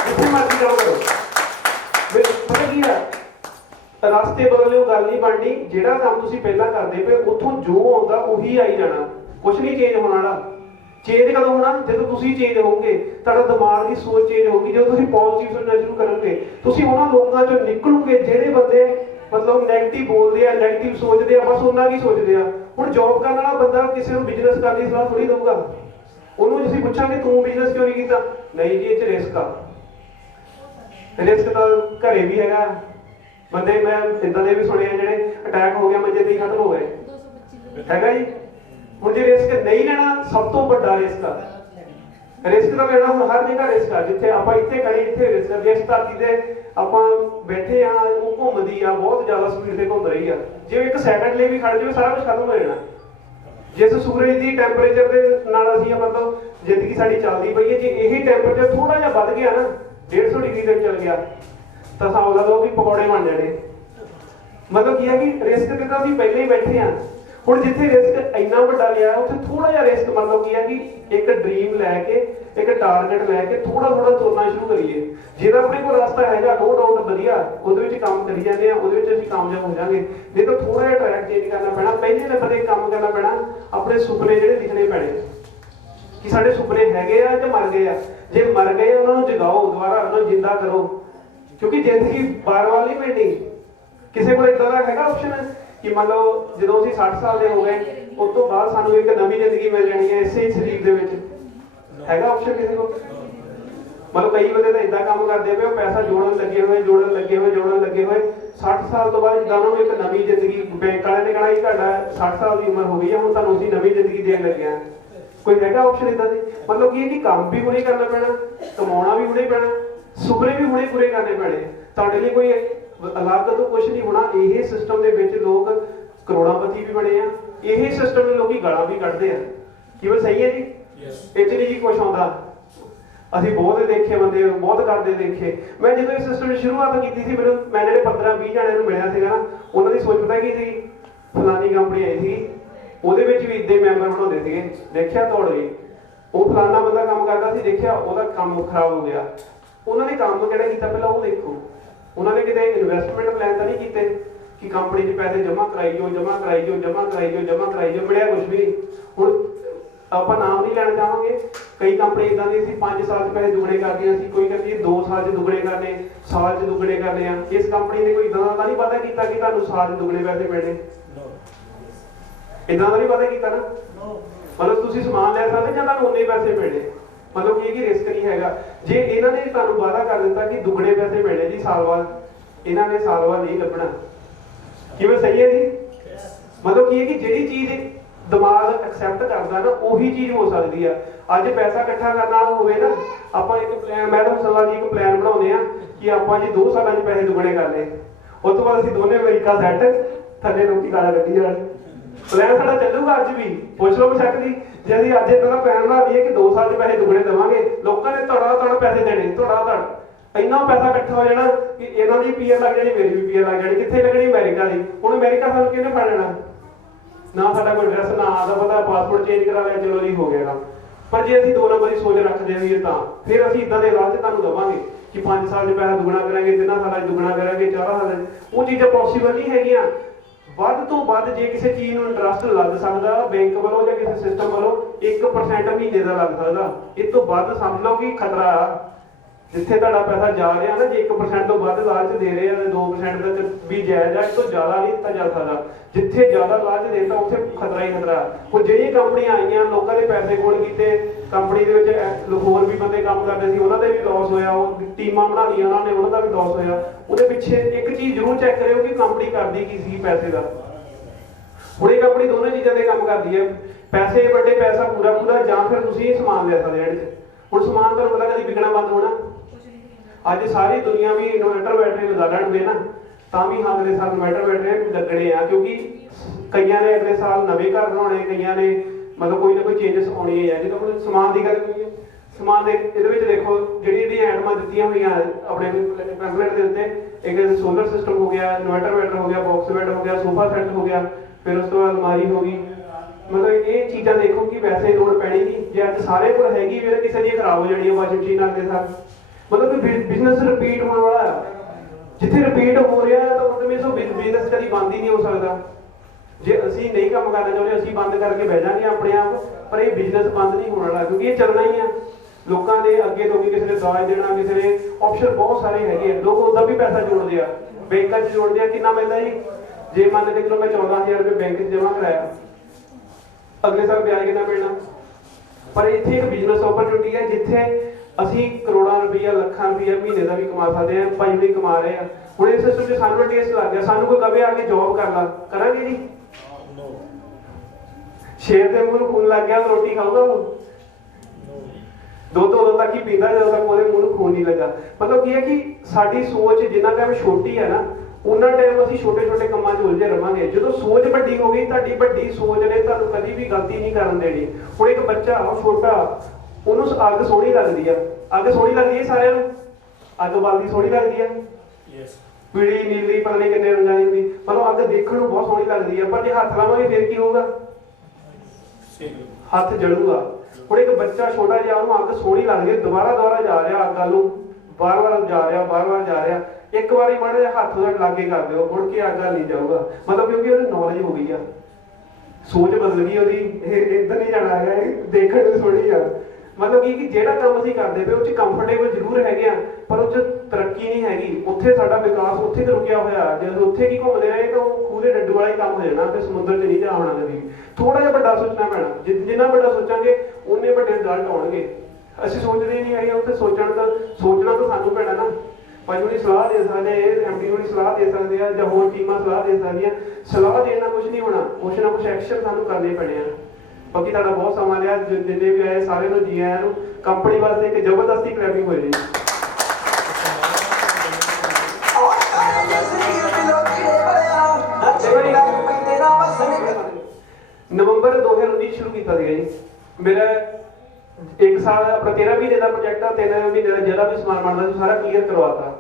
ਜਿੱਥੇ ਮਰਜ਼ੀ ਕੰਮ ਕਰੋ। ਪਤਾ ਕੀ ਆ, ਰਸਤੇ ਬਦਲਿਓ ਗੱਲ ਨਹੀਂ ਬਣਨੀ। ਜਿਹੜਾ ਕੰਮ ਤੁਸੀਂ ਪਹਿਲਾਂ ਕਰਦੇ ਪਏ ਉੱਥੋਂ ਜੋ ਆਉਂਦਾ ਉਹੀ ਆਈ ਜਾਣਾ, ਕੁਛ ਨਹੀਂ ਚੇਂਜ ਹੋਣ ਵਾਲਾ। ਚੇਂਜ ਕਦੋਂ ਹੋਣਾ? ਜਦੋਂ ਤੁਸੀਂ ਚੇਂਜ ਹੋਵੋਗੇ, ਤੁਹਾਡਾ ਦਿਮਾਗ ਦੀ ਸੋਚ ਚੇਂਜ ਹੋਊਗੀ। ਜਦੋਂ ਤੁਸੀਂ ਪੋਜ਼ਿਟਿਵ ਸੋਚਣਾ ਸ਼ੁਰੂ ਕਰੋਗੇ, ਤੁਸੀਂ ਉਹਨਾਂ ਲੋਕਾਂ ਚੋਂ ਨਿਕਲੋਗੇ ਜਿਹੜੇ ਬੰਦੇ ਮਤਲਬ ਨੈਗੇਟਿਵ ਬੋਲਦੇ ਆ, ਨੈਗੇਟਿਵ ਸੋਚਦੇ ਆ, ਬਸ ਉਹਨਾਂ ਕੀ ਸੋਚਦੇ ਆ। ਹੁਣ ਜੌਬ ਕਰਨ ਵਾਲਾ ਬੰਦਾ ਕਿਸੇ ਨੂੰ ਬਿਜ਼ਨਸ ਕਰਨ ਦੀ ਸਲਾਹ ਥੋੜੀ ਦਊਗਾ। ਉਹਨੂੰ ਜੇ ਅਸੀਂ ਪੁੱਛਾਂਗੇ ਤੂੰ ਬਿਜ਼ਨਸ ਕਿਉਂ ਨਹੀਂ ਕੀਤਾ, ਨਹੀਂ ਜੀ ਇਹ 'ਚ ਰਿਸਕ ਆ। ਰਿਸਕ ਤਾਂ ਘਰੇ ਵੀ ਹੈਗਾ। ਬੰਦੇ ਮੈਂ ਇਦਾਂ ਦੇ ਵੀ ਸੁਣੇ ਆ ਜਿਹੜੇ ਅਟੈਕ ਹੋ ਗਿਆ, ਮੰਜੇ ਤੇ ਹੀ ਖਤਮ ਹੋ ਗਏ, ਹੈਗਾ ਜੀ। ਹੁਣ ਜੇ ਰਿਸਕ ਨਹੀਂ ਲੈਣਾ, ਸਭ ਤੋਂ ਵੱਡਾ ਰਿਸਕ ਆ। ਰਿਸਕ ਤਾਂ ਲੈਣਾ, ਹੁਣ ਹਰ ਜਗ੍ਹਾ ਰਿਸਕ ਆ। ਜਿੱਥੇ ਆਪਾਂ ਇੱਥੇ ਖੜੇ, ਇੱਥੇ ਰਿਸਕ। ਜਿਸ ਧਰਤੀ ਤੇ ਆਪਾਂ ਬੈਠੇ ਆ, ਉਹ ਘੁੰਮਦੀ ਆ, ਬਹੁਤ ਜ਼ਿਆਦਾ ਸਪੀਡ ਤੇ ਘੁੰਮ ਰਹੀ ਆ। ਜੇ ਇੱਕ ਸੈਕਿੰਡ ਲਈ ਵੀ ਖੜ ਜਾਵੇ, ਸਾਰਾ ਕੁਝ ਖਤਮ ਹੋ ਜਾਣਾ। ਜਿਸ ਸੂਰਜ ਦੀ ਟੈਂਪਰੇਚਰ ਦੇ ਨਾਲ ਅਸੀਂ ਮਤਲਬ ਜ਼ਿੰਦਗੀ ਸਾਡੀ ਚੱਲਦੀ ਪਈ ਹੈ, ਜੇ ਇਹੀ ਟੈਂਪਰੇਚਰ ਥੋੜਾ ਜਿਹਾ ਵੱਧ ਗਿਆ ਨਾ, 150 ਡਿਗਰੀ ਤੇ ਚੱਲ ਗਿਆ, ਤਾਂ ਸਮਝ ਲਓ ਕਿ ਪਕੌੜੇ ਬਣ ਜਾਣੇ। ਮਤਲਬ ਕੀ ਹੈ ਕਿ ਰਿਸਕ ਤੇ ਤਾਂ ਅਸੀਂ ਪਹਿਲਾਂ ਹੀ ਬੈਠੇ ਆ। ਹੁਣ ਜਿੱਥੇ ਰਿਸਕ ਇੰਨਾ ਵੱਡਾ ਲਿਆ, ਉੱਥੇ ਥੋੜਾ ਜਿਹਾ ਰਿਸਕ, ਮਤਲਬ ਕੀ ਹੈ ਕਿ ਇੱਕ ਡ੍ਰੀਮ ਲੈ ਕੇ, ਇੱਕ ਟਾਰਗੇਟ ਲੈ ਕੇ ਥੋੜਾ ਤੁਰਨਾ ਸ਼ੁਰੂ ਕਰੀਏ। ਜਿਹੜਾ ਆਪਣੇ ਕੋਲ ਰਸਤਾ ਹੈਗਾ ਨੋ ਡਾਊਟ ਵਧੀਆ, ਉਹਦੇ ਵਿੱਚ ਕੰਮ ਕਰੀ ਜਾਂਦੇ ਆ, ਉਹਦੇ ਵਿੱਚ ਅਸੀਂ ਕਾਮਯਾਬ ਹੋ ਜਾਵਾਂਗੇ। ਨਹੀਂ ਤਾਂ ਥੋੜਾ ਜਿਹਾ ਟਰੈਕ ਚੇਂਜ ਕਰਨਾ ਪੈਣਾ। ਪਹਿਲੇ ਨੰਬਰ ਤੇ ਕੰਮ ਕਰਨਾ ਪੈਣਾ, ਆਪਣੇ ਸੁਪਨੇ ਜਿਹੜੇ ਲਿਖਣੇ ਪੈਣੇ ਕਿ ਸਾਡੇ ਸੁਪਨੇ ਹੈਗੇ ਆ ਜਾਂ ਮਰ ਗਏ ਆ। ਜੇ ਮਰ ਗਏ ਉਹਨਾਂ ਨੂੰ ਜਗਾਓ, ਦੁਬਾਰਾ ਉਹਨਾਂ ਨੂੰ ਜਿੰਦਾ ਕਰੋ, ਕਿਉਂਕਿ ਜ਼ਿੰਦਗੀ ਬਾਰ-ਬਾਰ ਨਹੀਂ ਮਿਲਣੀ। ਕਿਸੇ ਕੋਲ ਇਦਾਂ ਦਾ ਹੈਗਾ ਆਪਸ਼ਨ ਕਿ ਮੰਨ ਲਓ ਜਦੋਂ ਅਸੀਂ 60 ਸਾਲ ਦੇ ਹੋ ਗਏ, ਉਸ ਤੋਂ ਬਾਅਦ ਸਾਨੂੰ ਇੱਕ ਨਵੀਂ ਜ਼ਿੰਦਗੀ ਮਿਲ ਜਾਣੀ ਹੈ ਇਸੇ ਸਰੀਰ ਦੇ ਵਿੱਚ? ਹੈਗਾ ਆਪਸ਼ਨ ਕਿਸੇ ਕੋਲ? ਮਤਲਬ ਕਈ ਬੰਦੇ ਤਾਂ ਇਦਾਂ ਕੰਮ ਕਰਦੇ ਪਏ, ਉਹ ਪੈਸਾ ਜੋੜਨ ਲੱਗੇ ਹੋਏ 60 ਸਾਲ ਤੋਂ ਬਾਅਦ ਜਿੱਦਾਂ ਉਹਨਾਂ ਨੂੰ ਇੱਕ ਨਵੀਂ ਜ਼ਿੰਦਗੀ, ਬੈਂਕ ਵਾਲਿਆਂ ਨੇ ਕਹਿਣਾ ਜੀ ਤੁਹਾਡਾ 60 ਸਾਲ ਦੀ ਉਮਰ ਹੋ ਗਈ ਹੈ, ਹੁਣ ਤੁਹਾਨੂੰ ਅਸੀਂ ਨਵੀਂ ਜ਼ਿੰਦਗੀ ਦੇਣ ਲੱਗੇ ਹਾਂ। ਕੋਈ ਹੈਗਾ ਆਪਸ਼ਨ ਇਦਾਂ ਦੇ? ਮਤਲਬ ਕੀ ਹੈ ਕਿ ਕੰਮ ਵੀ ਹੁਣੇ ਕਰਨਾ ਪੈਣਾ, ਕਮਾਉਣਾ ਵੀ ਹੁਣੇ ਪੈਣਾ, ਸੁਪਨੇ ਵੀ ਹੁਣੇ ਪੂਰੇ ਕਰਨੇ ਪੈਣੇ। ਤੁਹਾਡੇ ਲਈ ਕੋਈ ਅਲੱਗ ਤੋਂ ਕੁਝ ਨਹੀਂ ਹੋਣਾ। ਇਹ ਸਿਸਟਮ ਦੇ ਵਿੱਚ ਲੋਕ ਕਰੋੜਾਪਤੀ ਵੀ ਬਣੇ ਆ, ਇਹ ਸਿਸਟਮ ਨੂੰ ਲੋਕੀ ਗਾਲਾਂ ਵੀ ਕੱਢਦੇ ਆ। ਕਿਵੇਂ ਸਹੀ ਹੈ ਜੀ? ਇਹ 'ਚ ਨਹੀਂ ਜੀ ਕੁਛ ਆਉਂਦਾ। ਅਸੀਂ ਬਹੁਤ ਦੇਖੇ ਬੰਦੇ, ਬਹੁਤ ਕਰਦੇ ਦੇਖੇ। ਮੈਂ ਜਦੋਂ ਇਸ ਸਿਸਟਮ ਦੀ ਸ਼ੁਰੂਆਤ ਕੀਤੀ ਸੀ, ਮੈਂ ਜਿਹੜੇ 15-20 ਜਣਿਆਂ ਨੂੰ ਮਿਲਿਆ ਸੀਗਾ ਨਾ, ਉਹਨਾਂ ਦੀ ਸੋਚ ਪਤਾ ਕੀ ਸੀ? ਫਲਾਨੀ ਕੰਪਨੀ ਆਈ ਸੀ, ਉਹਦੇ ਵਿੱਚ ਵੀ ਇੱਦੇ ਮੈਂਬਰ ਬਣਾਉਂਦੇ ਸੀਗੇ, ਦੇਖਿਆ ਦੌੜ ਗਏ। ਉਹ ਫਲਾਨਾ ਬੰਦਾ ਕੰਮ ਕਰਦਾ ਸੀ, ਦੇਖਿਆ ਉਹਦਾ ਕੰਮ ਖਰਾਬ ਹੋ ਗਿਆ। ਉਹਨਾਂ ਨੇ ਕੰਮ ਕਿਹੜਾ ਕੀਤਾ ਪਹਿਲਾਂ ਉਹ ਦੇਖੋ। ਉਹਨਾਂ ਨੇ ਕਿਤੇ ਇਨਵੈਸਟਮੈਂਟ ਪਲਾਨ ਤਾਂ ਨਹੀਂ ਕੀਤੇ ਕਿ ਕੰਪਨੀ 'ਚ ਪੈਸੇ ਜਮ੍ਹਾਂ ਕਰਾਈ ਜਾਓ, ਜਮ੍ਹਾਂ ਕਰਾਈ ਜਾਓ, ਜਮ੍ਹਾਂ ਕਰਾਈ ਜਾਓ, ਜਮ੍ਹਾਂ ਕਰਾਈ ਜਾਓ, ਮਿਲਿਆ ਕੁਝ ਵੀ ਨਹੀਂ। ਹੁਣ ਆਪਾਂ ਨਾਮ ਨਹੀਂ ਲੈਣਾ ਚਾਹਾਂਗੇ, ਕਈ ਕੰਪਨੀ ਇਦਾਂ ਦੀ ਸੀ 5 ਸਾਲ 'ਚ ਪੈਸੇ ਦੁੱਗਣੇ ਕਰਦੀਆਂ ਸੀ, ਕੋਈ ਕਹਿੰਦੀ 2 ਸਾਲ 'ਚ ਦੁੱਗਣੇ ਕਰਨੇ, ਸਾਲ 'ਚ ਦੁੱਗਣੇ ਕਰਨੇ ਆ। ਇਸ ਕੰਪਨੀ ਨੇ ਕੋਈ ਇਦਾਂ ਦਾ ਨਹੀਂ ਵਾਅਦਾ ਕੀਤਾ ਕਿ ਤੁਹਾਨੂੰ ਸਾਲ 'ਚ ਦੁੱਗਣੇ ਪੈਸੇ ਮਿਲਣੇ, ਇਦਾਂ ਦਾ ਨਹੀਂ ਵਾਅਦਾ ਕੀਤਾ ਨਾ। ਮਤਲਬ ਤੁਸੀਂ ਸਮਾਨ ਲੈ ਸਕਦੇ ਜਾਂ ਤੁਹਾਨੂੰ ਉਨੇ ਪੈਸੇ ਮਿਲਣੇ, ਮਤਲਬ ਕਿ ਰਿਸਕ ਨਹੀਂ ਹੈਗਾ। ਜੇ ਇਹਨਾਂ ਨੇ ਤੁਹਾਨੂੰ ਵਾਅਦਾ ਕਰ ਦਿੱਤਾ ਕਿ ਦੁੱਗਣੇ ਪੈਸੇ ਮਿਲਣੇ ਜੀ ਸਾਲ ਬਾਅਦ, ਇਹਨਾਂ ਨੇ ਸਾਲ ਬਾਅਦ ਨਹੀਂ ਲੱਭਣਾ। ਕਿਵੇਂ ਸਹੀ ਹੈ ਜੀ? ਮਤਲਬ ਕੀ ਹੈ ਕਿ ਜਿਹੜੀ ਚੀਜ਼ ਦਿਮਾਗ ਐਕਸੈਪਟ ਕਰਦਾ ਨਾ, ਉਹੀ ਚੀਜ਼ ਹੋ ਸਕਦੀ ਆ। ਅੱਜ ਪੈਸਾ ਇਕੱਠਾ ਕਰਨਾ ਹੋਵੇ ਨਾ, ਆਪਾਂ ਇੱਕ ਪਲਾਨ, ਮੈਡਮ ਸਲਾ ਜੀ ਇੱਕ ਪਲਾਨ ਬਣਾਉਂਦੇ ਆ ਕਿ ਆਪਾਂ ਜੀ 2 ਸਾਲਾਂ 'ਚ ਪੈਸੇ ਦੁੱਗਣੇ ਕਰ ਲਏ। ਉਸ ਤੋਂ ਬਾਅਦ ਅਸੀਂ ਦੋਨੇ ਅਮਰੀਕਾ ਸੈੱਟ, ਥੱਲੇ ਲੋਕੀ ਗਾਲਾਂ ਕੱਢੀ ਜਾਣ। ਪਲਾਨ ਸਾਡਾ ਚੱਲੂਗਾ ਅੱਜ ਵੀ, ਪੁੱਛ ਲਓ ਬੇਸ਼ੱਕ ਦੀ। ਜੇ ਅਸੀਂ ਅੱਜ ਇਦਾਂ ਦਾ ਪਲਾਨ ਬਣਾ ਲਈਏ ਕਿ 2 ਸਾਲ 'ਚ ਪੈਸੇ ਦੁੱਗਣੇ ਦੇਵਾਂਗੇ, ਲੋਕਾਂ ਨੇ ਧੜਾ ਪੈਸੇ ਦੇਣੇ, ਧੜਾ ਇੰਨਾ ਪੈਸਾ ਇਕੱਠਾ ਹੋ ਜਾਣਾ ਕਿ ਇਹਨਾਂ ਦੀ ਪੀਆਰ ਲੱਗ ਜਾਣੀ, ਮੇਰੀ ਵੀ ਪੀਆਰ ਲੱਗ ਜਾਣੀ। ਕਿੱਥੇ ਲੱਗਣੀ? ਅਮਰੀਕਾ ਦੀ। ਹੁਣ ਅਮਰੀਕਾ ਸਾਨੂੰ ਕਿਹਨੇ ਫੜ ਲੈਣਾ? ਨਾ ਸਾਡਾ ਕੋਈ ਐਡਰੈਸ, ਨਾ ਆਦਾ ਪਤਾ, ਪਾਸਪੋਰਟ ਚੇਂਜ ਕਰਾ ਲਿਆ, ਚਲੋ ਜੀ ਹੋ ਗਿਆ ਕੰਮ। ਪਰ ਜੇ ਅਸੀਂ 2 ਨੰਬਰ ਦੀ ਸੋਚ ਰੱਖਦੇ ਹੋਈਏ ਤਾਂ ਫਿਰ ਅਸੀਂ ਇਦਾਂ ਦੇ ਰਾਹ 'ਚ ਤੁਹਾਨੂੰ ਦੇਵਾਂਗੇ ਕਿ 5 ਸਾਲ 'ਚ ਪੈਸਾ ਦੁੱਗਣਾ ਕਰਾਂਗੇ, 3 ਸਾਲਾਂ 'ਚ ਦੁੱਗਣਾ ਕਰਾਂਗੇ, 4 ਸਾਲਾਂ 'ਚ। ਉਹ ਚੀਜ਼ਾਂ ਪੋਸੀਬਲ ਨਹੀਂ ਹੈਗੀਆਂ। ਵੱਧ ਤੋਂ ਵੱਧ ਜੇ ਕਿਸੇ ਚੀਜ਼ ਨੂੰ ਇੰਟਰਸਟ ਲੱਗ ਸਕਦਾ ਬੈਂਕ ਵੱਲੋਂ ਜਾਂ ਕਿਸੇ ਸਿਸਟਮ ਵੱਲੋਂ 1% ਮਹੀਨੇ ਦਾ ਲੱਗ ਸਕਦਾ। ਇਹ ਤੋਂ ਵੱਧ ਸਮਝ ਲਓ ਕਿ ਖਤਰਾ ਆ। ਜਿੱਥੇ ਤੁਹਾਡਾ ਪੈਸਾ ਜਾ ਰਿਹਾ ਨਾ, ਜੇ 1% ਤੋਂ ਵੱਧ ਲਾਲਚ ਦੇ ਰਹੇ ਆ, 2% ਤੱਕ ਵੀ ਜਾਇਜ਼ ਆ, ਇਸ ਤੋਂ ਜ਼ਿਆਦਾ ਨਹੀਂ ਦਿੱਤਾ ਜਾ ਸਕਦਾ। ਜਿੱਥੇ ਜ਼ਿਆਦਾ ਲਾਲਚ ਦੇਤਾ ਉੱਥੇ ਖਤਰਾ ਹੀ ਖਤਰਾ। ਹੁਣ ਜਿਹੜੀਆਂ ਕੰਪਨੀਆਂ ਆਈਆਂ, ਲੋਕਾਂ ਦੇ ਪੈਸੇ ਕੋਲ ਕੀਤੇ, ਕੰਪਨੀ ਦੇ ਵਿੱਚ ਹੋਰ ਵੀ ਬੰਦੇ ਕੰਮ ਕਰਦੇ ਸੀ, ਉਹਨਾਂ ਦਾ ਵੀ ਲਾਸ ਹੋਇਆ। ਉਹ ਟੀਮਾਂ ਬਣਾ ਲਈਆਂ ਉਹਨਾਂ ਨੇ, ਉਹਨਾਂ ਦਾ ਵੀ ਲਾਸ ਹੋਇਆ। ਉਹਦੇ ਪਿੱਛੇ ਇੱਕ ਚੀਜ਼ ਜ਼ਰੂਰ ਚੈੱਕ ਕਰਿਓ ਕਿ ਕੰਪਨੀ ਕਰਦੀ ਕੀ ਸੀ ਪੈਸੇ ਦਾ। ਹੁਣ ਇਹ ਕੰਪਨੀ ਦੋਨੇ ਚੀਜ਼ਾਂ ਦੇ ਕੰਮ ਕਰਦੀ ਹੈ, ਪੈਸੇ ਵੱਡੇ, ਪੈਸਾ ਪੂਰਾ, ਜਾਂ ਫਿਰ ਤੁਸੀਂ ਸਮਾਨ ਲੈ ਸਕਦੇ ਜਿਹੜੇ 'ਚ। ਹੁਣ ਸਮਾਨ ਤੁਹਾਨੂੰ ਪਤਾ ਕਦੀ ਵਿਕਣਾ ਬੰਦ ਹੋਣਾ? ਅੱਜ ਸਾਰੀ ਦੁਨੀਆ ਵੀ ਇਨਵਰਟਰ ਬੈਟਰੀ ਲਗਾ ਲੈਣਗੇ ਨਾ, ਤਾਂ ਵੀ ਅਗਲੇ ਸਾਲ ਇਨਵਰਟਰ ਬੈਟਰੀ ਲੱਗਣੇ ਆ। ਕਿਉਂਕਿ ਕਈਆਂ ਨੇ ਅਗਲੇ ਸਾਲ ਨਵੇਂ ਘਰ ਬਣਾਉਣੇ, ਕਈਆਂ ਨੇ ਮਤਲਬ ਕੋਈ ਨਾ ਕੋਈ ਚੇਂਜਸ ਆਉਣੀ ਹੈ। ਜਦੋਂ ਹੁਣ ਸਮਾਨ ਦੀ ਗੱਲ ਕਰੀਏ, ਸਮਾਨ ਦੇ ਇਹਦੇ ਵਿੱਚ ਦੇਖੋ ਜਿਹੜੀ ਇਹਦੀਆਂ ਐਟਮਾਂ ਦਿੱਤੀਆਂ ਹੋਈਆਂ ਆਪਣੇ ਪੈਂਪਲੇਟ ਦੇ ਉੱਤੇ, ਇੱਕ ਸੋਲਰ ਸਿਸਟਮ ਹੋ ਗਿਆ, ਇਨਵਰਟਰ ਬੈਟਰ ਹੋ ਗਿਆ, ਬਾਕਸ ਬੈਡ ਹੋ ਗਿਆ, ਸੋਫਾ ਸੈੱਟ ਹੋ ਗਿਆ, ਫਿਰ ਉਸ ਤੋਂ ਬਾਅਦ ਅਲਮਾਰੀ ਹੋ ਗਈ। ਮਤਲਬ ਇਹ ਚੀਜ਼ਾਂ ਦੇਖੋ ਕਿ ਵੈਸੇ ਲੋੜ ਪੈਣੀ ਨਹੀਂ। ਜੇ ਅੱਜ ਸਾਰੇ ਕੋਲ ਹੈਗੀ ਫਿਰ ਕਿਸੇ ਦੀ ਖਰਾਬ ਹੋ ਜਾਣੀ ਹੈ ਵਾਸ਼ਿੰਗ ਮਸ਼ੀਨ ਅਗਲੇ ਸਾਲ। ਮਤਲਬ ਕਿ ਬਿਜ਼ਨਸ ਰਿਪੀਟ ਹੋਣ ਵਾਲਾ ਆ। ਜਿੱਥੇ ਰਿਪੀਟ ਹੋ ਰਿਹਾ ਤਾਂ ਉਹਦੇ ਵਿੱਚ ਬਿਜ਼ਨਸ ਕਦੀ ਬੰਦ ਹੀ ਨਹੀਂ ਹੋ ਸਕਦਾ। ਜੇ ਅਸੀਂ ਨਹੀਂ ਕੰਮ ਕਰਨਾ ਚਾਹੁੰਦੇ, ਅਸੀਂ ਬੰਦ ਕਰਕੇ ਬਹਿ ਜਾਾਂਗੇ ਆਪਣੇ ਆਪ, ਪਰ ਇਹ ਬਿਜ਼ਨਸ ਬੰਦ ਨਹੀਂ ਹੋਣ ਵਾਲਾ, ਕਿਉਂਕਿ ਇਹ ਚੱਲਣਾ ਹੀ ਆ। ਲੋਕਾਂ ਦੇ ਅੱਗੇ ਤੋਂ ਵੀ ਕਿਸੇ ਨੇ ਦਾਜ ਦੇਣਾ, ਕਿਸੇ ਨੇ ਆਪਸ਼ਨ ਬਹੁਤ ਸਾਰੇ ਹੈਗੇ ਆ। ਲੋਕ ਉਹਦਾ ਵੀ ਪੈਸਾ ਜੋੜਦੇ ਆ, ਬੈਂਕਾਂ 'ਚ ਜੋੜਦੇ ਆ। ਕਿੰਨਾ ਮਿਲਦਾ ਜੀ? ਜੇ ਮੰਨ ਕੇ ਚਲੋ ਮੈਂ 14,000 ਰੁਪਏ ਬੈਂਕ 'ਚ ਜਮ੍ਹਾਂ ਕਰਾਇਆ, ਅਗਲੇ ਸਾਲ ਵਿਆਜ ਕਿੰਨਾ ਮਿਲਣਾ? ਪਰ ਇੱਥੇ ਇੱਕ ਬਿਜ਼ਨਸ ਓਪਰਚੁਨਿਟੀ ਹੈ ਜਿੱਥੇ ਅਸੀਂ ਕਰੋੜਾਂ ਰੁਪਈਆ, ਲੱਖਾਂ ਰੁਪਈਆ ਮਹੀਨੇ ਦਾ ਵੀ ਕਮਾ ਸਕਦੇ ਹਾਂ। ਭਾਈ ਵੀ ਕਮਾ ਰਹੇ ਆ। ਹੁਣ ਇਸ ਸਿਸਟਮ 'ਚ ਸਾਨੂੰ ਟੇਸਟ ਲੱਗ ਗਿਆ। ਸਾਨੂੰ ਕੋਈ ਕਵੇ ਆ ਕੇ ਜੌਬ ਕਰ ਲਾ, ਕਰਾਂਗੇ ਜੀ? ਸ਼ੇਰ ਦੇ ਮੂੰਹ ਨੂੰ ਖੂਨ ਲੱਗ ਗਿਆ, ਰੋਟੀ ਖਾਊਗਾ ਉਹ? ਦੁੱਧ ਉਦੋਂ ਤੱਕ ਹੀ ਪੀਂਦਾ ਜਦੋਂ ਤੱਕ ਉਹਦੇ ਮੂੰਹ ਨੂੰ ਖੂਨ ਨਹੀਂ ਲੱਗਾ। ਮਤਲਬ ਕੀ ਹੈ ਕਿ ਸਾਡੀ ਸੋਚ ਜਿੰਨਾ ਟਾਈਮ ਛੋਟੀ ਹੈ ਨਾ, ਉਹਨਾਂ ਟਾਈਮ ਅਸੀਂ ਛੋਟੇ ਕੰਮਾਂ 'ਚ ਉਲਝੇ ਰਵਾਂਗੇ। ਜਦੋਂ ਸੋਚ ਵੱਡੀ ਹੋ ਗਈ, ਤੁਹਾਡੀ ਵੱਡੀ ਸੋਚ ਨੇ ਤੁਹਾਨੂੰ ਕਦੀ ਵੀ ਗਲਤੀ ਨਹੀਂ ਕਰਨ ਦੇਣੀ। ਹੁਣ ਇੱਕ ਬੱਚਾ ਉਹ ਛੋਟਾ, ਉਹਨੂੰ ਅੱਗ ਸੋਹਣੀ ਲੱਗਦੀ ਆ। ਅੱਗ ਸੋਹਣੀ ਲੱਗਦੀ ਹੈ ਸਾਰਿਆਂ ਨੂੰ? ਅੱਗ ਬਲਦੀ ਸੋਹਣੀ ਲੱਗਦੀ ਆ? ਪੀਲੀ, ਨੀਲੀ, ਪਤਾ ਨਹੀਂ ਕਿੰਨੇ ਰੰਗਾਂ ਦੀ ਹੁੰਦੀ। ਮਤਲਬ ਅੱਗ ਦੇਖਣ ਨੂੰ ਬਹੁਤ ਸੋਹਣੀ ਲੱਗਦੀ ਆ, ਪਰ ਜੇ ਹੱਥ ਲਾਵਾਂਗੇ ਫਿਰ ਕੀ ਹੋਊਗਾ? ਹੱਥ ਜਲੂਗਾ। ਹੁਣ ਇੱਕ ਬੱਚਾ ਛੋਟਾ ਜਿਹਾ, ਉਹਨੂੰ ਅੱਗ ਸੋਹਣੀ ਲੱਗਦੀ ਹੈ, ਦੁਬਾਰਾ ਜਾ ਰਿਹਾ ਅੱਗ ਵੱਲ, ਬਾਰ-ਬਾਰ ਜਾ ਰਿਹਾ। ਇੱਕ ਵਾਰੀ ਮਾੜਾ ਜਿਹਾ ਹੱਥ ਉਹਦਾ ਲਾਗੇ ਕਰ ਦਿਓ, ਮੁੜ ਕੇ ਅੱਗ ਨਹੀਂ ਜਾਊਗਾ। ਮਤਲਬ ਕਿਉਂਕਿ ਉਹਨੂੰ ਨੌਲੇਜ ਹੋ ਗਈ ਆ, ਸੋਚ ਬਦਲ ਗਈ ਉਹਦੀ। ਇਹ ਇੱਧਰ ਨਹੀਂ ਜਾਣਾ ਹੈਗਾ, ਇਹ ਦੇਖਣ ਨੂੰ ਸੋਹਣੀ ਆ। ਮਤਲਬ ਕਿ ਜਿਹੜਾ ਕੰਮ ਅਸੀਂ ਕਰਦੇ ਪਏ ਉਹ 'ਚ ਕੰਫਰਟੇਬਲ ਜ਼ਰੂਰ ਹੈਗੇ ਆ, ਪਰ ਉਹ 'ਚ ਤਰੱਕੀ ਨਹੀਂ ਹੈਗੀ। ਉੱਥੇ ਸਾਡਾ ਵਿਕਾਸ ਉੱਥੇ ਤੇ ਰੁਕਿਆ ਹੋਇਆ। ਜਦੋਂ ਉੱਥੇ ਕੀ ਘੁੰਮਦੇ ਰਹੇ ਤਾਂ ਉਹ ਖੂਹ ਦੇ ਡੱਡੂ ਵਾਲਾ ਹੀ ਕੰਮ ਹੋ ਜਾਣਾ, ਤੇ ਸਮੁੰਦਰ 'ਚ ਨਹੀਂ ਜਾ ਹੋਣਾ ਕਦੀ। ਥੋੜਾ ਜਿਹਾ ਵੱਡਾ ਸੋਚਣਾ ਪੈਣਾ। ਜਿੰਨਾ ਵੱਡਾ ਸੋਚਾਂਗੇ ਉਨੇ ਵੱਡੇ ਰਿਜ਼ਲਟ ਆਉਣਗੇ। ਅਸੀਂ ਸੋਚਦੇ ਨਹੀਂ ਹੈਗੇ, ਉੱਥੇ ਸੋਚਣਾ ਤਾਂ ਸਾਨੂੰ ਪੈਣਾ ਨਾ। ਭਾਈ ਉਹਦੀ ਸਲਾਹ ਦੇ ਸਕਦੇ, ਐਮਡੀ ਨੂੰ ਸਲਾਹ ਦੇ ਸਕਦੇ ਆ, ਜਾਂ ਹੋਰ ਟੀਮਾਂ ਸਲਾਹ ਦੇ ਸਕਦੀਆਂ। ਸਲਾਹ ਦੇਣ ਨਾਲ ਕੁਝ ਨਹੀਂ ਹੋਣਾ, ਕੁਛ ਨਾ ਕੁਛ ਐਕਸ਼ਨ ਸਾਨੂੰ ਕਰਨੇ ਪੈਣੇ ਆ। ਬਾਕੀ ਤੁਹਾਡਾ ਬਹੁਤ ਸਮਾਂ ਲਿਆ, ਜਿੰਨੇ ਵੀ ਆਏ ਸਾਰਿਆਂ ਨੂੰ ਜੀ ਆਇਆਂ ਨੂੰ। ਕੰਪਨੀ ਵਾਸਤੇ ਇੱਕ ਜ਼ਬਰਦਸਤੀ ਕਲੈਪਿੰਗ ਹੋਈ ਜੀ। ਅਕਤੂਬਰ 2019 ਸ਼ੁਰੂ ਕੀਤਾ ਸੀਗਾ ਜੀ। ਮੇਰਾ 1 ਸਾਲ ਆਪਣਾ 13 ਮਹੀਨੇ ਦਾ ਪ੍ਰੋਜੈਕਟ ਆ, 3 ਮਹੀਨੇ ਦਾ ਜਿਹੜਾ ਵੀ ਸਮਾਨ ਬਣਦਾ ਸੀ ਸਾਰਾ ਕਲੀਅਰ ਕਰਵਾਤਾ।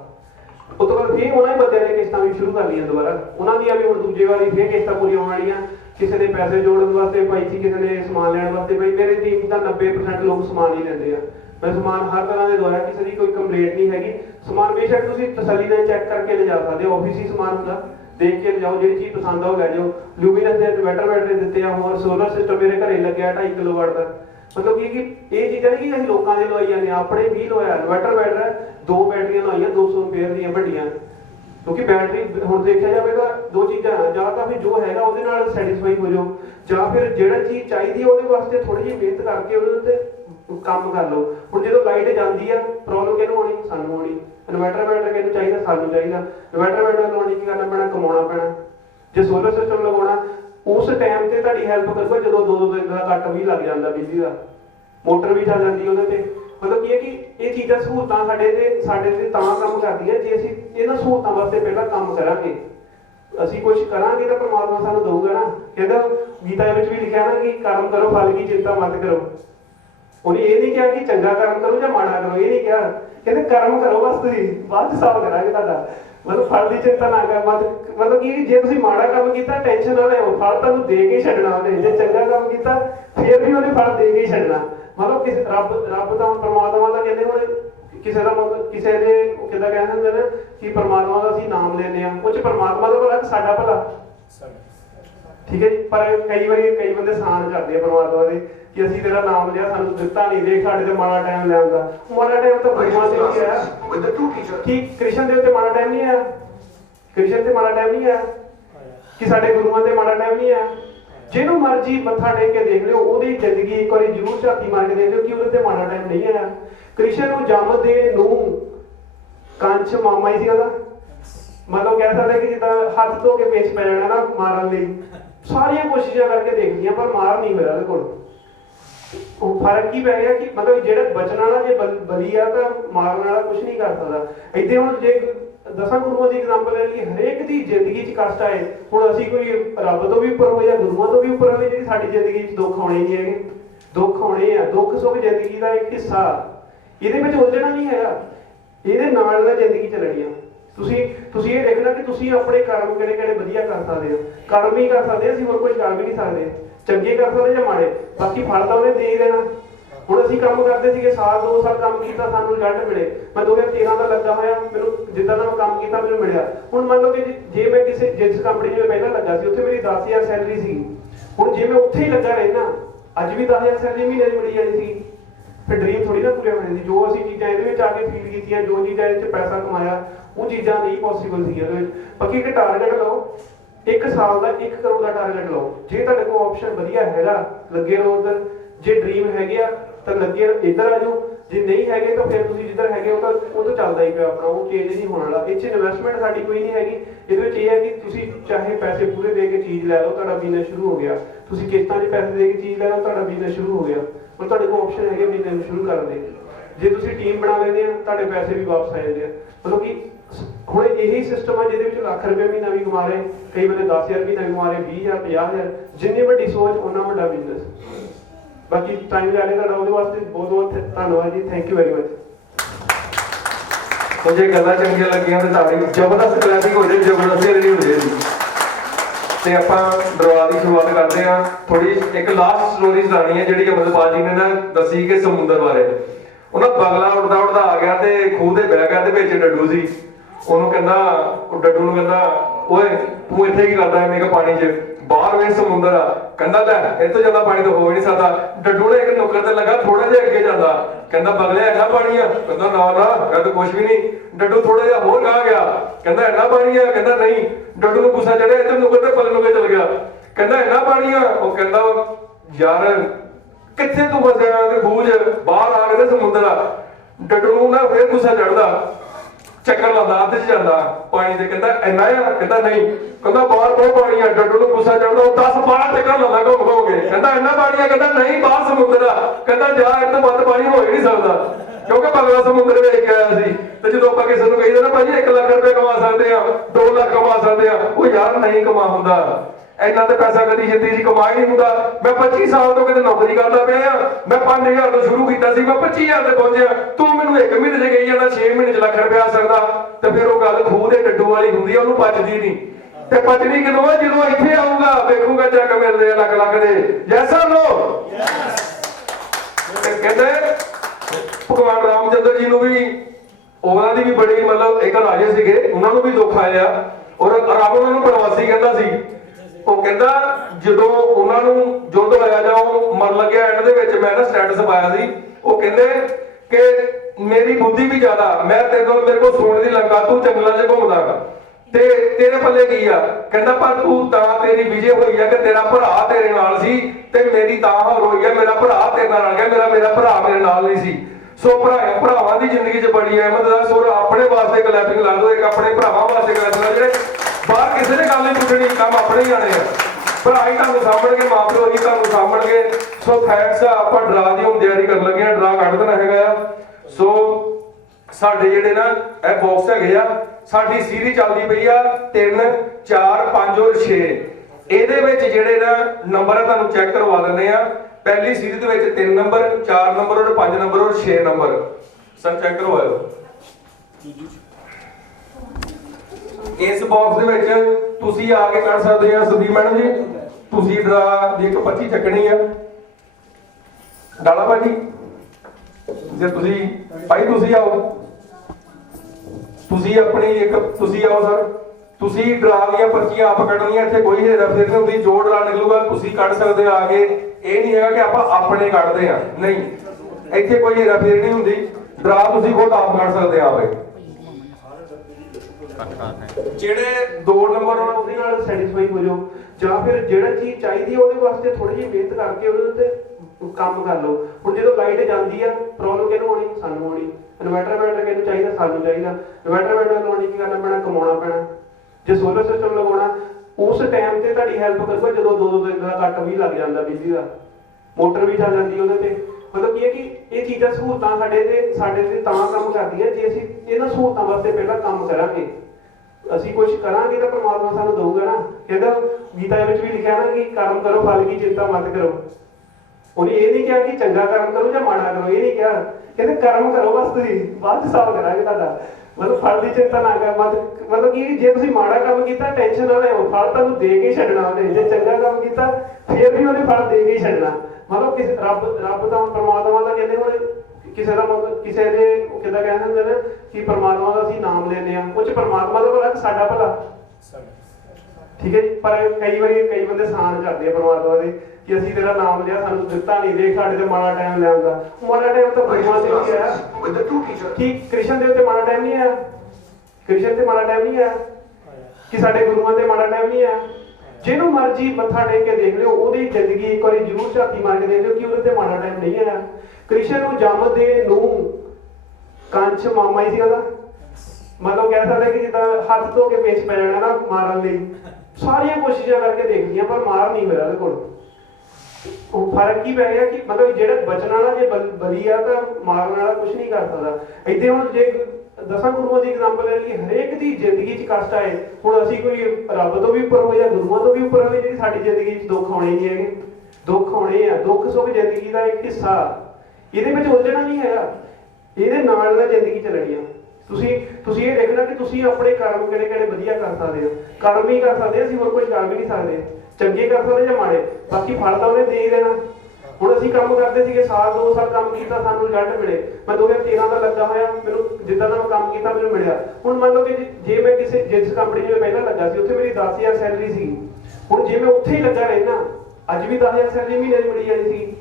ਉਸ ਤੋਂ ਬਾਅਦ ਫਿਰ ਉਹਨਾਂ ਹੀ ਬੰਦਿਆਂ ਨੇ ਕਿਸ਼ਤਾਂ ਵੀ ਸ਼ੁਰੂ ਕਰ ਲਈਆਂ ਦੁਬਾਰਾ, ਉਹਨਾਂ ਦੀਆਂ ਵੀ ਹੁਣ ਦੂਜੇ ਵਾਰੀ ਫਿਰ ਕਿਸ਼ਤਾਂ ਪੂਰੀਆਂ ਹੋਣ ਵਾਲੀਆਂ। ਕਿਸੇ ਨੇ ਪੈਸੇ ਜੋੜਨ ਵਾਸਤੇ ਪਾਈ ਸੀ, ਕਿਸੇ ਨੇ ਸਮਾਨ ਲੈਣ ਵਾਸਤੇ ਪਾਈ। ਮੇਰੇ ਟੀਮ ਦਾ 90% ਲੋਕ ਸਮਾਨ ਹੀ ਲੈਂਦੇ ਆ। ਮੈਂ ਸਮਾਨ ਹਰ ਤਰ੍ਹਾਂ ਦੇ ਦਵਾਇਆ, ਕਿਸੇ ਦੀ ਕੋਈ ਕੰਪਲੇਂਟ ਨਹੀਂ ਹੈਗੀ। ਸਮਾਨ ਬੇਸ਼ੱਕ ਤੁਸੀਂ ਤਸੱਲੀ ਨਾਲ ਚੈੱਕ ਕਰਕੇ ਲਿਜਾ ਸਕਦੇ ਹੋ, ਆਫਿਸ ਹੀ ਸਮਾਨ ਹੁੰਦਾ, ਦੇਖ ਕੇ ਲਿਜਾਓ, ਜਿਹੜੀ ਚੀਜ਼ ਪਸੰਦ ਆ ਉਹ ਲੈ ਜਾਓ। ਲੂਮੀਨਸ ਦੇ ਇਨਵਰਟਰ ਬੈਟਰੀ ਦਿੱਤੇ ਆ, ਹੋਰ ਸੋਲਰ ਸਿਸਟਮ ਮੇਰੇ ਘਰੇ ਲੱਗਿਆ 2.5 ਕਿਲੋਵਾਟ ਦਾ। ਮਤਲਬ ਕਿ ਇਹ ਚੀਜ਼ਾਂ ਨਹੀਂ ਕਿ ਅਸੀਂ ਲੋਕਾਂ ਦੇ ਲਵਾਈਆਂ ਨੇ, ਆਪਣੇ ਵੀ ਲਵਾਇਆ। ਇਨਵਰਟਰ ਬੈਟਰੀ 2 ਬੈਟਰੀਆਂ ਲਵਾਈਆਂ 200 ਐਂਪੀਅਰ ਦੀਆਂ ਵੱਡੀਆਂ, ਕਿਉਂਕਿ ਬੈਟਰੀ ਹੁਣ ਦੇਖਿਆ ਜਾਵੇਗਾ 2 ਚੀਜ਼ਾਂ, ਜਾਂ ਤਾਂ ਫਿਰ ਜੋ ਹੈਗਾ ਉਹਦੇ ਨਾਲ ਸੈਟੀਸਫਾਈ ਹੋ ਜਾਓ, ਜਾਂ ਫਿਰ ਜਿਹੜਾ ਚੀਜ਼ ਚਾਹੀਦੀ ਹੈ ਉਹਦੇ ਵਾਸਤੇ ਥੋੜੀ ਜਿਹੀ ਮਿਹਨਤ ਕਰਕੇ ਉਹਦੇ ਉੱਤੇ ਕੰਮ ਕਰ ਲਓ। ਹੁਣ ਜਦੋਂ ਲਾਈਟ ਜਾਂਦੀ ਆ, ਪ੍ਰੋਬਲਮ ਕਿਹਨੂੰ ਹੋਣੀ? ਸਾਨੂੰ ਹੋਣੀ। ਇਨਵਰਟਰ ਬੈਟਰੀ ਕਿਹਨੂੰ ਚਾਹੀਦਾ? ਸਾਨੂੰ ਚਾਹੀਦਾ। ਇਨਵਰਟਰ ਬੈਟਰੀ ਲਗਾਉਣੀ ਕੀ ਕਰਨਾ ਪੈਣਾ? ਕਮਾਉਣਾ ਪੈਣਾ। ਜੇ ਸੋਲਰ ਸਿਸਟਮ ਲਗਾਉਣਾ ਉਸ ਟਾਈਮ ਤੇ ਤੁਹਾਡੀ ਹੈਲਪ ਕਰੂਗਾ ਜਦੋਂ 2-2 ਦਿਨ ਦਾ ਕੱਟ ਵੀ ਲੱਗ ਜਾਂਦਾ ਬਿਜਲੀ ਦਾ, ਮੋਟਰ ਵੀ ਚੱਲ ਜਾਂਦੀ ਉਹਦੇ ਤੇ। ਮਤਲਬ ਕੀ ਹੈ ਕਿ ਇਹ ਚੀਜ਼ਾਂ ਸਹੂਲਤਾਂ ਸਾਡੇ ਤੇ ਤਾਂ ਕੰਮ ਕਰਦੀਆਂ ਜੇ ਅਸੀਂ ਇਹਨਾਂ ਸਹੂਲਤਾਂ ਵਾਸਤੇ ਪਹਿਲਾਂ ਕੰਮ ਕਰਾਂਗੇ। ਅਸੀਂ ਕੁਝ ਕਰਾਂਗੇ ਤਾਂ ਪਰਮਾਤਮਾ ਸਾਨੂੰ ਦਊਗਾ ਨਾ। ਕਹਿੰਦਾ ਗੀਤਾ ਵਿੱਚ ਵੀ ਲਿਖਿਆ ਨਾ ਕਿ ਕਰਮ ਕਰੋ ਫਲ ਕੀ ਚਿੰਤਾ ਮਤ ਕਰੋ। ਉਹਨੇ ਇਹ ਨਹੀਂ ਕਿਹਾ ਕਿ ਚੰਗਾ ਕਰਮ ਕਰੋ ਜਾਂ ਮਾੜਾ ਕਰੋ, ਇਹ ਨਹੀਂ ਕਿਹਾ। ਕਹਿੰਦੇ ਕਰਮ ਕਰੋ ਬਸ, ਤੁਸੀਂ ਬਾਅਦ ਚ ਹਿਸਾਬ ਕਰਾਂਗੇ ਤੁਹਾਡਾ। ਮਤਲਬ ਫਲ ਦੀ ਚਿੰਤਾ ਨਾ ਕਰ। ਮਤਲਬ ਕਿ ਜੇ ਤੁਸੀਂ ਮਾੜਾ ਕੰਮ ਕੀਤਾ ਟੈਨਸ਼ਨ ਨਾ ਲਿਓ, ਫਲ ਤੁਹਾਨੂੰ ਦੇ ਕੇ ਛੱਡਣਾ ਉਹਨੇ। ਜੇ ਚੰਗਾ ਕੰਮ ਕੀਤਾ ਫਿਰ ਵੀ ਉਹਨੇ ਫਲ ਦੇ ਕੇ ਹੀ ਛੱਡਣਾ। ਮਤਲਬ ਕਿਸੇ ਰੱਬ ਤਾਂ ਹੁਣ ਪਰਮਾਤਮਾ ਦਾ ਕਹਿੰਦੇ ਹੁਣ ਕਿਸੇ ਦਾ ਮਤਲਬ ਕਿਸੇ ਦੇ ਕਿੱਦਾਂ ਕਹਿੰਦੇ ਹੁੰਦੇ ਨੇ ਕਿ ਪਰਮਾਤਮਾ ਦਾ ਅਸੀਂ ਨਾਮ ਲੈਂਦੇ ਆ, ਉਹ ਚ ਪਰਮਾਤਮਾ ਦਾ ਭਲਾ ਸਾਡਾ ਭਲਾ, ਠੀਕ ਹੈ ਜੀ। ਪਰ ਕਈ ਬੰਦੇ ਸਾਨ ਕਰਦੇ ਆ ਪਰਮਾਤਮਾ ਦੇ ਕਿ ਅਸੀਂ ਤੇਰਾ ਨਾਮ ਲਿਆ, ਸਾਨੂੰ ਦਿੱਤਾ ਨਹੀਂ, ਦੇਖ ਸਾਡੇ ਤੇ ਮਾੜਾ ਟਾਈਮ ਲਿਆਉਂਦਾ। ਮਾੜਾ ਟਾਈਮ ਤਾਂ ਗੁਰੂਆਂ ਤੇ ਵੀ ਆਇਆ, ਠੀਕ ਕ੍ਰਿਸ਼ਨ ਦੇ ਉੱਤੇ ਮਾੜਾ ਟਾਈਮ ਨਹੀਂ ਆਇਆ, ਕ੍ਰਿਸ਼ਨ ਤੇ ਮਾੜਾ ਟਾਈਮ ਨਹੀਂ ਆਇਆ ਕਿ ਸਾਡੇ ਗੁਰੂਆਂ ਤੇ ਮਾੜਾ ਟਾਈਮ ਨਹੀਂ ਆਇਆ। ਜਿਹਨੂੰ ਮਰਜੀ ਮੱਥਾ ਟੇਕ ਕੇ ਦੇਖ ਲਿਓ, ਉਹਦੀ ਜ਼ਿੰਦਗੀ ਇੱਕ ਵਾਰੀ ਜ਼ਰੂਰ ਝਾਤੀ ਮਾਰ ਕੇ ਦੇਖ ਲਿਓ ਕਿ ਉਹਦੇ ਤੇ ਮਾੜਾ ਟਾਈਮ ਨਹੀਂ ਆਇਆ। ਕ੍ਰਿਸ਼ਨ ਨੂੰ ਜੰਮਦੇ ਨੂੰ ਕੰਚ ਮਾਮਾ ਹੀ ਸੀ ਉਹਦਾ। ਮਤਲਬ ਕਹਿ ਸਕਦੇ ਕਿ ਜਿੱਦਾਂ ਹੱਥ ਧੋ ਕੇ ਪੇਚ ਪੈ ਜਾਣਾ ਨਾ ਮਾਰਨ ਲਈ, ਸਾਰੀਆਂ ਕੋਸ਼ਿਸ਼ਾਂ ਕਰਕੇ ਦੇਖ ਲਈਆਂ ਪਰ ਮਾਰ ਨਹੀਂ ਹੋਇਆ ਉਹਦੇ ਕੋਲ। ਉਹ ਫਰਕ ਕੀ ਪੈ ਗਿਆ ਕਿ ਮਤਲਬ ਜਿਹੜਾ ਬਚਣਾ ਨਾ ਜੇ ਬਲੀ ਆ ਤਾਂ ਮਾਰਨ ਵਾਲਾ ਕੁਝ ਨਹੀਂ ਕਰ ਸਕਦਾ। ਇੱਥੇ ਹੁਣ ਜੇ 10 ਗੁਰੂਆਂ ਦੀ ਐਗਜ਼ਾਮਪਲ ਲੈ ਲਈ, ਹਰੇਕ ਦੀ ਜ਼ਿੰਦਗੀ 'ਚ ਕਸ਼ਟ ਆਏ। ਹੁਣ ਅਸੀਂ ਕੋਈ ਰੱਬ ਤੋਂ ਵੀ ਉੱਪਰ ਹੋਏ ਜਾਂ ਗੁਰੂਆਂ ਤੋਂ ਵੀ ਉੱਪਰ ਹੋਏ, ਜਿਹੜੀ ਸਾਡੀ ਜ਼ਿੰਦਗੀ 'ਚ ਦੁੱਖ ਆਉਣੇ ਨਹੀਂ ਹੈਗੇ। ਦੁੱਖ ਆਉਣੇ ਆ, ਦੁੱਖ ਸੁੱਖ ਜ਼ਿੰਦਗੀ ਦਾ ਇੱਕ ਹਿੱਸਾ, ਇਹਦੇ ਵਿੱਚ ਉਲਝਣਾ ਨਹੀਂ ਹੈਗਾ, ਇਹਦੇ ਨਾਲ ਜ਼ਿੰਦਗੀ ਚੱਲਣੀ ਆ। ਤੁਸੀਂ ਇਹ ਦੇਖਣਾ ਕਿ ਤੁਸੀਂ ਆਪਣੇ ਕਰਮ ਕਿਹੜੇ ਵਧੀਆ ਕਰ ਸਕਦੇ ਹੋ। ਕਰਮ ਹੀ ਕਰ ਸਕਦੇ, ਅਸੀਂ ਹੋਰ ਕੁਝ ਕਰ ਵੀ ਨਹੀਂ ਸਕਦੇ। ਚੰਗੇ ਕਰ ਸਕਦੇ ਜਾਂ ਮਾੜੇ, ਬਾਕੀ ਫਲ ਤਾਂ ਉਹਨੇ ਦੇ ਹੀ ਦੇਣਾ। ਹੁਣ ਅਸੀਂ ਕੰਮ ਕਰਦੇ ਸੀਗੇ, 1-2 ਸਾਲ ਕੰਮ ਕੀਤਾ, ਸਾਨੂੰ ਰਿਜ਼ਲਟ ਮਿਲੇ। ਮੈਂ 2013 ਦਾ ਲੱਗਾ ਹੋਇਆ, ਮੈਨੂੰ ਜਿੱਦਾਂ ਦਾ ਮੈਂ ਕੰਮ ਕੀਤਾ ਮੈਨੂੰ ਮਿਲਿਆ। ਹੁਣ ਮੰਨ ਲਓ ਕਿ ਜੇ ਮੈਂ ਜਿਸ ਕੰਪਨੀ 'ਚ ਮੈਂ ਪਹਿਲਾਂ ਲੱਗਾ ਸੀ ਉੱਥੇ ਮੇਰੀ 10,000 ਸੈਲਰੀ ਸੀ। ਹੁਣ ਜੇ ਮੈਂ ਉੱਥੇ ਹੀ ਲੱਗਾ ਰਹਿਣਾ, ਅੱਜ ਵੀ 10,000 ਸੈਲਰੀ ਮਹੀਨੇ ਦੀ ਮਿਲੀ ਜਾਣੀ ਸੀ। ਫਿਰ ਡ੍ਰੀਮ ਥੋੜੀ ਨਾ ਪੂਰੇ ਹੋਣੇ ਸੀ। ਜੋ ਅਸੀਂ ਚੀਜ਼ਾਂ ਇਹਦੇ ਵਿੱਚ ਆ ਕੇ ਫੀਲ ਕੀਤੀਆਂ, ਜੋ ਚੀਜ਼ਾਂ ਇਹ 'ਚ ਪੈਸਾ ਕਮਾਇਆ, ਉਹ ਚੀਜ਼ਾਂ ਨਹੀਂ ਪੋਸੀਬਲ ਸੀ ਇਹਦੇ ਵਿੱਚ। ਬਾਕੀ ਇੱਕ ਟਾਰਗੇਟ ਲਓ, 1 ਸਾਲ ਦਾ 1 ਕਰੋੜ ਦਾ ਟਾਰਗੇਟ ਲਓ। ਜੇ ਤੁਹਾਡੇ ਕੋਲ ਆਪਸ਼ਨ ਵਧੀਆ ਹੈਗਾ, ਲੱਗੇ ਰਹੋ ਉੱਧਰ। ਜੇ ਡ੍ਰੀਮ ਹੈਗੇ ਆ ਤਾਂ ਲੱਗੇ ਇੱਧਰ ਆ ਜਾਓ, ਜੇ ਨਹੀਂ ਹੈਗੇ ਤਾਂ ਫਿਰ ਤੁਸੀਂ ਜਿੱਧਰ ਹੈਗੇ ਉਹ ਤਾਂ ਚੱਲਦਾ ਹੀ ਪਿਆ ਆਪਣਾ, ਉਹ ਚੇਂਜ ਨਹੀਂ ਹੋਣ ਵਾਲਾ। ਇਹ 'ਚ ਇਨਵੈਸਟਮੈਂਟ ਸਾਡੀ ਕੋਈ ਨਹੀਂ ਹੈਗੀ। ਇਹਦੇ ਵਿੱਚ ਇਹ ਹੈ ਕਿ ਤੁਸੀਂ ਚਾਹੇ ਪੈਸੇ ਪੂਰੇ ਦੇ ਕੇ ਚੀਜ਼ ਲੈ ਲਓ, ਤੁਹਾਡਾ ਬਿਜ਼ਨਸ ਸ਼ੁਰੂ ਹੋ ਗਿਆ। ਤੁਸੀਂ ਕਿਸ਼ਤਾਂ 'ਚ ਪੈਸੇ ਦੇ ਕੇ ਚੀਜ਼ ਲੈ ਲਓ, ਤੁਹਾਡਾ ਬਿਜ਼ਨਸ ਸ਼ੁਰੂ ਹੋ ਗਿਆ। ਹੁਣ ਤੁਹਾਡੇ ਕੋਲ ਆਪਸ਼ਨ ਹੈਗੇ ਬਿਜ਼ਨਸ ਸ਼ੁਰੂ ਕਰਨ ਦੇ। ਜੇ ਤੁਸੀਂ ਟੀਮ ਬਣਾ ਲੈਂਦੇ ਆ, ਤੁਹਾਡੇ ਪੈਸੇ ਵੀ ਵਾਪਸ ਆ ਜਾਂਦੇ ਆ। ਮਤਲਬ ਕਿ ਹੁਣ ਇਹੀ ਸਿਸਟਮ ਆ ਜਿਹਦੇ ਵਿੱਚ ਲੱਖ ਰੁਪਏ ਮਹੀਨਾ ਵੀ ਕਮਾ ਰਹੇ, ਕਈ ਬੰਦੇ 10,000 ਮਹੀਨਾ ਕਮਾ ਰਹੇ, 20,000 50,000। ਜਿੰਨੀ ਵੱਡੀ ਸੋਚ ਉਹਨਾਂ ਵੱਡਾ ਬਿਜ਼ਨਸ। ਬਾਕੀ ਟਾਈਮ ਲੈ ਲਿਆ ਤੁਹਾਡਾ, ਉਹਦੇ ਵਾਸਤੇ ਬਹੁਤ ਬਹੁਤ ਧੰਨਵਾਦ ਜੀ। Thank you very much. ਜੇ ਗੱਲਾਂ ਚੰਗੀਆਂ ਲੱਗੀਆਂ ਤੇ ਤੁਹਾਡੀ ਜ਼ਬਰਦਸਤ ਕਲੈਪਿੰਗ ਹੋ ਜਾਏ, ਜ਼ਬਰਦਸਤੀ ਨਹੀਂ ਹੋ ਜਾਏਗੀ। ਤੇ ਆਪਾਂ ਦਰਬਾਰ ਦੀ ਸ਼ੁਰੂਆਤ ਕਰਦੇ ਹਾਂ। ਥੋੜੀ ਇੱਕ ਲਾਸਟ ਸਟੋਰੀ ਸੁਣਾਣੀ ਹੈ ਜਿਹੜੀ ਅਮਰਪਾਲ ਜੀ ਨੇ ਨਾ ਦੱਸੀ ਕਿ ਸਮੁੰਦਰ ਬਾਰੇ। ਉਹਨਾਂ ਬਗਲਾ ਉੱਡਦਾ ਆ ਗਿਆ ਤੇ ਖੂਹ ਦੇ ਬਹਿ ਗਿਆ, ਤੇ ਵਿੱਚ ਡੱਡੂ ਸੀ। ਉਹਨੂੰ ਕਹਿੰਦਾ, ਉਹ ਡੱਡੂ ਨੂੰ ਕਹਿੰਦਾ, ਓਏ ਤੂੰ ਇੱਥੇ ਕੀ ਕਰਦਾ ਐਵੇਂ ਕਿ ਪਾਣੀ 'ਚ? ਬਾਹਰ ਵੇ ਸਮੁੰਦਰ ਆ। ਕਹਿੰਦਾ ਲੈ ਇੱਥੋਂ ਜ਼ਿਆਦਾ ਪਾਣੀ ਤਾਂ ਹੋ ਹੀ ਨਹੀਂ ਸਕਦਾ। ਡੱਡੂ ਨੇ ਇੱਕ ਨੁੱਕਰ ਤੇ ਲੱਗਾ, ਥੋੜਾ ਜਿਹਾ ਅੱਗੇ ਜਾਂਦਾ। ਕਹਿੰਦਾ ਬਗਲਿਆ ਇੰਨਾ ਪਾਣੀ ਆ? ਕਹਿੰਦਾ ਨਾ ਕਹਿੰਦਾ ਕੁਛ ਵੀ ਨਹੀਂ। ਡੱਡੂ ਥੋੜਾ ਜਿਹਾ ਹੋਰ ਗਾਹ ਗਿਆ, ਕਹਿੰਦਾ ਇੰਨਾ ਪਾਣੀ ਆ? ਕਹਿੰਦਾ ਨਹੀਂ। ਡੱਡੂ ਨੂੰ ਗੁੱਸਾ ਚੜਿਆ, ਇੱਧਰ ਨੁੱਕਰ ਤੇ ਪੱਲੇ ਨੂੰ ਚਲ ਗਿਆ। ਕਹਿੰਦਾ ਇੰਨਾ ਪਾਣੀ ਆ? ਉਹ ਕਹਿੰਦਾ ਯਾਰ ਕਿੱਥੇ ਤੂੰ ਫਸਿਆ ਤੇ ਖੂਜ ਬਾਹਰ ਆ ਕੇ ਤੇ ਸਮੁੰਦਰ ਆ। ਡੱਡੂ ਨੂੰ ਨਾ ਫੇਰ ਗੁੱਸਾ ਚੜਦਾ, ਚੱਕਰ ਲਾਉਂਦਾ, ਅੱਧ 'ਚ ਜਾਂਦਾ ਪਾਣੀ ਤੇ। ਕਹਿੰਦਾ ਇੰਨਾ ਆ? ਕਹਿੰਦਾ ਨਹੀਂ। ਕਹਿੰਦਾ ਬਾਹਰ ਬਹੁਤ ਪਾਣੀ ਆ। ਡੱਡੂ ਨੂੰ ਗੁੱਸਾ ਚੜਦਾ, ਉਹ 10-12 ਚੱਕਰ ਲਾਉਂਦਾ ਘੁੰਮ ਘੁੰਮ ਕੇ। ਕਹਿੰਦਾ ਇੰਨਾ ਪਾਣੀ ਆ? ਕਹਿੰਦਾ ਨਹੀਂ, ਬਾਹਰ ਸਮੁੰਦਰ ਆ। ਕਹਿੰਦਾ ਜਾ, ਇਹ ਤੋਂ ਵੱਧ ਪਾਣੀ ਹੋ ਹੀ ਨਹੀਂ ਸਕਦਾ, ਕਿਉਂਕਿ ਬਗਲਾ ਸਮੁੰਦਰ ਵੇਖ ਕੇ ਆਇਆ ਸੀ। ਤੇ ਜਦੋਂ ਆਪਾਂ ਕਿਸੇ ਨੂੰ ਕਹੀਦਾ ਨਾ ਭਾਜੀ 1 ਲੱਖ ਰੁਪਏ ਕਮਾ ਸਕਦੇ ਆ, 2 ਲੱਖ ਕਮਾ ਸਕਦੇ ਆ, ਉਹ ਯਾਰ ਨਹੀਂ ਕਮਾ ਹੁੰਦਾ। ਇੰਨਾ ਤੇ ਪੈਸਾ ਕਦੀ ਜ਼ਿੰਦਗੀ 'ਚ ਕਮਾ ਹੀ ਨਹੀਂ ਹੁੰਦਾ। ਮੈਂ 25 ਸਾਲ ਤੋਂ ਕਿਤੇ ਨੌਕਰੀ ਕਰਦਾ ਪਿਆ ਆ, ਮੈਂ 5000 ਤੋਂ ਸ਼ੁਰੂ ਕੀਤਾ ਸੀ, ਮੈਂ 25000 ਤੇ ਪਹੁੰਚਿਆ। ਤੂੰ ਮੈਨੂੰ 1 ਮਹੀਨੇ 'ਚ ਕਹੀ ਜਾਂਦਾ 6 ਮਹੀਨੇ 'ਚ ਲੱਖ ਰੁਪਇਆ ਆ ਸਕਦਾ, ਤੇ ਫਿਰ ਉਹ ਗੱਲ ਖੂਹ ਦੇ ਡੱਡੂ ਵਾਲੀ ਹੁੰਦੀ ਆ, ਉਹਨੂੰ ਪਚਦੀ ਨਹੀਂ। ਤੇ ਪਚਣੀ ਕਦੋਂ ਆ? ਜਦੋਂ ਇੱਥੇ ਆਊਗਾ, ਵੇਖੂਗਾ ਚੱਕ ਮਿਲਦੇ ਆ ਲੱਖ ਲੱਖ ਦੇ। ਜੈਸਾ ਲੋ ਕਹਿੰਦੇ ਭਗਵਾਨ ਰਾਮਚੰਦਰ ਜੀ ਨੂੰ ਵੀ ਉਹਨਾਂ ਦੀ ਵੀ ਬੜੀ ਮਤਲਬ ਇੱਕ ਰਾਜੇ ਸੀਗੇ, ਉਹਨਾਂ ਨੂੰ ਵੀ ਦੁੱਖ ਆਇਆ ਔਰ ਰੱਬ ਉਹਨਾਂ ਨੂੰ ਪ੍ਰਵਾਸੀ ਕਹਿੰਦਾ ਸੀ। ਉਹ ਕਹਿੰਦਾ ਜਦੋਂ ਉਹਨਾਂ ਨੂੰ ਯੁੱਧ ਹੋਇਆ ਜਾਂ ਉਹ ਮਰ ਲੱਗਿਆ ਐਂਡ ਦੇ ਵਿੱਚ, ਮੈਂ ਨਾ ਸਟੇਟਸ ਪਾਇਆ ਸੀ, ਉਹ ਕਹਿੰਦੇ ਕਿ ਮੇਰੀ ਬੁੱਧੀ ਵੀ ਜ਼ਿਆਦਾ, ਮੈਂ ਤੇਰੇ ਕੋਲ ਮੇਰੇ ਕੋਲ ਸੋਨੇ ਦੀ ਲੰਕਾ, ਤੂੰ ਜੰਗਲਾਂ 'ਚ ਘੁੰਮਦਾ ਤੇ ਤੇਰੇ ਪੱਲੇ ਕੀ ਆ? ਕਹਿੰਦਾ ਪਰ ਤੂੰ ਤਾਂ ਤੇਰੀ ਵਿਜੇ ਹੋਈ ਆ ਕਿ ਤੇਰਾ ਭਰਾ ਤੇਰੇ ਨਾਲ ਸੀ, ਤੇ ਮੇਰੀ ਤਾਂ ਹਾਰ ਹੋਈ ਆ ਮੇਰਾ ਭਰਾ ਤੇਰੇ ਨਾਲ ਆ ਗਿਆ, ਮੇਰਾ ਭਰਾ ਮੇਰੇ ਨਾਲ ਨਹੀਂ ਸੀ। ਸੋ ਭਰਾਵਾਂ ਦੀ ਜ਼ਿੰਦਗੀ 'ਚ ਬੜੀ ਅਹਿਮਤ ਦਾ। ਸੋ ਆਪਣੇ ਵਾਸਤੇ ਕਲੈਪਿੰਗ ਲਾ ਦਿਓ, ਇੱਕ ਆਪਣੇ ਭਰਾਵਾਂ ਵਾਸਤੇ ਕਲੈਪਿੰਗ ਲਾ, ਜਿਹੜੇ ਬਾਹਰ ਕਿਸੇ ਨੇ ਗੱਲ ਨਹੀਂ ਪੁੱਛਣੀ, ਕੰਮ ਆਪਣੇ ਹੀ ਆਣੇ ਆ। ਭਰਾ ਹੀ ਤੁਹਾਨੂੰ ਸਾਂਭਣਗੇ, ਮਾਂ ਪਿਓ ਹੀ ਤੁਹਾਨੂੰ ਸਾਂਭਣਗੇ। So thanks. ਆਪਾਂ ਡਰਾ ਦੀ ਹੁਣ ਤਿਆਰੀ ਕਰਨ ਲੱਗੇ ਆ, ਡਰਾ ਕੱਢ ਦੇਣਾ ਹੈਗਾ ਆ। ਸੋ ਸਾਡੇ ਜਿਹੜੇ ਨਾ ਇਹ ਬਾਕਸ ਹੈਗੇ ਆ, ਸਾਡੀ ਸੀਰੀਜ਼ ਚੱਲਦੀ ਪਈ ਆ 3, 4, 5 ਔਰ 6। ਇਹਦੇ ਵਿੱਚ ਜਿਹੜੇ ਨਾ ਨੰਬਰ ਆ ਤੁਹਾਨੂੰ ਚੈੱਕ ਕਰਵਾ ਦਿੰਦੇ ਆ। ਪਹਿਲੀ ਸੀਰੀਜ਼ ਦੇ ਵਿੱਚ 3 ਨੰਬਰ, 4 ਨੰਬਰ ਔਰ 5 ਨੰਬਰ ਔਰ 6 ਨੰਬਰ ਸਰ ਚੈੱਕ ਕਰਵਾਇਓ। ਇਸ ਬਾਕਸ ਦੇ ਵਿੱਚ ਤੁਸੀਂ ਆ ਕੇ ਕਰ ਸਕਦੇ ਆ ਸੰਦੀਪ ਮੈਡਮ ਜੀ, ਤੁਸੀਂ ਡਰਾ ਦੀ ਇੱਕ 25 ਚੱਕਣੀ ਆ ਡਾਲਾ ਭਾਜੀ। ਜੇ ਤੁਸੀਂ ਭਾਈ ਤੁਸੀਂ ਆਓ, ਤੁਸੀਂ ਆਪਣੀ ਇੱਕ ਤੁਸੀਂ ਆਓ ਸਰ, ਤੁਸੀਂ ਡਰਾ ਦੀਆਂ ਪਰਚੀਆਂ ਆਪ ਕੱਢਣੀਆਂ, ਇੱਥੇ ਕੋਈ ਹੇਰਾ ਫੇਰ ਨਹੀਂ ਹੁੰਦੀ। ਜੋ ਡਰਾ ਨਿਕਲੂਗਾ ਤੁਸੀਂ ਕੱਢ ਸਕਦੇ ਆ ਕੇ। ਇਹ ਨਹੀਂ ਹੈਗਾ ਕਿ ਆਪਾਂ ਆਪਣੇ ਕੱਢਦੇ ਆ, ਨਹੀਂ, ਇੱਥੇ ਕੋਈ ਹੇਰਾ ਫੇਰ ਨਹੀਂ ਹੁੰਦੀ। ਡਰਾ ਤੁਸੀਂ ਖੁਦ ਆਪ ਕੱਢ ਸਕਦੇ ਆ ਆਵੇ। ਜਿਹੜੇ 2 ਨੰਬਰ ਉਹਦੇ ਨਾਲ ਸੈਟੀਸਫਾਈ ਹੋ ਜਾਓ, ਜਾਂ ਫਿਰ ਜਿਹੜਾ ਚੀਜ਼ ਚਾਹੀਦੀ ਉਹਦੇ ਵਾਸਤੇ ਥੋੜੀ ਜਿਹੀ ਮਿਹਨਤ ਕਰਕੇ ਉਹਦੇ ਉੱਤੇ ਕੰਮ ਕਰ ਲਓ। ਹੁਣ ਜਦੋਂ ਲਾਈਟ ਜਾਂਦੀ ਆ, ਪ੍ਰੋਬਲਮ ਕਿਹਨੂੰ ਹੋਣੀ? ਸਾਨੂੰ ਹੋਣੀ। ਇਨਵਰਟਰ ਕਿਹਨੂੰ ਚਾਹੀਦਾ? ਸਾਨੂੰ ਚਾਹੀਦਾ। ਇਨਵਰਟਰ ਲਗਾਉਣੀ ਕੀ ਕਰਨਾ ਪੈਣਾ? ਕਮਾਉਣਾ ਪੈਣਾ। ਜੇ ਸੋਲਰ ਸਿਸਟਮ ਲਗਾਉਣਾ, ਉਸ ਟਾਈਮ ਤੇ ਤੁਹਾਡੀ ਹੈਲਪ ਕਰੂਗਾ ਜਦੋਂ 2-2 ਦਿਨ ਦਾ ਕੱਟ ਵੀ ਲੱਗ ਜਾਂਦਾ ਬਿਜਲੀ ਦਾ, ਮੋਟਰ ਵੀ ਚੱਲ ਜਾਂਦੀ ਉਹਦੇ ਤੇ। ਮਤਲਬ ਕੀ ਹੈ ਕਿ ਇਹ ਚੀਜ਼ਾਂ ਸਹੂਲਤਾਂ ਸਾਡੇ ਤੇ ਤਾਂ ਕੰਮ ਕਰਦੀਆਂ ਜੇ ਅਸੀਂ ਇਹਨਾਂ ਸਹੂਲਤਾਂ ਵਾਸਤੇ ਪਹਿਲਾਂ ਕੰਮ ਕਰਾਂਗੇ। ਅਸੀਂ ਕੁਝ ਕਰਾਂਗੇ ਤਾਂ ਪਰਮਾਤਮਾ ਸਾਨੂੰ ਦਊਗਾ ਨਾ। ਕਹਿੰਦਾ ਗੀਤਾ ਦੇ ਵਿੱਚ ਵੀ ਲਿਖਿਆ ਨਾ ਕਿ ਕਰਮ ਕਰੋ ਫਲ ਕੀ ਚਿੰਤਾ ਮਤ ਕਰੋ। ਉਹਨੇ ਇਹ ਨਹੀਂ ਕਿਹਾ ਕਿ ਚੰਗਾ ਕਰਮ ਕਰੋ ਜਾਂ ਮਾੜਾ ਕਰੋ, ਇਹ ਨਹੀਂ ਕਿਹਾ। ਕਹਿੰਦੇ ਕਰਮ ਕਰੋ ਬਸ, ਤੁਸੀਂ ਬਾਅਦ ਚ ਹਿਸਾਬ ਕਰਾਂਗੇ ਤੁਹਾਡਾ। ਮਤਲਬ ਫਲ ਦੀ ਚਿੰਤਾ ਨਾ ਕਰ, ਮਤਲਬ ਕਿ ਜੇ ਤੁਸੀਂ ਮਾੜਾ ਕੰਮ ਕੀਤਾ ਟੈਨਸ਼ਨ ਨਾ ਲਿਓ, ਫਲ ਤੁਹਾਨੂੰ ਦੇ ਕੇ ਛੱਡਣਾ ਉਹਨੇ। ਜੇ ਚੰਗਾ ਕੰਮ ਕੀਤਾ ਫਿਰ ਵੀ ਉਹਨੇ ਫਲ ਦੇ ਕੇ ਛੱਡਣਾ। ਮਤਲਬ ਰੱਬ ਤਾਂ ਪਰਮਾਤਮਾ ਦਾ ਕਹਿੰਦੇ ਹੁਣ ਕਿਸੇ ਦਾ ਮਤਲਬ ਕਿਸੇ ਦੇ ਕਿੱਦਾਂ ਕਹਿੰਦੇ ਹੁੰਦੇ ਨੇ ਕਿ ਪਰਮਾਤਮਾ ਦਾ ਅਸੀਂ ਨਾਮ ਲੈਂਦੇ ਆ, ਉਹ ਚ ਪਰਮਾਤਮਾ ਦਾ ਭਲਾ ਸਾਡਾ ਭਲਾ, ਠੀਕ ਹੈ ਜੀ। ਪਰ ਕਈ ਬੰਦੇ ਸਾਨ ਕਰਦੇ ਆ ਪਰਮਾਤਮਾ ਦੇ ਕਿ ਅਸੀਂ ਤੇਰਾ ਨਾਮ ਲਿਆ, ਸਾਨੂੰ ਦਿੱਤਾ ਨਹੀਂ, ਦੇਖ ਸਾਡੇ ਤੇ ਮਾੜਾ ਟਾਈਮ ਲੈ ਆਉਂਦਾ। ਮਾੜਾ ਟਾਈਮ ਤਾਂ ਭਗਵਾਨ ਤੇ ਵੀ ਆਇਆ, ਠੀਕ ਕ੍ਰਿਸ਼ਨ ਦੇ ਉੱਤੇ ਮਾੜਾ ਟਾਈਮ ਨਹੀਂ ਆਇਆ, ਕ੍ਰਿਸ਼ਨ ਤੇ ਮਾੜਾ ਟਾਈਮ ਨਹੀਂ ਆਇਆ, ਕਿ ਸਾਡੇ ਗੁਰੂਆਂ ਤੇ ਮਾੜਾ ਟਾਈਮ ਨਹੀਂ ਆਇਆ। ਜਿਹਨੂੰ ਮਰਜੀ ਮੱਥਾ ਟੇਕ ਕੇ ਦੇਖ ਲਿਓ, ਉਹਦੀ ਜ਼ਿੰਦਗੀ ਇੱਕ ਵਾਰੀ ਜ਼ਰੂਰ ਝਾਤੀ ਮਾਰ ਕੇ ਦੇਖ ਲਿਓ ਕਿ ਉਹਦੇ ਤੇ ਮਾੜਾ ਟਾਈਮ ਨਹੀਂ ਆਇਆ। ਕ੍ਰਿਸ਼ਨ ਨੂੰ ਜੰਮਦੇ ਨੂੰ ਕੰਚ ਮਾਮਾ ਹੀ ਸੀ ਉਹਦਾ, ਮਤਲਬ ਕਹਿ ਸਕਦੇ ਕਿ ਜਿੱਦਾਂ ਹੱਥ ਧੋ ਕੇ ਪੇਚ ਪੈ ਜਾਣਾ ਨਾ ਮਾਰਨ ਲਈ, ਸਾਰੀਆਂ ਕੋਸ਼ਿਸ਼ਾਂ ਕਰਕੇ ਦੇਖ ਲਈਆਂ ਪਰ ਮਾਰ ਨਹੀਂ ਹੋਇਆ ਉਹਦੇ ਕੋਲ। ਉਹ ਫਰਕ ਕੀ ਪੈ ਗਿਆ ਕਿ ਮਤਲਬ ਜਿਹੜਾ ਬਚਣ ਵਾਲਾ ਜੇ ਬਲੀ ਆ ਤਾਂ ਮਾਰਨ ਵਾਲਾ ਕੁਝ ਨਹੀਂ ਕਰ ਸਕਦਾ। ਇੱਥੇ ਹੁਣ ਜੇ 10 ਗੁਰੂਆਂ ਦੀ ਐਗਜ਼ਾਮਪਲ ਲੈ ਲਈਏ, ਹਰੇਕ ਦੀ ਜ਼ਿੰਦਗੀ 'ਚ ਕਸ਼ਟ ਆਏ। ਹੁਣ ਅਸੀਂ ਕੋਈ ਰੱਬ ਤੋਂ ਵੀ ਉੱਪਰ ਹੋਏ ਜਾਂ ਗੁਰੂਆਂ ਤੋਂ ਵੀ ਉੱਪਰ ਹੋਏ, ਜਿਹੜੀ ਸਾਡੀ ਜ਼ਿੰਦਗੀ 'ਚ ਦੁੱਖ ਆਉਣੇ ਨਹੀਂ ਹੈਗੇ। ਦੁੱਖ ਆਉਣੇ ਆ, ਦੁੱਖ ਸੁੱਖ ਜ਼ਿੰਦਗੀ ਦਾ ਇੱਕ ਹਿੱਸਾ, ਇਹਦੇ ਵਿੱਚ ਉਲਝਣਾ ਨਹੀਂ ਹੈਗਾ, ਇਹਦੇ ਨਾਲ ਨਾਲ ਜ਼ਿੰਦਗੀ ਚੱਲਣੀ ਆ। ਤੁਸੀਂ ਇਹ ਦੇਖਣਾ ਕਿ ਤੁਸੀਂ ਆਪਣੇ ਕਰਮ ਕਿਹੜੇ ਵਧੀਆ ਕਰ ਸਕਦੇ ਹੋ। ਕਰਮ ਹੀ ਕਰ ਸਕਦੇ, ਅਸੀਂ ਹੋਰ ਕੁਝ ਕਰ ਵੀ ਨਹੀਂ ਸਕਦੇ। ਚੰਗੇ ਕਰ ਸਕਦੇ ਜਾਂ ਮਾੜੇ, ਬਾਕੀ ਫਲ ਤਾਂ ਉਹਨੇ ਦੇ ਹੀ ਦੇਣਾ। ਹੁਣ ਅਸੀਂ ਕੰਮ ਕਰਦੇ ਸੀਗੇ, 2 ਸਾਲ ਕੰਮ ਕੀਤਾ, ਸਾਨੂੰ ਰਿਜ਼ਲਟ ਮਿਲੇ। ਮੈਂ 2013 ਦਾ ਲੱਗਾ ਹੋਇਆ, ਮੈਨੂੰ ਜਿੱਦਾਂ ਦਾ ਮੈਂ ਕੰਮ ਕੀਤਾ ਮੈਨੂੰ ਮਿਲਿਆ। ਹੁਣ ਮੰਨ ਲਓ ਕਿ ਜੇ ਮੈਂ ਜਿਸ ਕੰਪਨੀ 'ਚ ਪਹਿਲਾਂ ਲੱਗਾ ਸੀ ਉੱਥੇ ਮੇਰੀ 10,000 ਸੈਲਰੀ ਸੀ, ਹੁਣ ਜੇ ਮੈਂ ਉੱਥੇ ਹੀ ਲੱਗਾ ਰਹਿਣਾ ਅੱਜ ਵੀ 10,000 ਸੈਲਰੀ ਮਹੀਨੇ ਦੀ ਮਿਲੀ ਜਾਣੀ ਸੀ,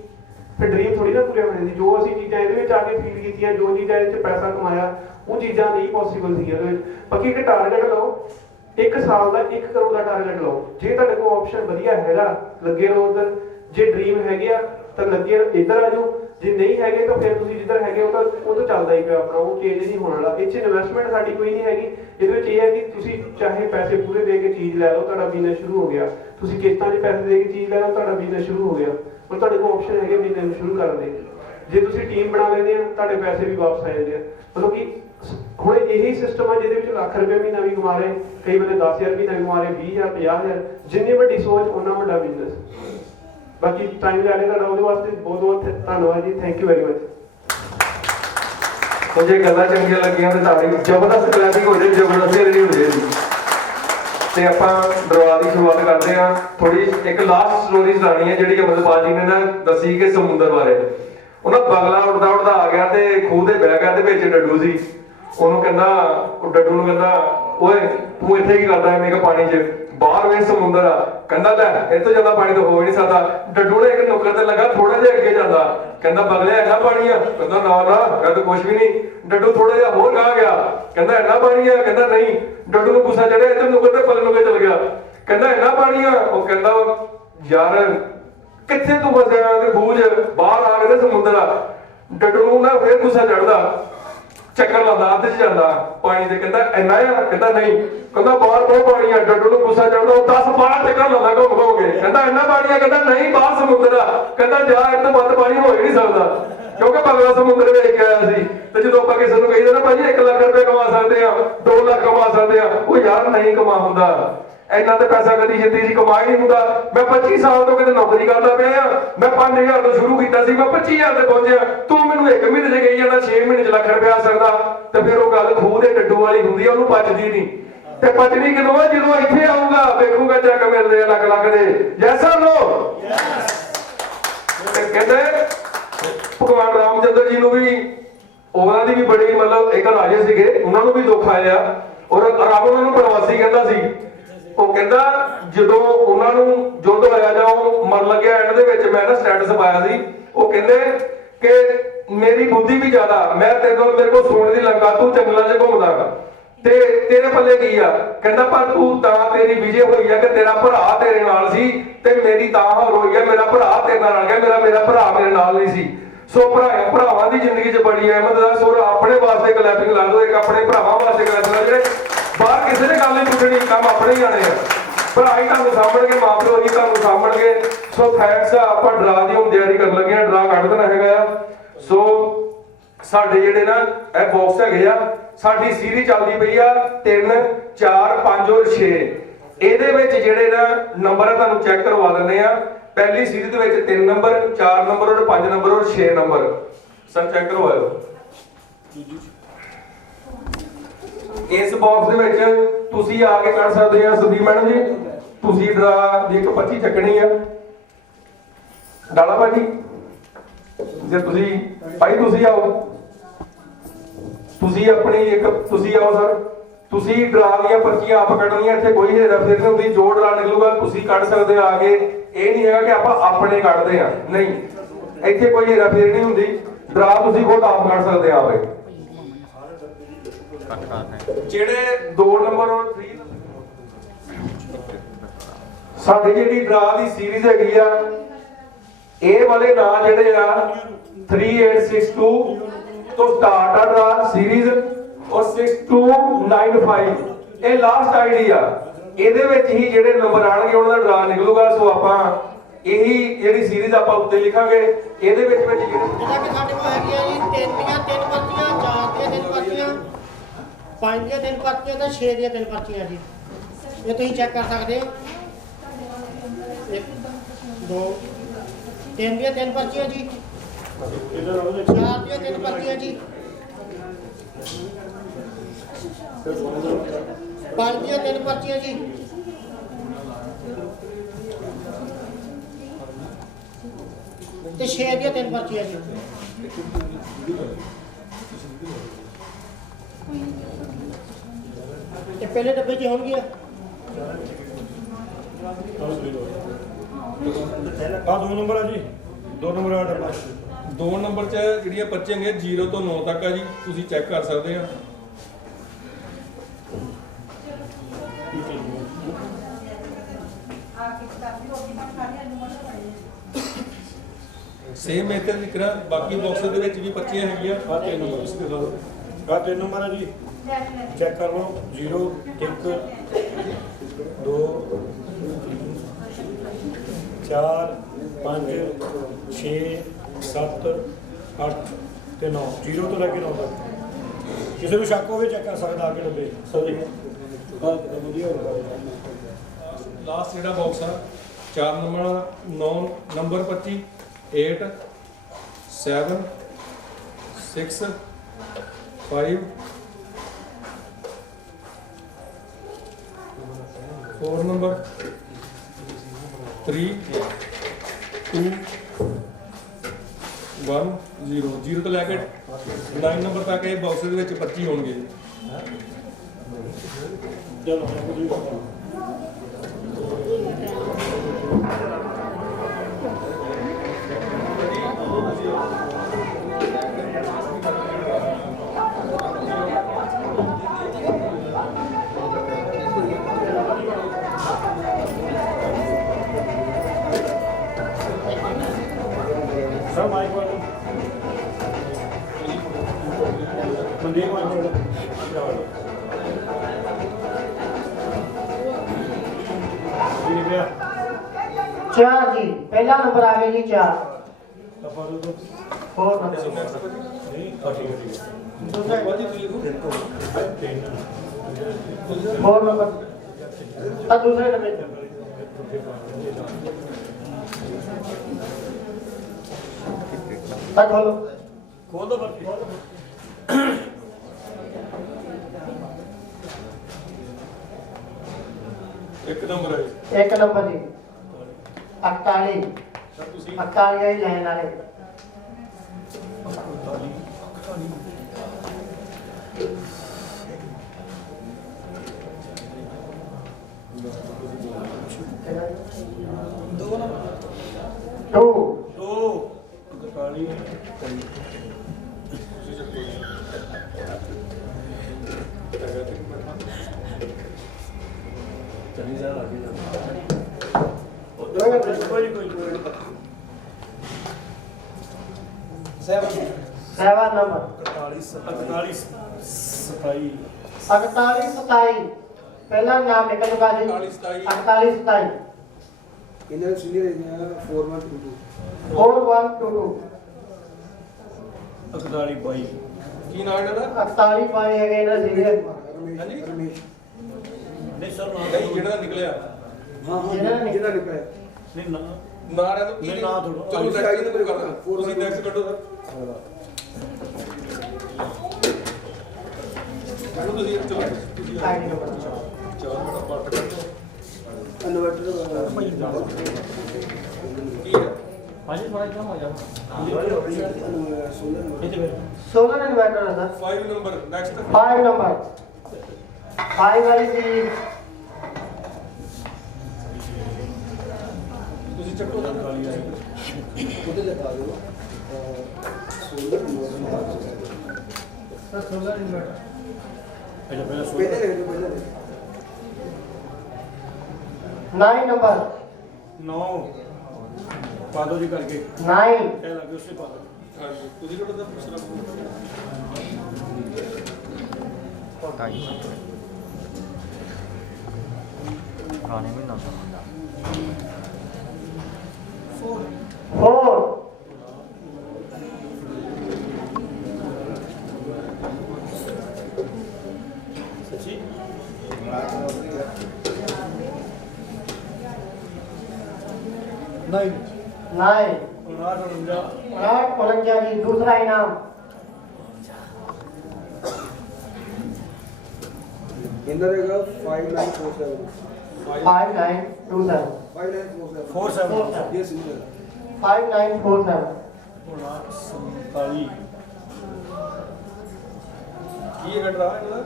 ਫਿਰ ਡ੍ਰੀਮ ਥੋੜੀ ਨਾ ਪੂਰੇ ਹੋਣੇ ਸੀ। ਜੋ ਅਸੀਂ ਚੀਜ਼ਾਂ ਇਹਦੇ ਵਿੱਚ ਆ ਕੇ ਫੀਲ ਕੀਤੀਆਂ, ਜੋ ਚੀਜ਼ਾਂ ਇਹਦੇ 'ਚ ਪੈਸਾ ਕਮਾਇਆ, ਉਹ ਚੀਜ਼ਾਂ ਨਹੀਂ ਪੋਸੀਬਲ ਸੀ ਇਹਦੇ ਵਿੱਚ। ਬਾਕੀ ਇੱਕ ਟਾਰਗੇਟ ਲਓ, 1 ਸਾਲ ਦਾ 1 ਕਰੋੜ ਦਾ ਟਾਰਗੇਟ ਲਓ। ਜੇ ਤੁਹਾਡੇ ਕੋਲ ਆਪਸ਼ਨ ਵਧੀਆ ਹੈਗਾ, ਲੱਗੇ ਰਹੋ ਉੱਧਰ। ਜੇ ਡ੍ਰੀਮ ਹੈਗੇ ਆ ਤਾਂ ਲੱਗੇ ਇੱਧਰ ਆ ਜਾਓ, ਜੇ ਨਹੀਂ ਹੈਗੇ ਤਾਂ ਫਿਰ ਤੁਸੀਂ ਜਿੱਧਰ ਹੈਗੇ ਉਹ ਤਾਂ ਚੱਲਦਾ ਹੀ ਪਿਆ ਆਪਣਾ, ਉਹ ਚੇਂਜ ਨਹੀਂ ਹੋਣ ਵਾਲਾ। ਇਹ 'ਚ ਇਨਵੈਸਟਮੈਂਟ ਸਾਡੀ ਕੋਈ ਨਹੀਂ ਹੈਗੀ। ਇਹਦੇ ਵਿੱਚ ਇਹ ਹੈ ਕਿ ਤੁਸੀਂ ਚਾਹੇ ਪੈਸੇ ਪੂਰੇ ਦੇ ਕੇ ਚੀਜ਼ ਲੈ ਲਓ, ਤੁਹਾਡਾ ਬਿਜ਼ਨਸ ਸ਼ੁਰੂ ਹੋ ਗਿਆ। ਤੁਸੀਂ ਕਿਸ਼ਤਾਂ 'ਚ ਪੈਸੇ ਦੇ ਕੇ ਚੀਜ਼ ਲੈ ਲਓ, ਤੁਹਾਡਾ ਬਿਜ਼ਨਸ ਸ਼ੁਰੂ ਹੋ ਗਿਆ। ਹੁਣ ਤੁਹਾਡੇ ਕੋਲ ਆਪਸ਼ਨ ਹੈਗੇ ਬਿਜ਼ਨਸ ਸ਼ੁਰੂ ਕਰਨ ਦੇ। ਜੇ ਤੁਸੀਂ ਟੀਮ ਬਣਾ ਲੈਂਦੇ ਆ, ਤੁਹਾਡੇ ਪੈਸੇ ਵੀ ਵਾਪਸ ਆ ਜਾਂਦੇ ਆ। ਮਤਲਬ ਕਿ ਹੁਣ ਇਹੀ ਸਿਸਟਮ ਆ ਜਿਹਦੇ ਵਿੱਚ ਲੱਖ ਰੁਪਏ ਮਹੀਨਾ ਵੀ ਕਮਾ ਰਹੇ, ਕਈ ਬੰਦੇ 10,000 ਮਹੀਨਾ ਵੀ ਕਮਾ ਰਹੇ, 20,000 50,000, ਜਿੰਨੀ ਵੱਡੀ ਸੋਚ ਉਹਨਾਂ ਵੱਡਾ ਬਿਜ਼ਨਸ। ਬਾਕੀ ਟਾਈਮ ਲੈ ਕੇ ਤੁਹਾਡਾ ਉਹਦੇ ਵਾਸਤੇ ਬਹੁਤ ਬਹੁਤ ਧੰਨਵਾਦ ਜੀ, ਥੈਂਕ ਯੂ ਵੈਰੀ ਮਚ। ਮੁਝੇ ਗੱਲਾਂ ਚੰਗੀਆਂ ਲੱਗੀਆਂ ਤੇ ਤਾੜੀ ਜ਼ਬਰਦਸਤ ਕਲੈਪਿੰਗ ਹੋ ਜਾਏ, ਜ਼ਬਰਦਸਤੀ ਨਹੀਂ ਹੋ ਜਾਏ। ਤੇ ਆਪਾਂ ਡਰਾ ਦੀ ਸ਼ੁਰੂਆਤ ਕਰਦੇ ਹਾਂ। ਥੋੜੀ ਇੱਕ ਲਾਸਟ ਸਟੋਰੀ ਸੁਣਾਣੀ ਹੈ ਜਿਹੜੀ ਅਮਰਪਾਲ ਜੀ ਨੇ ਨਾ ਦੱਸੀ ਕਿ ਸਮੁੰਦਰ ਬਾਰੇ। ਉਹਨਾਂ ਬਗਲਾ ਉੱਡਦਾ ਉੱਡਦਾ ਆ ਗਿਆ ਤੇ ਖੂਹ ਦੇ ਬਹਿ ਗਿਆ ਤੇ ਵਿੱਚ ਡੱਡੂ ਸੀ। ਉਹਨੂੰ ਕਹਿੰਦਾ, ਉਹ ਡੱਡੂ ਨੂੰ ਕਹਿੰਦਾ, ਓਏ ਤੂੰ ਇੱਥੇ ਕੀ ਕਰਦਾ ਐਵੇਂ ਕਿ ਪਾਣੀ 'ਚ, ਬਾਹਰ ਵੇ ਸਮੁੰਦਰ ਆ। ਕਹਿੰਦਾ ਲੈ ਇਹ ਤੋਂ ਜ਼ਿਆਦਾ ਪਾਣੀ ਤਾਂ ਹੋ ਹੀ ਨਹੀਂ ਸਕਦਾ। ਡੱਡੂ ਨੇ ਇੱਕ ਨੁੱਕਰ ਤੇ ਲੱਗਾ, ਥੋੜਾ ਜਿਹਾ ਅੱਗੇ ਜਾਂਦਾ, ਕਹਿੰਦਾ ਬਗਲੇ ਇੰਨਾ ਪਾਣੀ ਆ? ਕਹਿੰਦਾ ਨਾ ਨਾ, ਕਹਿੰਦਾ ਕੁਛ ਵੀ ਨਹੀਂ। ਡੱਡੂ ਥੋੜਾ ਜਿਹਾ ਹੋਰ ਗਾਹ ਗਿਆ, ਕਹਿੰਦਾ ਇੰਨਾ ਪਾਣੀ ਆ? ਕਹਿੰਦਾ ਨਹੀਂ। ਡੱਡੂ ਨੂੰ ਗੁੱਸਾ ਚੜਿਆ, ਇੱਧਰ ਨੁੱਕਰ ਤੇ ਬਗਲ ਨੂੰ ਚਲ ਗਿਆ, ਕਹਿੰਦਾ ਇੰਨਾ ਪਾਣੀ ਆ? ਉਹ ਕਹਿੰਦਾ ਯਾਰ ਕਿੱਥੇ ਤੂੰ ਫਸਿਆ ਤੇ ਖੂਹ 'ਚ, ਬਾਹਰ ਆ ਕੇ ਤੇ ਸਮੁੰਦਰ ਆ। ਡੱਡੂ ਨੂੰ ਨਾ ਫੇਰ ਗੁੱਸਾ ਚੜਦਾ, ਚੱਕਰ ਲਾਉਂਦਾ, ਅੱਧ 'ਚ ਜਾਂਦਾ ਪਾਣੀ ਤੇ, ਕਹਿੰਦਾ ਇੰਨਾ ਆ? ਕਹਿੰਦਾ ਨਹੀਂ। ਕਹਿੰਦਾ ਬਾਹਰ ਬਹੁਤ ਪਾਣੀ ਆ। ਡੱਡੂ ਨੂੰ ਗੁੱਸਾ ਚੜਦਾ, ਉਹ 10-12 ਚੱਕਰ ਲਾਉਂਦਾ ਘੁੰਮ ਘੁੰਮ ਕੇ, ਕਹਿੰਦਾ ਇੰਨਾ ਪਾਣੀ ਆ? ਕਹਿੰਦਾ ਨਹੀਂ, ਬਾਹਰ ਸਮੁੰਦਰ ਆ। ਕਹਿੰਦਾ ਜਾ, ਇਹ ਤੋਂ ਵੱਧ ਪਾਣੀ ਹੋ ਹੀ ਨਹੀਂ ਸਕਦਾ, ਕਿਉਂਕਿ ਬਗਲਾ ਸਮੁੰਦਰ ਵੇਖ ਕੇ ਆਇਆ ਸੀ। ਤੇ ਜਦੋਂ ਆਪਾਂ ਕਿਸੇ ਨੂੰ ਕਹੀਦਾ ਨਾ ਭਾਜੀ 1 ਲੱਖ ਰੁਪਏ ਕਮਾ ਸਕਦੇ ਆ, 2 ਲੱਖ ਕਮਾ ਸਕਦੇ ਆ, ਉਹ ਯਾਰ ਨਹੀਂ ਕਮਾ ਹੁੰਦਾ। ਇੰਨਾ ਤੇ ਪੈਸਾ ਕਦੀ ਜ਼ਿੰਦਗੀ 'ਚ ਕਮਾ ਹੀ ਨਹੀਂ ਹੁੰਦਾ। ਮੈਂ 25 ਸਾਲ ਤੋਂ ਕਿਤੇ ਨੌਕਰੀ ਕਰਦਾ ਪਿਆ ਆ। ਮੈਂ 5,000 ਤੋਂ ਸ਼ੁਰੂ ਕੀਤਾ ਸੀ, ਮੈਂ 25,000 ਤੇ ਪਹੁੰਚਿਆ। ਤੂੰ ਮੈਨੂੰ 1 ਮਹੀਨੇ 'ਚ ਕਹੀ ਜਾਂਦਾ 6 ਮਹੀਨੇ 'ਚ ਲੱਖ ਰੁਪਏ ਆ ਸਕਦਾ, ਤੇ ਫਿਰ ਉਹ ਗੱਲ ਖੂਹ ਦੇ ਡੱਡੂ ਵਾਲੀ ਹੁੰਦੀ ਆ, ਉਹਨੂੰ ਪਚਦੀ ਨਹੀਂ। ਤੇ ਪਚਣੀ ਕਦੋਂ ਆ? ਜਦੋਂ ਇੱਥੇ ਆਊਗਾ, ਵੇਖੂਗਾ ਚੱਕ ਮਿਲਦੇ ਆ ਲੱਖ ਲੱਖ ਦੇ। ਜੈਸਾ ਲੋ ਕਹਿੰਦੇ ਭਗਵਾਨ ਰਾਮਚੰਦਰ ਜੀ ਨੂੰ ਵੀ, ਉਹਨਾਂ ਦੀ ਵੀ ਬੜੀ ਮਤਲਬ ਇੱਕ ਰਾਜੇ ਸੀਗੇ, ਉਹਨਾਂ ਨੂੰ ਵੀ ਦੁੱਖ ਆਇਆ ਔਰ ਰੱਬ ਉਹਨਾਂ ਨੂੰ ਪ੍ਰਵਾਸੀ ਕਹਿੰਦਾ ਸੀ। ਉਹ ਕਹਿੰਦਾ ਜਦੋਂ ਉਹਨਾਂ ਨੂੰ ਯੁੱਧ ਹੋਇਆ ਜਾਂ ਉਹ ਮਰ ਲੱਗਿਆ ਐਂਡ ਦੇ ਵਿੱਚ, ਮੈਂ ਨਾ ਸਟੇਟਸ ਪਾਇਆ ਸੀ, ਉਹ ਕਹਿੰਦੇ ਕਿ ਮੇਰੀ ਬੁੱਧੀ ਵੀ ਜ਼ਿਆਦਾ, ਮੈਂ ਮੇਰੇ ਕੋਲ ਸੋਨੇ ਦੀ ਲੰਕਾ, ਤੂੰ ਜੰਗਲਾਂ 'ਚ ਘੁੰਮਦਾ ਤੇ ਤੇਰੇ ਪੱਲੇ ਕੀ ਆ? ਕਹਿੰਦਾ ਪਰ ਤੂੰ ਤਾਂ ਤੇਰੀ ਵਿਜੇ ਹੋਈ ਆ ਕਿ ਤੇਰਾ ਭਰਾ ਤੇਰੇ ਨਾਲ ਸੀ, ਤੇ ਮੇਰੀ ਤਾਂ ਹਾਰ ਹੋਈ ਆ ਮੇਰਾ ਭਰਾ ਤੇਰੇ ਨਾਲ ਆ ਗਿਆ, ਮੇਰਾ ਭਰਾ ਮੇਰੇ ਨਾਲ ਨਹੀਂ ਸੀ। ਸੋ ਭਰਾਵਾਂ ਦੀ ਜ਼ਿੰਦਗੀ 'ਚ ਬੜੀ ਅਹਿਮਤ ਦਾ। ਸੋ ਆਪਣੇ ਵਾਸਤੇ ਕਲੈਪਿੰਗ ਲਾ ਦਿਓ, ਇੱਕ ਆਪਣੇ ਭਰਾਵਾਂ ਵਾਸਤੇ ਕਲੈਪਿੰਗ ਲਾ, ਜਿਹੜੇ ਬਾਹਰ ਕਿਸੇ ਨੇ ਗੱਲ ਨਹੀਂ ਪੁੱਛਣੀ, ਕੰਮ ਆਪਣੇ ਹੀ ਆਣੇ ਆ। ਭਰਾ ਹੀ ਤੁਹਾਨੂੰ ਸਾਂਭਣਗੇ, ਮਾਂ ਪਿਓ ਹੀ ਤੁਹਾਨੂੰ ਸਾਂਭਣਗੇ। So thanks. ਆਪਾਂ ਡਰਾ ਦੀ ਹੁਣ ਤਿਆਰੀ ਕਰਨ ਲੱਗੇ ਆ, ਡਰਾ ਕੱਢ ਦੇਣਾ ਹੈਗਾ ਆ। ਸੋ ਸਾਡੇ ਜਿਹੜੇ ਨਾ ਇਹ ਬਾਕਸ ਹੈਗੇ ਆ, ਸਾਡੀ ਸੀਰੀਜ਼ ਚੱਲਦੀ ਪਈ ਆ 3, 4, 5 ਔਰ 6। ਇਹਦੇ ਵਿੱਚ ਜਿਹੜੇ ਨਾ ਨੰਬਰ ਆ ਤੁਹਾਨੂੰ ਚੈੱਕ ਕਰਵਾ ਦਿੰਦੇ ਆ। ਪਹਿਲੀ ਸੀਰੀਜ਼ ਦੇ ਵਿੱਚ 3 ਨੰਬਰ, 4 ਨੰਬਰ ਔਰ 5 ਨੰਬਰ ਔਰ 6 ਨੰਬਰ। Sir check ਕਰਵਾਇਓ। ਇਸ ਬਾਕਸ ਦੇ ਵਿੱਚ ਤੁਸੀਂ ਆ ਕੇ ਕਰ ਸਕਦੇ ਆ। ਸੁਦੀਪ ਮੈਡਮ ਜੀ, ਤੁਸੀਂ ਡਰਾ ਦੀ ਇੱਕ 25 ਚੱਕਣੀ ਆ। ਡਾਲਾ ਭਾਜੀ ਜੇ ਤੁਸੀਂ ਭਾਈ ਤੁਸੀਂ ਆਓ, ਤੁਸੀਂ ਆਪਣੀ ਇੱਕ ਤੁਸੀਂ ਆਓ ਸਰ, ਤੁਸੀਂ ਡਰਾ ਦੀਆਂ ਪਰਚੀਆਂ ਆਪ ਕੱਢਣੀਆਂ। ਇੱਥੇ ਕੋਈ ਹੇਰਾ ਫੇਰ ਨਹੀਂ ਹੁੰਦੀ, ਜੋ ਡਰਾ ਨਿਕਲੂਗਾ ਤੁਸੀਂ ਕੱਢ ਸਕਦੇ ਆ ਕੇ। ਇਹ ਨਹੀਂ ਹੈਗਾ ਕਿ ਆਪਾਂ ਆਪਣੇ ਕੱਢਦੇ ਆ, ਨਹੀਂ, ਇੱਥੇ ਕੋਈ ਹੇਰਾ ਫੇਰ ਨਹੀਂ ਹੁੰਦੀ। ਡਰਾ ਤੁਸੀਂ ਖੁਦ ਆਪ ਕੱਢ ਸਕਦੇ ਆ ਆਪੇ। ਜਿਹੜੇ 2 ਨੰਬਰ ਔਰ 3 ਸਾਡੀ ਜਿਹੜੀ ਡਰਾ ਦੀ ਸੀਰੀਜ਼ ਹੈਗੀ ਆ, ਇਹ ਵਾਲੇ ਨਾਂ ਜਿਹੜੇ ਆ 3862 ਤੋਂ ਸਟਾਰਟ ਆ ਡਰਾ ਸੀਰੀਜ਼, ਔਰ 6295 ਇਹ ਲਾਸਟ ਆਈਡੀ ਆ। ਇਹਦੇ ਵਿੱਚ ਹੀ ਜਿਹੜੇ ਨੰਬਰ ਆਣਗੇ ਉਹਨਾਂ ਦਾ ਡਰਾ ਨਿਕਲੂਗਾ। ਸੋ ਆਪਾਂ ਇਹੀ ਜਿਹੜੀ ਸੀਰੀਜ਼ ਆਪਾਂ ਉੱਤੇ ਲਿਖਾਂਗੇ। ਇਹਦੇ ਵਿੱਚ ਜਿਹੜੇ ਜਿੱਦਾਂ ਕਿ ਸਾਡੇ ਕੋਲ ਹੈਗੀ ਆ ਜੀ 3 ਦੀਆਂ 3 ਪਰਚੀਆਂ, 4 ਦੀਆਂ 3 ਪਰਚੀਆਂ, 5 ਦੀਆਂ 3 ਪਰਚੀਆਂ ਤੇ 6 ਦੀਆਂ 3 ਪਰਚੀਆਂ ਜੀ। ਇਹ ਤੁਸੀਂ ਚੈੱਕ ਕਰ ਸਕਦੇ ਹੋ। 1 2 3 ਦੀਆਂ 3 ਪਰਚੀਆਂ ਜੀ, 4 ਦੀਆਂ 3 ਪਰਚੀਆਂ ਜੀ, 5 ਦੀਆਂ 3 ਪਰਚੀਆਂ ਜੀ, ਤੇ 6 ਦੀਆਂ 3 ਪਰਚੀਆਂ ਜੀ। ਤੇ ਪਹਿਲੇ ਡੱਬੇ 'ਚ ਹੋਣਗੀਆਂ ਆ 2 ਨੰਬਰ ਆ ਜੀ, 2 ਨੰਬਰ ਆ ਡੱਬਾ। 2 ਨੰਬਰ 'ਚ ਜਿਹੜੀਆਂ ਪਰਚੀਆਂ ਹੈਗੀਆਂ 0 ਤੋਂ 9 ਤੱਕ ਆ ਜੀ, ਤੁਸੀਂ ਚੈੱਕ ਕਰ ਸਕਦੇ ਆ। ਸੇਮ ਮੈਥਡ ਦੀ ਤਰ੍ਹਾਂ ਬਾਕੀ ਬਾਕਸ ਦੇ ਵਿੱਚ ਵੀ ਪਰਚੀਆਂ ਹੈਗੀਆਂ। ਆ 3 ਨੰਬਰ ਇਸ ਤੇ ਲਾ ਦਿਓ। ਆ 3 ਨੰਬਰ ਆ ਜੀ, ਚੈੱਕ ਕਰ ਲਓ। 0 1 2 4 5 6 7 8 ਤੇ 9, 0 ਤੋਂ ਲੈ ਕੇ 9 ਤੱਕ। ਕਿਸੇ ਨੂੰ ਸ਼ੱਕ ਹੋਵੇ ਚੈੱਕ ਕਰ ਸਕਦਾ ਆ ਕੇ ਡੱਬੇ ਸੌਰੀ ਵਧੀਆ ਹੋਊਗਾ। ਲਾਸਟ ਜਿਹੜਾ ਬਾਕਸ ਆ 4 ਨੰਬਰ ਵਾਲਾ 9 ਨੰਬਰ 25 8 7 6 5 4 ਨੰਬਰ 3 2 1 0 0 ਤੋਂ ਲੈ ਕੇ 9 ਨੰਬਰ ਤੱਕ ਇਹ ਬਾਕਸ ਦੇ ਵਿੱਚ 25 ਹੋਣਗੇ ਜੀ। ਚਲੋ ਵਧੀਆ ਹੋਊਗਾ। सर माइक वाले मंदिर माइक वाले जी भैया 4 जी पहला नंबर आ गया जी 4 लफा दो तो 4 नंबर नहीं ठीक है दूसरा तीन 4 नंबर दूसरे डब्बे खोलो खोल दो ਇੱਕ ਨੰਬਰ ਹੈ एक नंबर जी 48 ਸਰ ਤੁਸੀਂ 48 ही लाइन वाले टू दो काली चली जा आगे कोई सेवन नंबर 48 27 48 27 पहला नाम निकल चुका जी 48 27 इन्हें सीनियर है 4122 4122 48 22 ਕੀ ਨਾਮ ਇਹਨਾਂ ਦਾ 48 ਪਾਏ ਹੈਗੇ ਇਹਨਾਂ ਸੀਰੀਅਲ ਹਾਂਜੀ रमेश नहीं सर ਨਹੀਂ ਜਿਹੜਾ ਨਿਕਲਿਆ हाँ हाँ जिन्हें जिन्हें रुपए नहीं ना ਨਾ ਰਹਿ ਨਹੀਂ, ਨਾ ਥੋੜ੍ਹਾ। ਚਲੋ ਨੈਕਸਟ ਨੰਬਰ ਕਰ ਦਿਓ ਤੁਸੀਂ ਨੈਕਸਟ ਕੱਢੋ ਸਰ ਕੱਢੋ ਤੁਸੀਂ ਚਲੋ ਤੁਸੀਂ आईडी नंबर ਚਲੋ ਮੇਰਾ ਪਾਰਟ ਕੱਢੋ इन्वर्टर ਕੀ ਹੈ हाजी थोड़ा कम हो जाओ सोलर ये 16 इन्वर्टर है सर 5 नंबर नेक्स्ट 5 नंबर 5 वाली सीरीज ਤੁਸੀਂ ਚੱਕੋ ਸਰ खुद लगा दो सोलर सर 16 इन्वर्टर पहले पहले ले लो पहले 9 नंबर 9 पा दो जी करके 9 कह लगे उससे पा दो ਹਾਂਜੀ ਤੁਸੀਂ ਕੱਢੋ ਤਾਂ ਪੁੱਛ ਲਓ ਪੁਰਾਣੇ ਮਹੀਨਾ ਦਾ ਹੁੰਦਾ 4 सच्ची 9 9 49 जी दूसरा इनाम इधर रहेगा 5947 5927 5947 47 ये सिंगल 5947 47 ਕੀ ਕੱਢ ਰਹਾ ਇਹਨਾਂ ਦਾ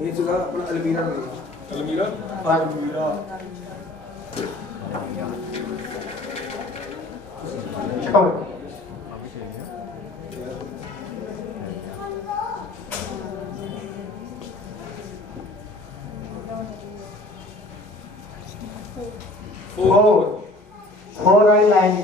ये जगह अपना अलमीरा में ਅਲਮੀਰਾ अलमीरा छोड़ फोर वाली लाइन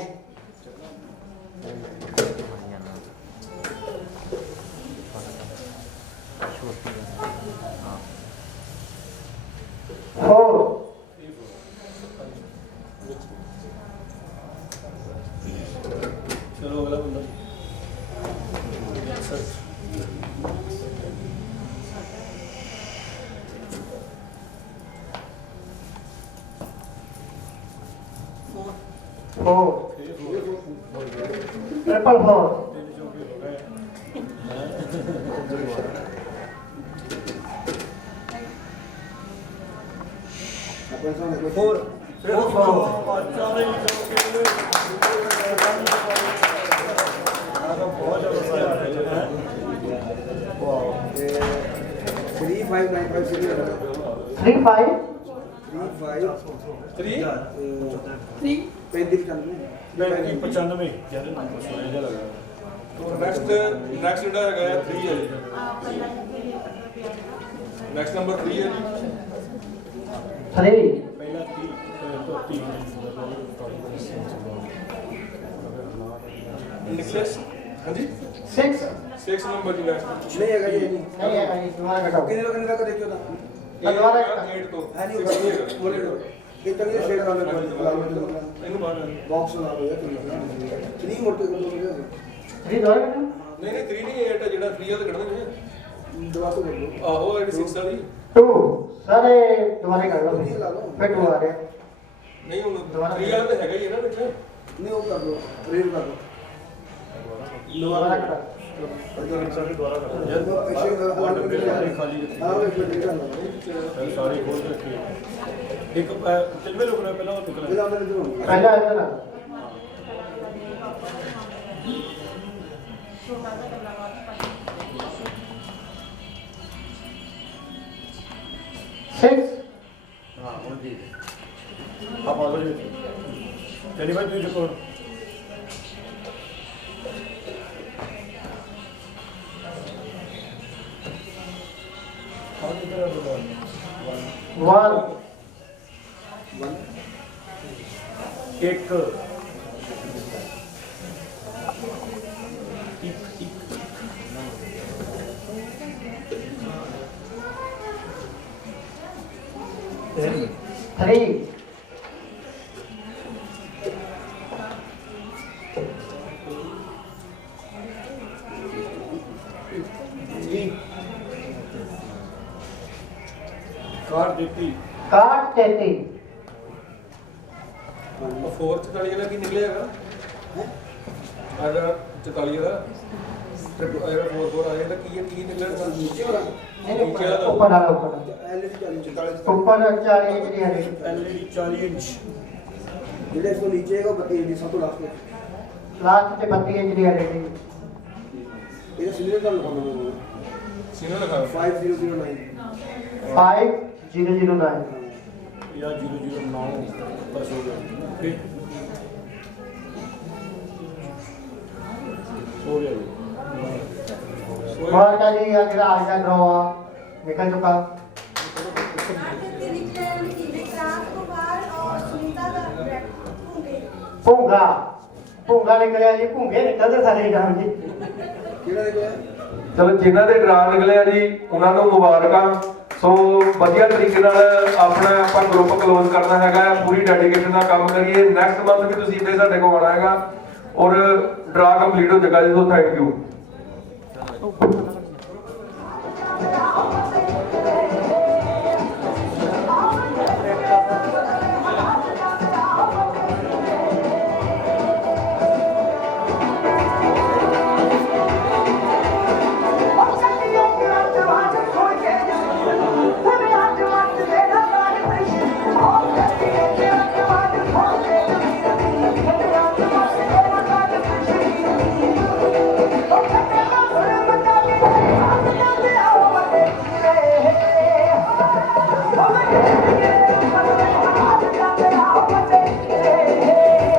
फोर चलो अगला बंदा 4 ट्रिपल 4 ਆਪਣੇ ਸਾਹਮਣੇ ਕੋਈ 4 ਬਹੁਤ ਜ਼ਿਆਦਾ ਵਾਓ 3595 ਸੀਰੀਅਲ 3 5 35 3 3 95 ਜਿਹੜੇ ਨੰਬਰ ਸੁਣਿਆ ਜਾ ਲੱਗਾ ਨੈਕਸਟ ਜਿਹੜਾ ਹੈਗਾ 3 ਹੈ ਜੀ ਨੈਕਸਟ ਨੰਬਰ 3 ਹੈ ਜੀ 3 ਪਹਿਲਾ 30 ਨਿਕਲਸ ਹਾਂਜੀ 6 6 ਨੰਬਰ ਜੀ ਨੈਕਸਟ ਨਹੀਂ ਹੈਗਾ ਜੀ नहीं है भाई तुम्हारा घटाओ ਕਿੰਨੇ ਲੋਕਾਂ ਨੇ ਤੱਕ ਦੇਖਿਓ ਤਾਂ दोबारा 8 ਤੋਂ ਹੈ ਨਹੀਂ 6 ਨਹੀਂ ਹੈਗਾ ਬੋਲੇ ਲੋ ਇਹ ਤਾਂ ਇਹ ਸ਼ੇਡ ਵਾਲਾ ਇਹਨੂੰ ਬਾਹਰ ਬਾਕਸ ਲਾ ਲਓ ਯਾਰ ਕਿੰਨੀ ਮੋਟੇ ਕਰ ਲਓ 3 दोबारा घटाओ ਨਹੀਂ ਨਹੀਂ 3 ਨਹੀਂ 8 ਜਿਹੜਾ 3 ਆ ਤਾਂ ਕੱਢ ਦੇਣਾ ਦਵਾ ਤੋਂ ਕਰ ਲਓ ਆਹੋ ਜਿਹੜੀ 6 ਵਾਲੀ 2 सारे दोबारा कर लो फिर 2 आ गया ਨਹੀਂ ਹੁਣ 3 ਵਾਲਾ ਤਾਂ ਹੈਗਾ ਹੀ ਹੈ ਨਾ ਵਿੱਚ ਨਹੀਂ ਉਹ ਕਰ ਲਓ ਰੀਡ ਕਰ ਲਓ दोबारा घटाओ ਦੁਆਰਾ ਕਰ ਯਾਰ ਪਿੱਛੇ ਖਾਲੀ ਹਾਂ ਉਹ ਇੱਕ ਮਿੰਟ ਕਰ ਲਓ ਸਾਰੇ ਖੋਲ ਕੇ ਰੱਖੀ ਇੱਕ ਕਿੰਨੇ ਲੋਕ ਨੇ ਪਹਿਲਾਂ ਉਹ ਨਿਕਲਿਆ ਬਿਲਾ ਮੈਂ ਜਦੋਂ पहला इधर आ 6 ਹਾਂ ਹੁਣ ਜੀ ਆਪ ਆ ਗਏ ਤੇਰੀ ਬਾਈ ਤੁਸੀਂ ਦੇਖੋ ਆਹ ਕਿਹੜਾ ਬੋਲ 1 ਇੱਕ थ्री ਕਾਰ ਦਿੱਤੀ काट देती 4 44 ਵਾਲਾ ਕੀ ਨਿਕਲਿਆ ਹੈਗਾ ਆਜਾ 44 ਵਾਲਾ ਆਇਆ 4 ਆਇਆ ਤਾਂ ਕੀ ਨਿਕਲਿਆ ਨੀਚੇ ਵਾਲਾ ऊपर डालो ऊपर ਐਲਡੀ 40 44 ऊपर 40 डिग्री है ਐਲਈਡੀ 40 ਇੰਚ ਜਿਹੜੇ ਇਸ ਤੋਂ ਨੀਚੇ ਹੈਗਾ 32 ਇੰਚ ਸਭ ਤੋਂ ਲਾਸਟ लास्ट से 32 इंच की है ਇਹ ਸੀਰੀਅਲ ਦਾ ਲਗਾਉਣਾ ਸੀਨਾ ਲਗਾ 5009 5009 ਜਾਂ 009 ਬਸ ਹੋ ਗਿਆ ਓਕੇ ਹੋ ਗਿਆ ਜੀ और का जी अगला आज का ड्रॉ निकल चुका भूंगा भूंगा निकलिया जी भूंगे निकलते सारे काम जी ਕਿਹੜਾ ਨਿਕਲਿਆ ਚਲੋ ਜਿਨ੍ਹਾਂ ਦੇ ਡਰਾ ਨਿਕਲਿਆ ਜੀ ਉਹਨਾਂ ਨੂੰ ਮੁਬਾਰਕਾਂ ਸੋ ਵਧੀਆ ਤਰੀਕੇ ਨਾਲ ਆਪਣਾ ਆਪਾਂ ਗਰੁੱਪ ਕਲੋਜ਼ ਕਰਨਾ ਹੈਗਾ ਪੂਰੀ ਡੈਡੀਕੇਸ਼ਨ ਨਾਲ ਕੰਮ ਕਰੀਏ ਨੈਕਸਟ ਮੰਥ ਵੀ ਤੁਸੀਂ ਇੱਥੇ ਸਾਡੇ ਕੋਲ ਆਉਣਾ ਹੈਗਾ ਔਰ ਡਰਾ ਕੰਪਲੀਟ ਹੋ ਜਾਏਗਾ ਜੀ ਸੋ ਥੈਂਕ ਯੂ Oh,